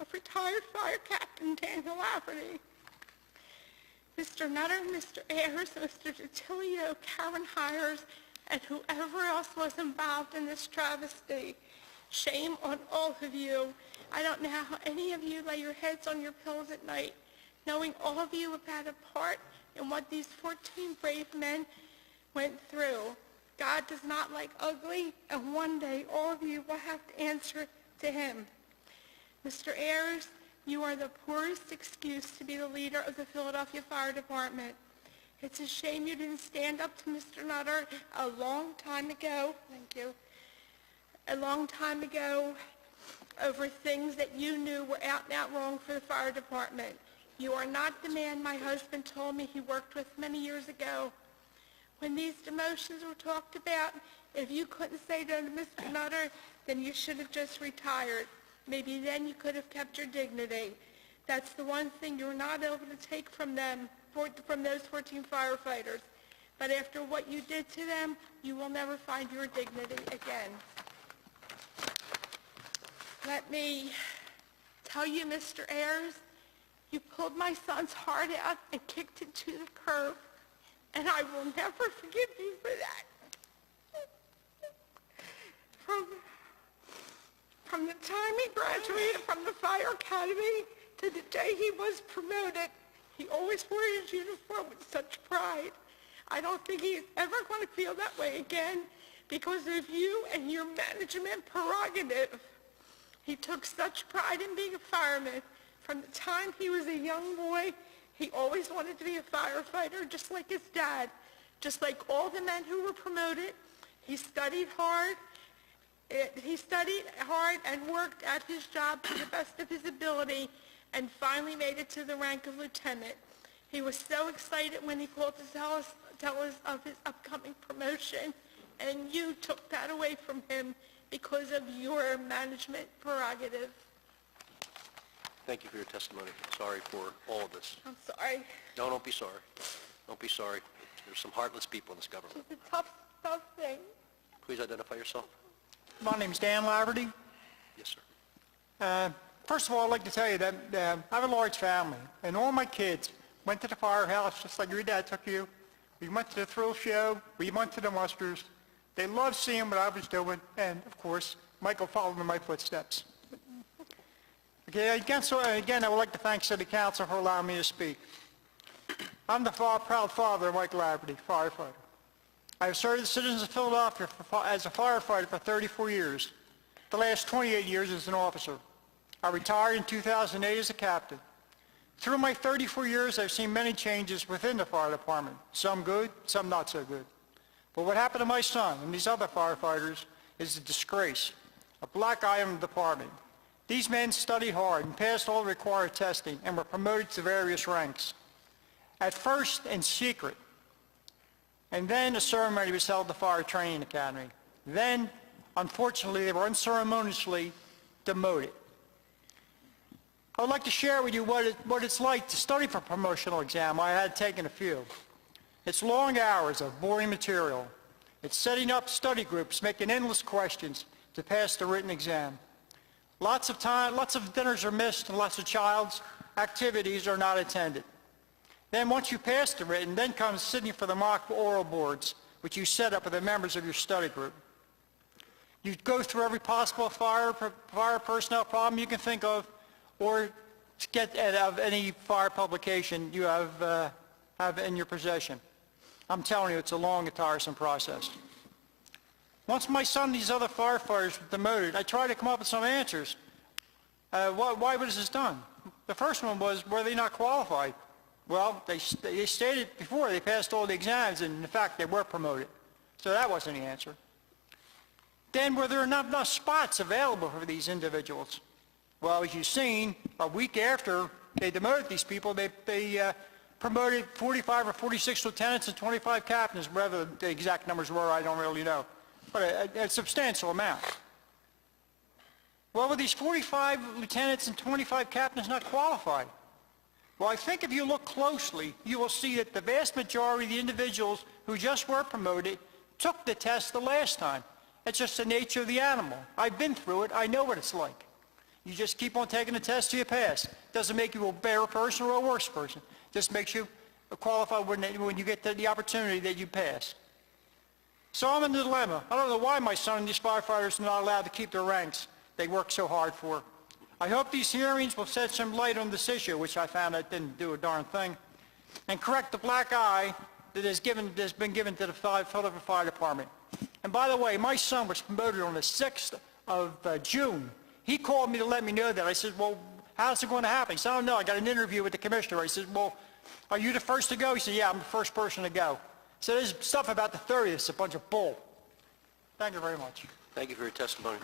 of retired fire captain Daniel Laverty. Mr. Nutter, Mr. Ayers, Mr. DiTilio, Karen Hires, and whoever else was involved in this travesty. Shame on all of you. I don't know how any of you lay your heads on your pillows at night, knowing all of you have had a part in what these 14 brave men went through. God does not like ugly, and one day all of you will have to answer to him. Mr. Ayers, you are the poorest excuse to be the leader of the Philadelphia Fire Department. It's a shame you didn't stand up to Mr. Nutter a long time ago. Thank you. A long time ago over things that you knew were out and out wrong for the fire department. You are not the man my husband told me he worked with many years ago. When these demotions were talked about, if you couldn't say no to Mr. Nutter, then you should have just retired. Maybe then you could have kept your dignity. That's the one thing you're not able to take from them, from those 14 firefighters. But after what you did to them, you will never find your dignity again. Let me tell you, Mr. Ayers, you pulled my son's heart out and kicked it to the curb, and I will never forgive you for that. From the time he graduated from the fire academy to the day he was promoted, he always wore his uniform with such pride. I don't think he's ever going to feel that way again because of you and your management prerogative. He took such pride in being a fireman. From the time he was a young boy, he always wanted to be a firefighter, just like his dad. Just like all the men who were promoted, he studied hard. And worked at his job to the best of his ability and finally made it to the rank of lieutenant. He was so excited when he called to tell us of his upcoming promotion, and you took that away from him because of your management prerogative. Thank you for your testimony. Sorry for all of this. I'm sorry. No, don't be sorry. Don't be sorry. There's some heartless people in this government. It's a tough, tough thing. Please identify yourself. My name's Dan Laverty. Yes, sir. First of all, I'd like to tell you that I have a large family, and all my kids went to the firehouse just like your dad took you. We went to the thrill show. We went to the musters. They loved seeing what I was doing, and, of course, Michael followed in my footsteps. Okay, again, I would like to thank City Council for allowing me to speak. I'm the proud father of Mike Laverty, firefighter. I have served the citizens of Philadelphia as a firefighter for 34 years, the last 28 years as an officer. I retired in 2008 as a captain. Through my 34 years, I've seen many changes within the fire department, some good, some not so good. But what happened to my son and these other firefighters is a disgrace, a black eye on the department. These men studied hard and passed all the required testing and were promoted to various ranks. At first in secret, and then a ceremony was held at the Fire Training Academy. Then, unfortunately, they were unceremoniously demoted. I would like to share with you what it's like to study for a promotional exam. I had taken a few. It's long hours of boring material. It's setting up study groups, making endless questions to pass the written exam. Lots of time, lots of dinners are missed, and lots of child's activities are not attended. Then once you pass the written, then comes sitting for the mock oral boards, which you set up with the members of your study group. You go through every possible fire personnel problem you can think of, or get of any fire publication you have in your possession. I'm telling you, it's a long and tiresome process. Once my son and these other firefighters were demoted, I tried to come up with some answers. Why was this done? The first one was, were they not qualified? Well, they stated before they passed all the exams, and in fact, they were promoted. So that wasn't the answer. Then, were there not enough spots available for these individuals? Well, as you've seen, a week after they demoted these people, they promoted 45 or 46 lieutenants and 25 captains. Whatever the exact numbers were, I don't really know. But a substantial amount. Well, were these 45 lieutenants and 25 captains not qualified? Well, I think if you look closely, you will see that the vast majority of the individuals who just were promoted took the test the last time. It's just the nature of the animal. I've been through it. I know what it's like. You just keep on taking the test till you pass. Doesn't make you a better person or a worse person. Just makes you qualified when you get the opportunity that you pass. So I'm in a dilemma. I don't know why my son and these firefighters are not allowed to keep their ranks they work so hard for. I hope these hearings will shed some light on this issue, which I found I didn't do a darn thing, and correct the black eye that has been given to the Philadelphia Fire Department. And by the way, my son was promoted on the 6th of June. He called me to let me know that. I said, well, how's it going to happen? He said, oh, no, I got an interview with the commissioner. I said, well, Are you the first to go? He said, yeah, I'm the first person to go. So there's stuff about the 30th that's a bunch of bull. Thank you very much. Thank you for your testimony.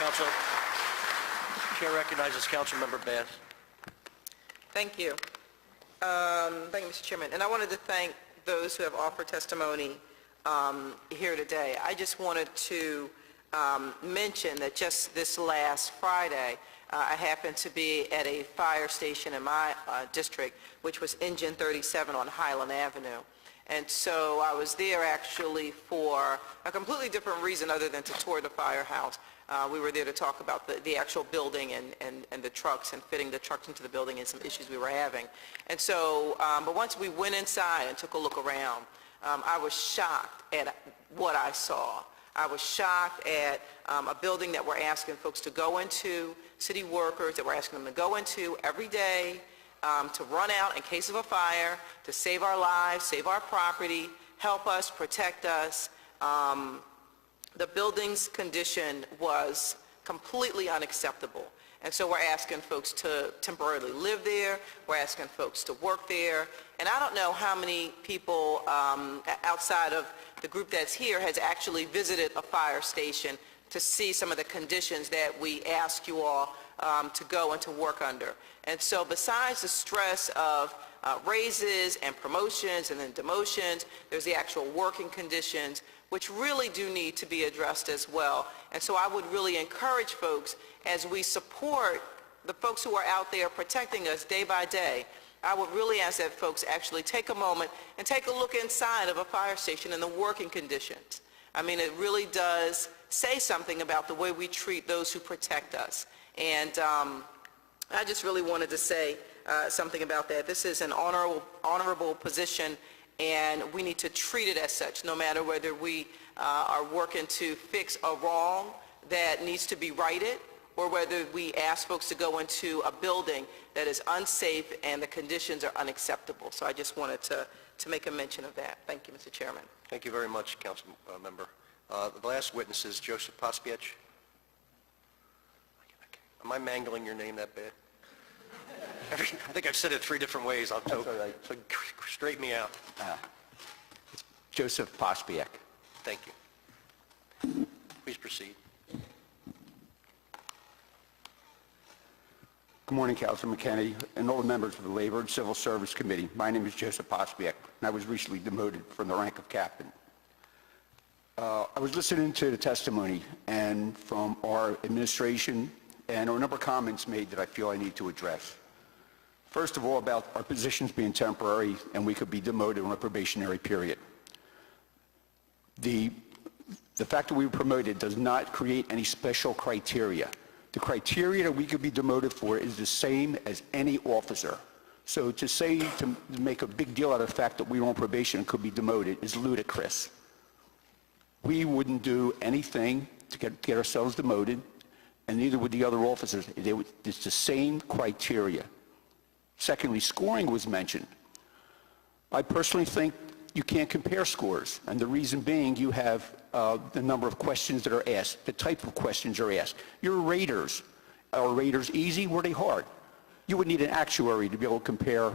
Council, Chair recognizes Councilmember Bass. Thank you. Thank you, Mr. Chairman. And I wanted to thank those who have offered testimony here today. I just wanted to mention that just this last Friday, I happened to be at a fire station in my district, which was Engine 37 on Highland Avenue. And so I was there actually for a completely different reason other than to tour the firehouse. We were there to talk about the actual building and the trucks and fitting the trucks into the building and some issues we were having. And so, but once we went inside and took a look around, I was shocked at what I saw. I was shocked at a building that we're asking folks to go into, city workers that we're asking them to go into every day, to run out in case of a fire, to save our lives, save our property, help us, protect us. The building's condition was completely unacceptable. And so we're asking folks to temporarily live there. We're asking folks to work there. And I don't know how many people outside of the group that's here has actually visited a fire station to see some of the conditions that we ask you all to go and to work under. And so besides the stress of raises and promotions and then demotions, there's the actual working conditions, which really do need to be addressed as well. And so I would really encourage folks, as we support the folks who are out there protecting us day by day, I would really ask that folks actually take a moment and take a look inside of a fire station and the working conditions. I mean, it really does say something about the way we treat those who protect us. And I just really wanted to say something about that. This is an honorable position, and we need to treat it as such, no matter whether we are working to fix a wrong that needs to be righted, or whether we ask folks to go into a building that is unsafe and the conditions are unacceptable. So I just wanted to make a mention of that. Thank you, Mr. Chairman. Thank you very much, Council Member. The last witness is Joseph Pospiech. Am I mangling your name that bad? I think I've said it 3 different ways. So straighten me out. It's Joseph Pospiech. Thank you. Please proceed. Good morning, Councilman Kennedy, and all the members of the Labor and Civil Service Committee. My name is Joseph Pospiech, and I was recently demoted from the rank of captain. I was listening to the testimony and from our administration, and there were a number of comments made that I feel I need to address. First of all, about our positions being temporary and we could be demoted on a probationary period. The fact that we were promoted does not create any special criteria. The criteria that we could be demoted for is the same as any officer. So to make a big deal out of the fact that we were on probation and could be demoted is ludicrous. We wouldn't do anything to get ourselves demoted, and neither would the other officers. It's the same criteria. Secondly, scoring was mentioned. I personally think you can't compare scores, and the reason being you have the number of questions that are asked, the type of questions are asked. Your raters, are raters easy? Were they hard? You would need an actuary to be able to compare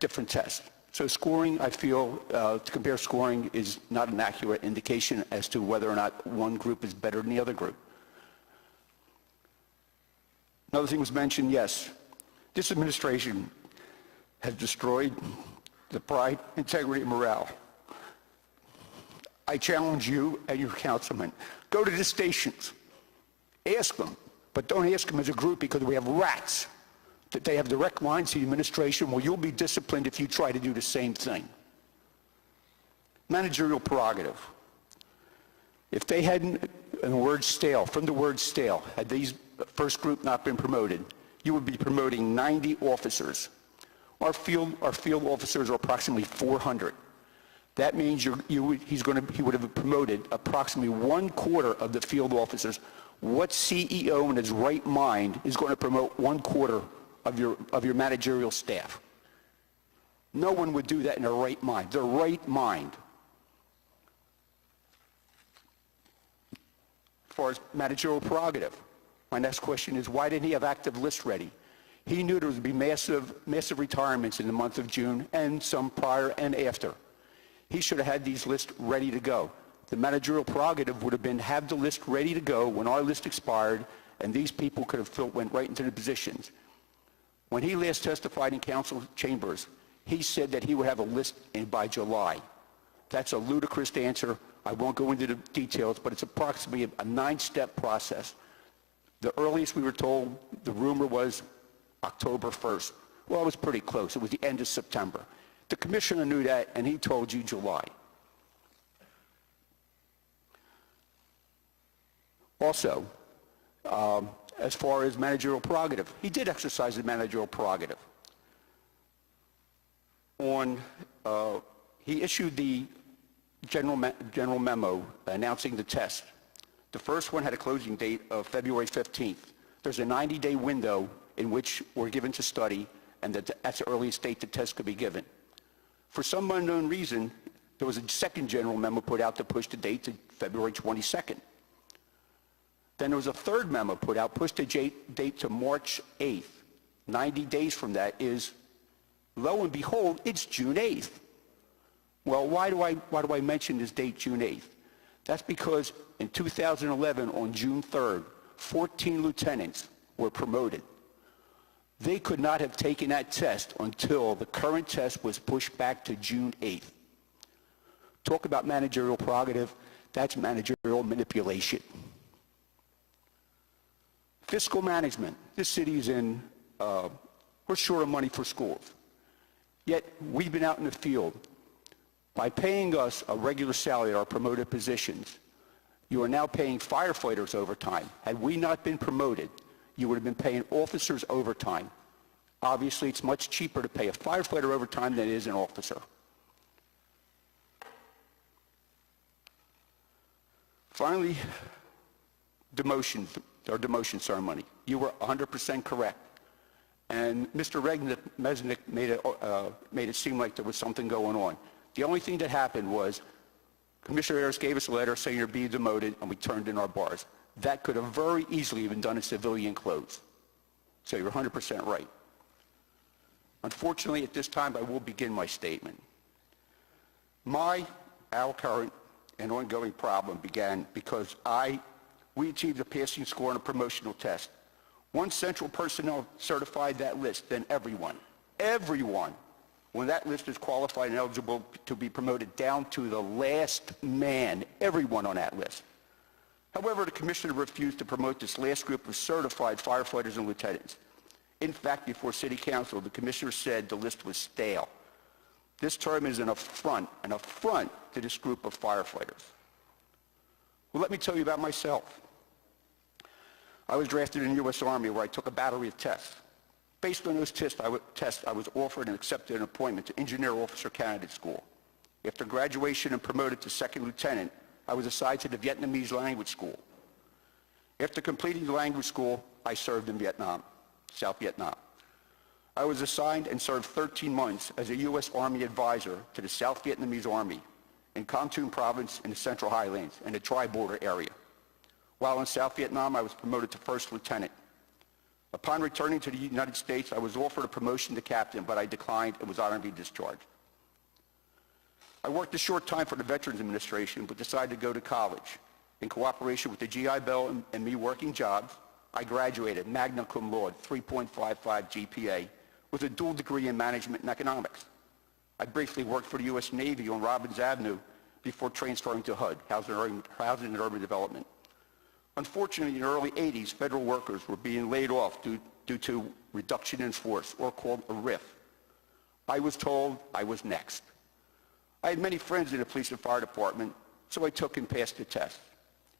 different tests. So scoring, I feel, to compare scoring is not an accurate indication as to whether or not one group is better than the other group. Another thing was mentioned, yes, this administration has destroyed the pride, integrity, and morale. I challenge you and your councilmen, go to the stations, ask them, but don't ask them as a group because we have rats, that they have direct lines to the administration. Well, you'll be disciplined if you try to do the same thing. Managerial prerogative. If they hadn't, in the word stale, from the word stale, had these first group not been promoted, you would be promoting 90 officers. Our field officers are approximately 400. That means he would have promoted approximately 1/4 of the field officers. What CEO in his right mind is going to promote 1/4 of your managerial staff? No one would do that in their right mind. Their right mind. As far as managerial prerogative, my next question is, why didn't he have active list ready? He knew there was going to be massive retirements in the month of June and some prior and after. He should have had these lists ready to go. The managerial prerogative would have been have the list ready to go when our list expired, and these people could have went right into the positions. When he last testified in council chambers, he said that he would have a list in by July. That's a ludicrous answer. I won't go into the details, but it's approximately a 9-step process. The earliest we were told, the rumor was October 1st. Well, it was pretty close. It was the end of September. The commissioner knew that, and he told you July. Also, as far as managerial prerogative, he did exercise the managerial prerogative. He issued the general memo announcing the test. The first one had a closing date of February 15th. There's a 90-day window in which we're given to study, and that's the earliest date the test could be given. For some unknown reason, there was a second general memo put out to push the date to February 22nd. Then there was a third memo put out, pushed the date to March 8th. 90 days from that is, lo and behold, it's June 8th. Well, why do I mention this date, June 8th? That's because in 2011, on June 3rd, 14 lieutenants were promoted. They could not have taken that test until the current test was pushed back to June 8th. Talk about managerial prerogative, that's managerial manipulation. Fiscal management. This city's we're short of money for schools. Yet we've been out in the field. By paying us a regular salary at our promoted positions, you are now paying firefighters overtime. Had we not been promoted, you would have been paying officers overtime. Obviously, it's much cheaper to pay a firefighter overtime than it is an officer. Finally, demotions, our demotion ceremony. You were 100% correct. And Mr. Resnick made it seem like there was something going on. The only thing that happened was Commissioner Ayers gave us a letter saying you're being demoted, and we turned in our bars. That could have very easily been done in civilian clothes. So you're 100% right. Unfortunately, at this time, I will begin my statement. Our current and ongoing problem began because we achieved a passing score on a promotional test. Once central personnel certified that list, then everyone, when that list is qualified and eligible to be promoted down to the last man, everyone on that list. However, the commissioner refused to promote this last group of certified firefighters and lieutenants. In fact, before City Council, the commissioner said the list was stale. This term is an affront to this group of firefighters. Well, let me tell you about myself. I was drafted in the U.S. Army where I took a battery of tests. Based on those tests, I was offered and accepted an appointment to Engineer Officer Candidate School. After graduation and promoted to second lieutenant, I was assigned to the Vietnamese language school. After completing the language school, I served in Vietnam, South Vietnam. I was assigned and served 13 months as a U.S. Army advisor to the South Vietnamese Army in Con Tum Province in the Central Highlands in the tri-border area. While in South Vietnam, I was promoted to first lieutenant. Upon returning to the United States, I was offered a promotion to captain, but I declined and was honorably discharged. I worked a short time for the Veterans Administration, but decided to go to college. In cooperation with the GI Bill and me working jobs, I graduated magna cum laude, 3.55 GPA, with a dual degree in management and economics. I briefly worked for the U.S. Navy on Robbins Avenue before transferring to HUD, Housing and Urban Development. Unfortunately, in the early 80s, federal workers were being laid off due to reduction in force, or called a RIF. I was told I was next. I had many friends in the police and fire department, so I took and passed the test.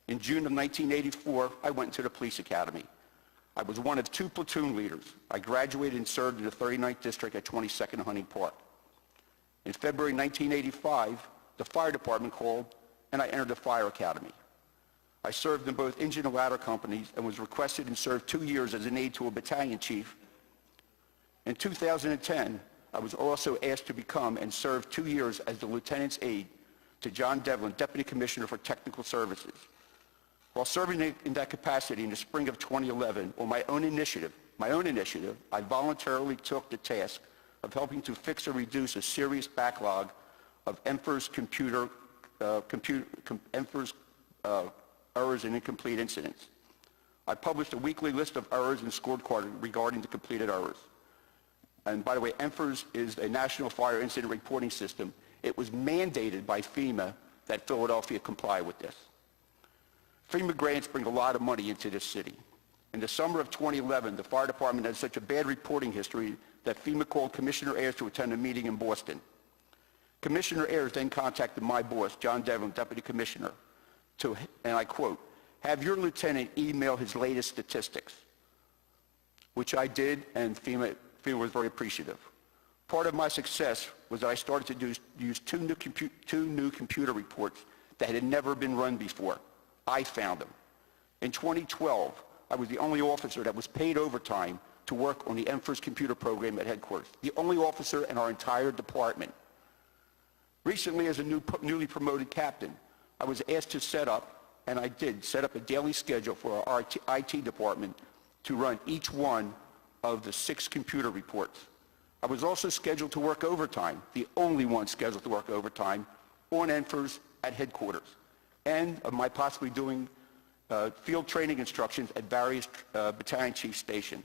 In June of 1984, I went to the police academy. I was one of 2 platoon leaders. I graduated and served in the 39th District at 22nd and Hunting Park. In February 1985, the fire department called, and I entered the fire academy. I served in both engine and ladder companies and was requested and served 2 years as an aide to a battalion chief. In 2010, I was also asked to become and serve 2 years as the lieutenant's aide to John Devlin, Deputy Commissioner for Technical Services. While serving in that capacity in the spring of 2011, on my own initiative, my own initiative, I voluntarily took the task of helping to fix or reduce a serious backlog of EMFR's errors and incomplete incidents. I published a weekly list of errors and scorecard regarding the completed errors. And by the way, EMFRS is a national fire incident reporting system. It was mandated by FEMA that Philadelphia comply with this. FEMA grants bring a lot of money into this city. In the summer of 2011, the fire department had such a bad reporting history that FEMA called Commissioner Ayers to attend a meeting in Boston. Commissioner Ayers then contacted my boss, John Devlin, Deputy Commissioner, to, and I quote, have your lieutenant email his latest statistics, which I did, and FEMA was very appreciative. Part of my success was that I started to use two new computer reports that had never been run before. I found them. In 2012, I was the only officer that was paid overtime to work on the EMFRS computer program at headquarters, the only officer in our entire department. Recently, as a newly promoted captain, I was asked to set up, and I did, set up a daily schedule for our IT department to run each one of the 6 computer reports. I was also scheduled to work overtime, the only one scheduled to work overtime, on EMFRS at headquarters, and of my possibly doing field training instructions at various battalion chief stations.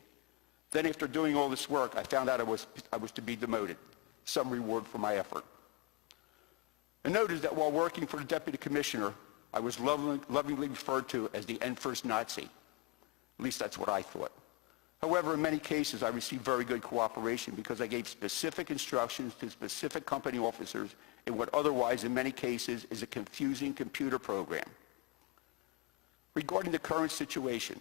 Then after doing all this work, I found out I was to be demoted, some reward for my effort. And notice that while working for the deputy commissioner, I was lovingly referred to as the EMFRS Nazi. At least that's what I thought. However, in many cases, I received very good cooperation because I gave specific instructions to specific company officers in what otherwise, in many cases, is a confusing computer program. Regarding the current situation,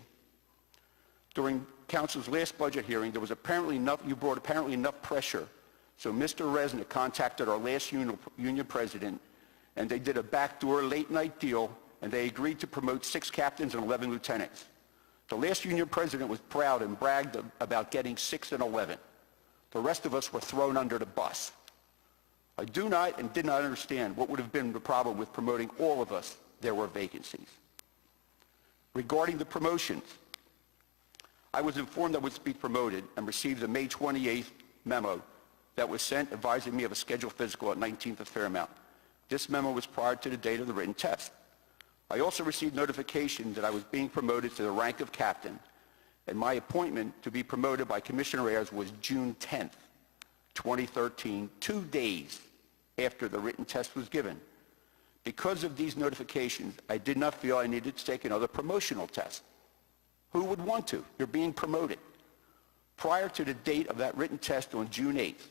during Council's last budget hearing, there was you brought apparently enough pressure, so Mr. Resnick contacted our last union president, and they did a backdoor late-night deal, and they agreed to promote 6 captains and 11 lieutenants. The last union president was proud and bragged about getting 6 and 11. The rest of us were thrown under the bus. I do not and did not understand what would have been the problem with promoting all of us. There were vacancies. Regarding the promotions, I was informed I would be promoted and received a May 28th memo that was sent advising me of a scheduled physical at 19th of Fairmount. This memo was prior to the date of the written test. I also received notification that I was being promoted to the rank of captain, and my appointment to be promoted by Commissioner Ayers was June 10th, 2013, 2 days after the written test was given. Because of these notifications, I did not feel I needed to take another promotional test. Who would want to? You're being promoted. Prior to the date of that written test on June 8th,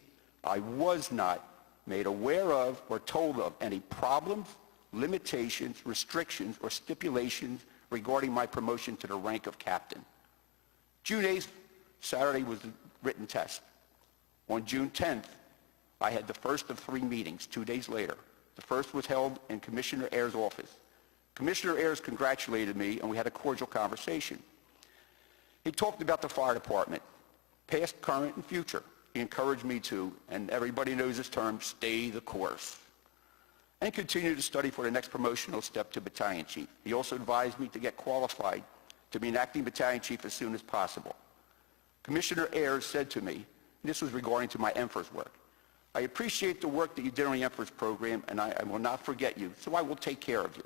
I was not made aware of or told of any problems, limitations, restrictions, or stipulations regarding my promotion to the rank of captain. June 8th, Saturday, was the written test. On June 10th, I had the first of 3 meetings 2 days later. The first was held in Commissioner Ayers' office. Commissioner Ayers congratulated me, and we had a cordial conversation. He talked about the fire department, past, current, and future. He encouraged me to, and everybody knows this term, stay the course, and continue to study for the next promotional step to battalion chief. He also advised me to get qualified to be an acting battalion chief as soon as possible. Commissioner Ayers said to me, and this was regarding to my EMFRS work, I appreciate the work that you did on the EMFRS program, and I will not forget you, so I will take care of you.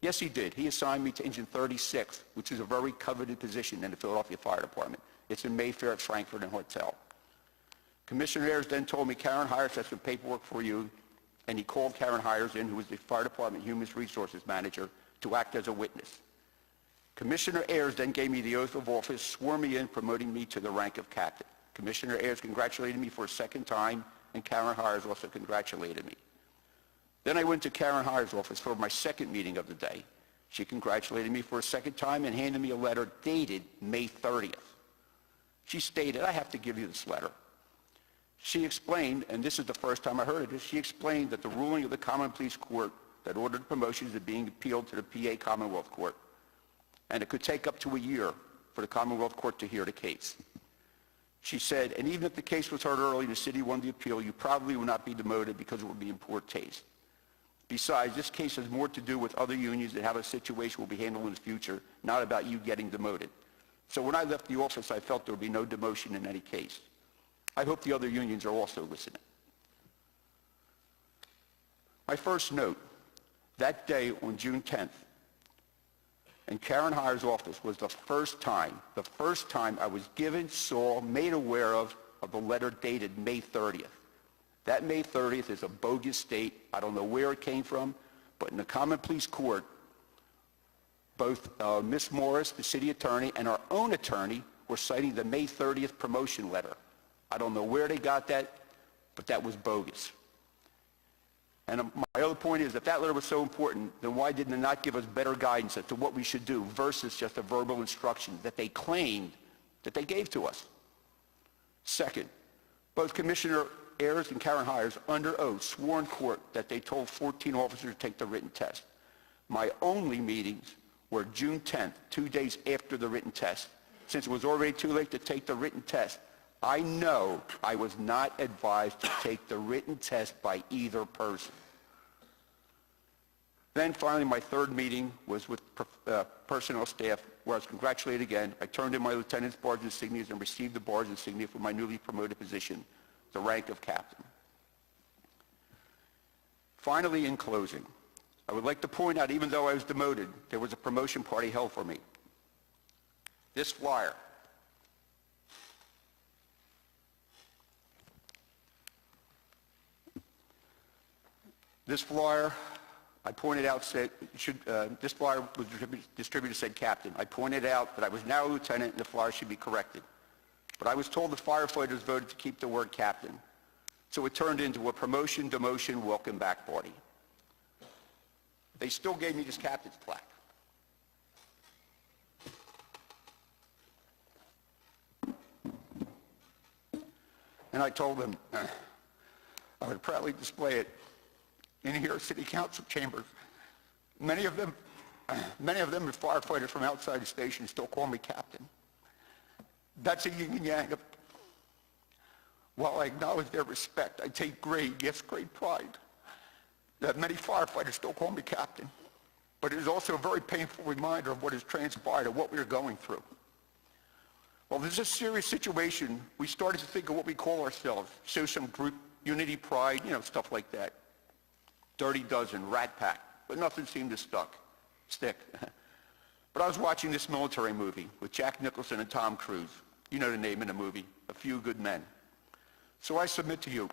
Yes, he did. He assigned me to Engine 36, which is a very coveted position in the Philadelphia Fire Department. It's in Mayfair at Frankfurt and Hotel. Commissioner Ayers then told me, Karen Hires has some paperwork for you, and he called Karen Hires in, who was the Fire Department Human Resources Manager, to act as a witness. Commissioner Ayers then gave me the oath of office, swore me in, promoting me to the rank of captain. Commissioner Ayers congratulated me for a second time, and Karen Hires also congratulated me. Then I went to Karen Hires' office for my second meeting of the day. She congratulated me for a second time and handed me a letter dated May 30th. She stated, I have to give you this letter. She explained, and this is the first time I heard of this, she explained that the ruling of the Common Pleas Court that ordered promotions is being appealed to the PA Commonwealth Court, and it could take up to a year for the Commonwealth Court to hear the case. She said, and even if the case was heard early and the city won the appeal, you probably will not be demoted because it will be in poor taste. Besides, this case has more to do with other unions and how the situation will be handled in the future, not about you getting demoted. So when I left the office, I felt there would be no demotion in any case. I hope the other unions are also listening. My first note, that day on June 10th, in Karen Heyer's office was the first time I was given, saw, made aware of the letter dated May 30th. That May 30th is a bogus date. I don't know where it came from, but in the Common Pleas Court, both Ms. Morris, the city attorney, and our own attorney were citing the May 30th promotion letter. I don't know where they got that, but that was bogus. And my other point is, if that letter was so important, then why did they not give us better guidance as to what we should do versus just a verbal instruction that they claimed that they gave to us? Second, both Commissioner Ayers and Karen Heyers, under oath, swore in court that they told 14 officers to take the written test. My only meetings were June 10th, 2 days after the written test. Since it was already too late to take the written test, I know I was not advised to take the written test by either person. Then finally, my third meeting was with personnel staff, where I was congratulated again. I turned in my lieutenant's badge insignias and received the badge insignia for my newly promoted position, the rank of captain. Finally, in closing, I would like to point out, even though I was demoted, there was a promotion party held for me. This flyer. This flyer, I pointed out, said, this flyer was distributed, said captain. I pointed out that I was now a lieutenant and the flyer should be corrected. But I was told the firefighters voted to keep the word captain. So it turned into a promotion, demotion, welcome back party. They still gave me this captain's plaque. And I told them I would proudly display it in here, city council chambers. Many of them are firefighters from outside the station still call me captain. That's a yin and yang. While I acknowledge their respect, I take great pride that many firefighters still call me captain. But it is also a very painful reminder of what has transpired and what we are going through. Well, this is a serious situation. We started to think of what we call ourselves, show some group unity, pride, stuff like that. Dirty Dozen, Rat Pack, but nothing seemed to stick. But I was watching this military movie with Jack Nicholson and Tom Cruise. You know the name of the movie, A Few Good Men. So I submit to you,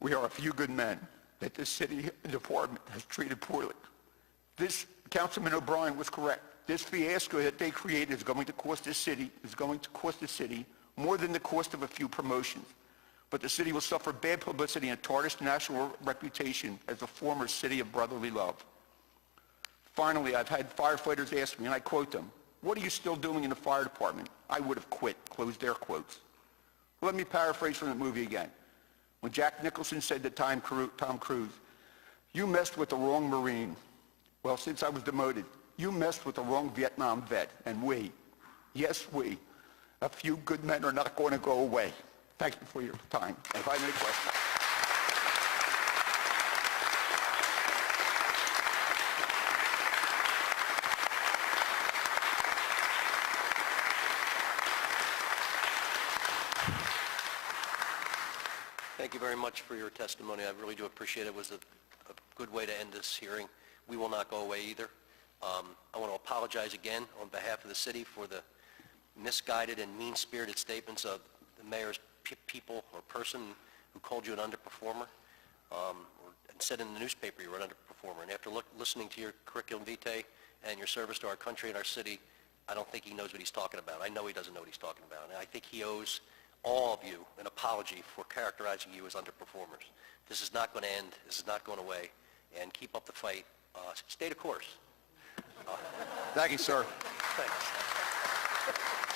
we are a few good men that this city department has treated poorly. This, Councilman O'Brien was correct. This fiasco that they created is going to cost this city, more than the cost of a few promotions. But the city will suffer bad publicity and tarnish national reputation as a former city of brotherly love. Finally, I've had firefighters ask me, and I quote them, "What are you still doing in the fire department?" I would have quit, close their quotes. Well, let me paraphrase from the movie again. When Jack Nicholson said to Tom Cruise, "You messed with the wrong Marine." Well, since I was demoted, you messed with the wrong Vietnam vet, and we, yes we, a few good men are not going to go away. Thank you for your time. And if I have any questions. Thank you very much for your testimony. I really do appreciate it. It was a good way to end this hearing. We will not go away either. I want to apologize again on behalf of the city for the misguided and mean-spirited statements of the mayor's people or person who called you an underperformer, and said in the newspaper you were an underperformer. And after listening to your curriculum vitae and your service to our country and our city, I don't think he knows what he's talking about. I know he doesn't know what he's talking about. And I think he owes all of you an apology for characterizing you as underperformers. This is not going to end. This is not going away. And keep up the fight. Stay the course. Thank you, sir. Thanks.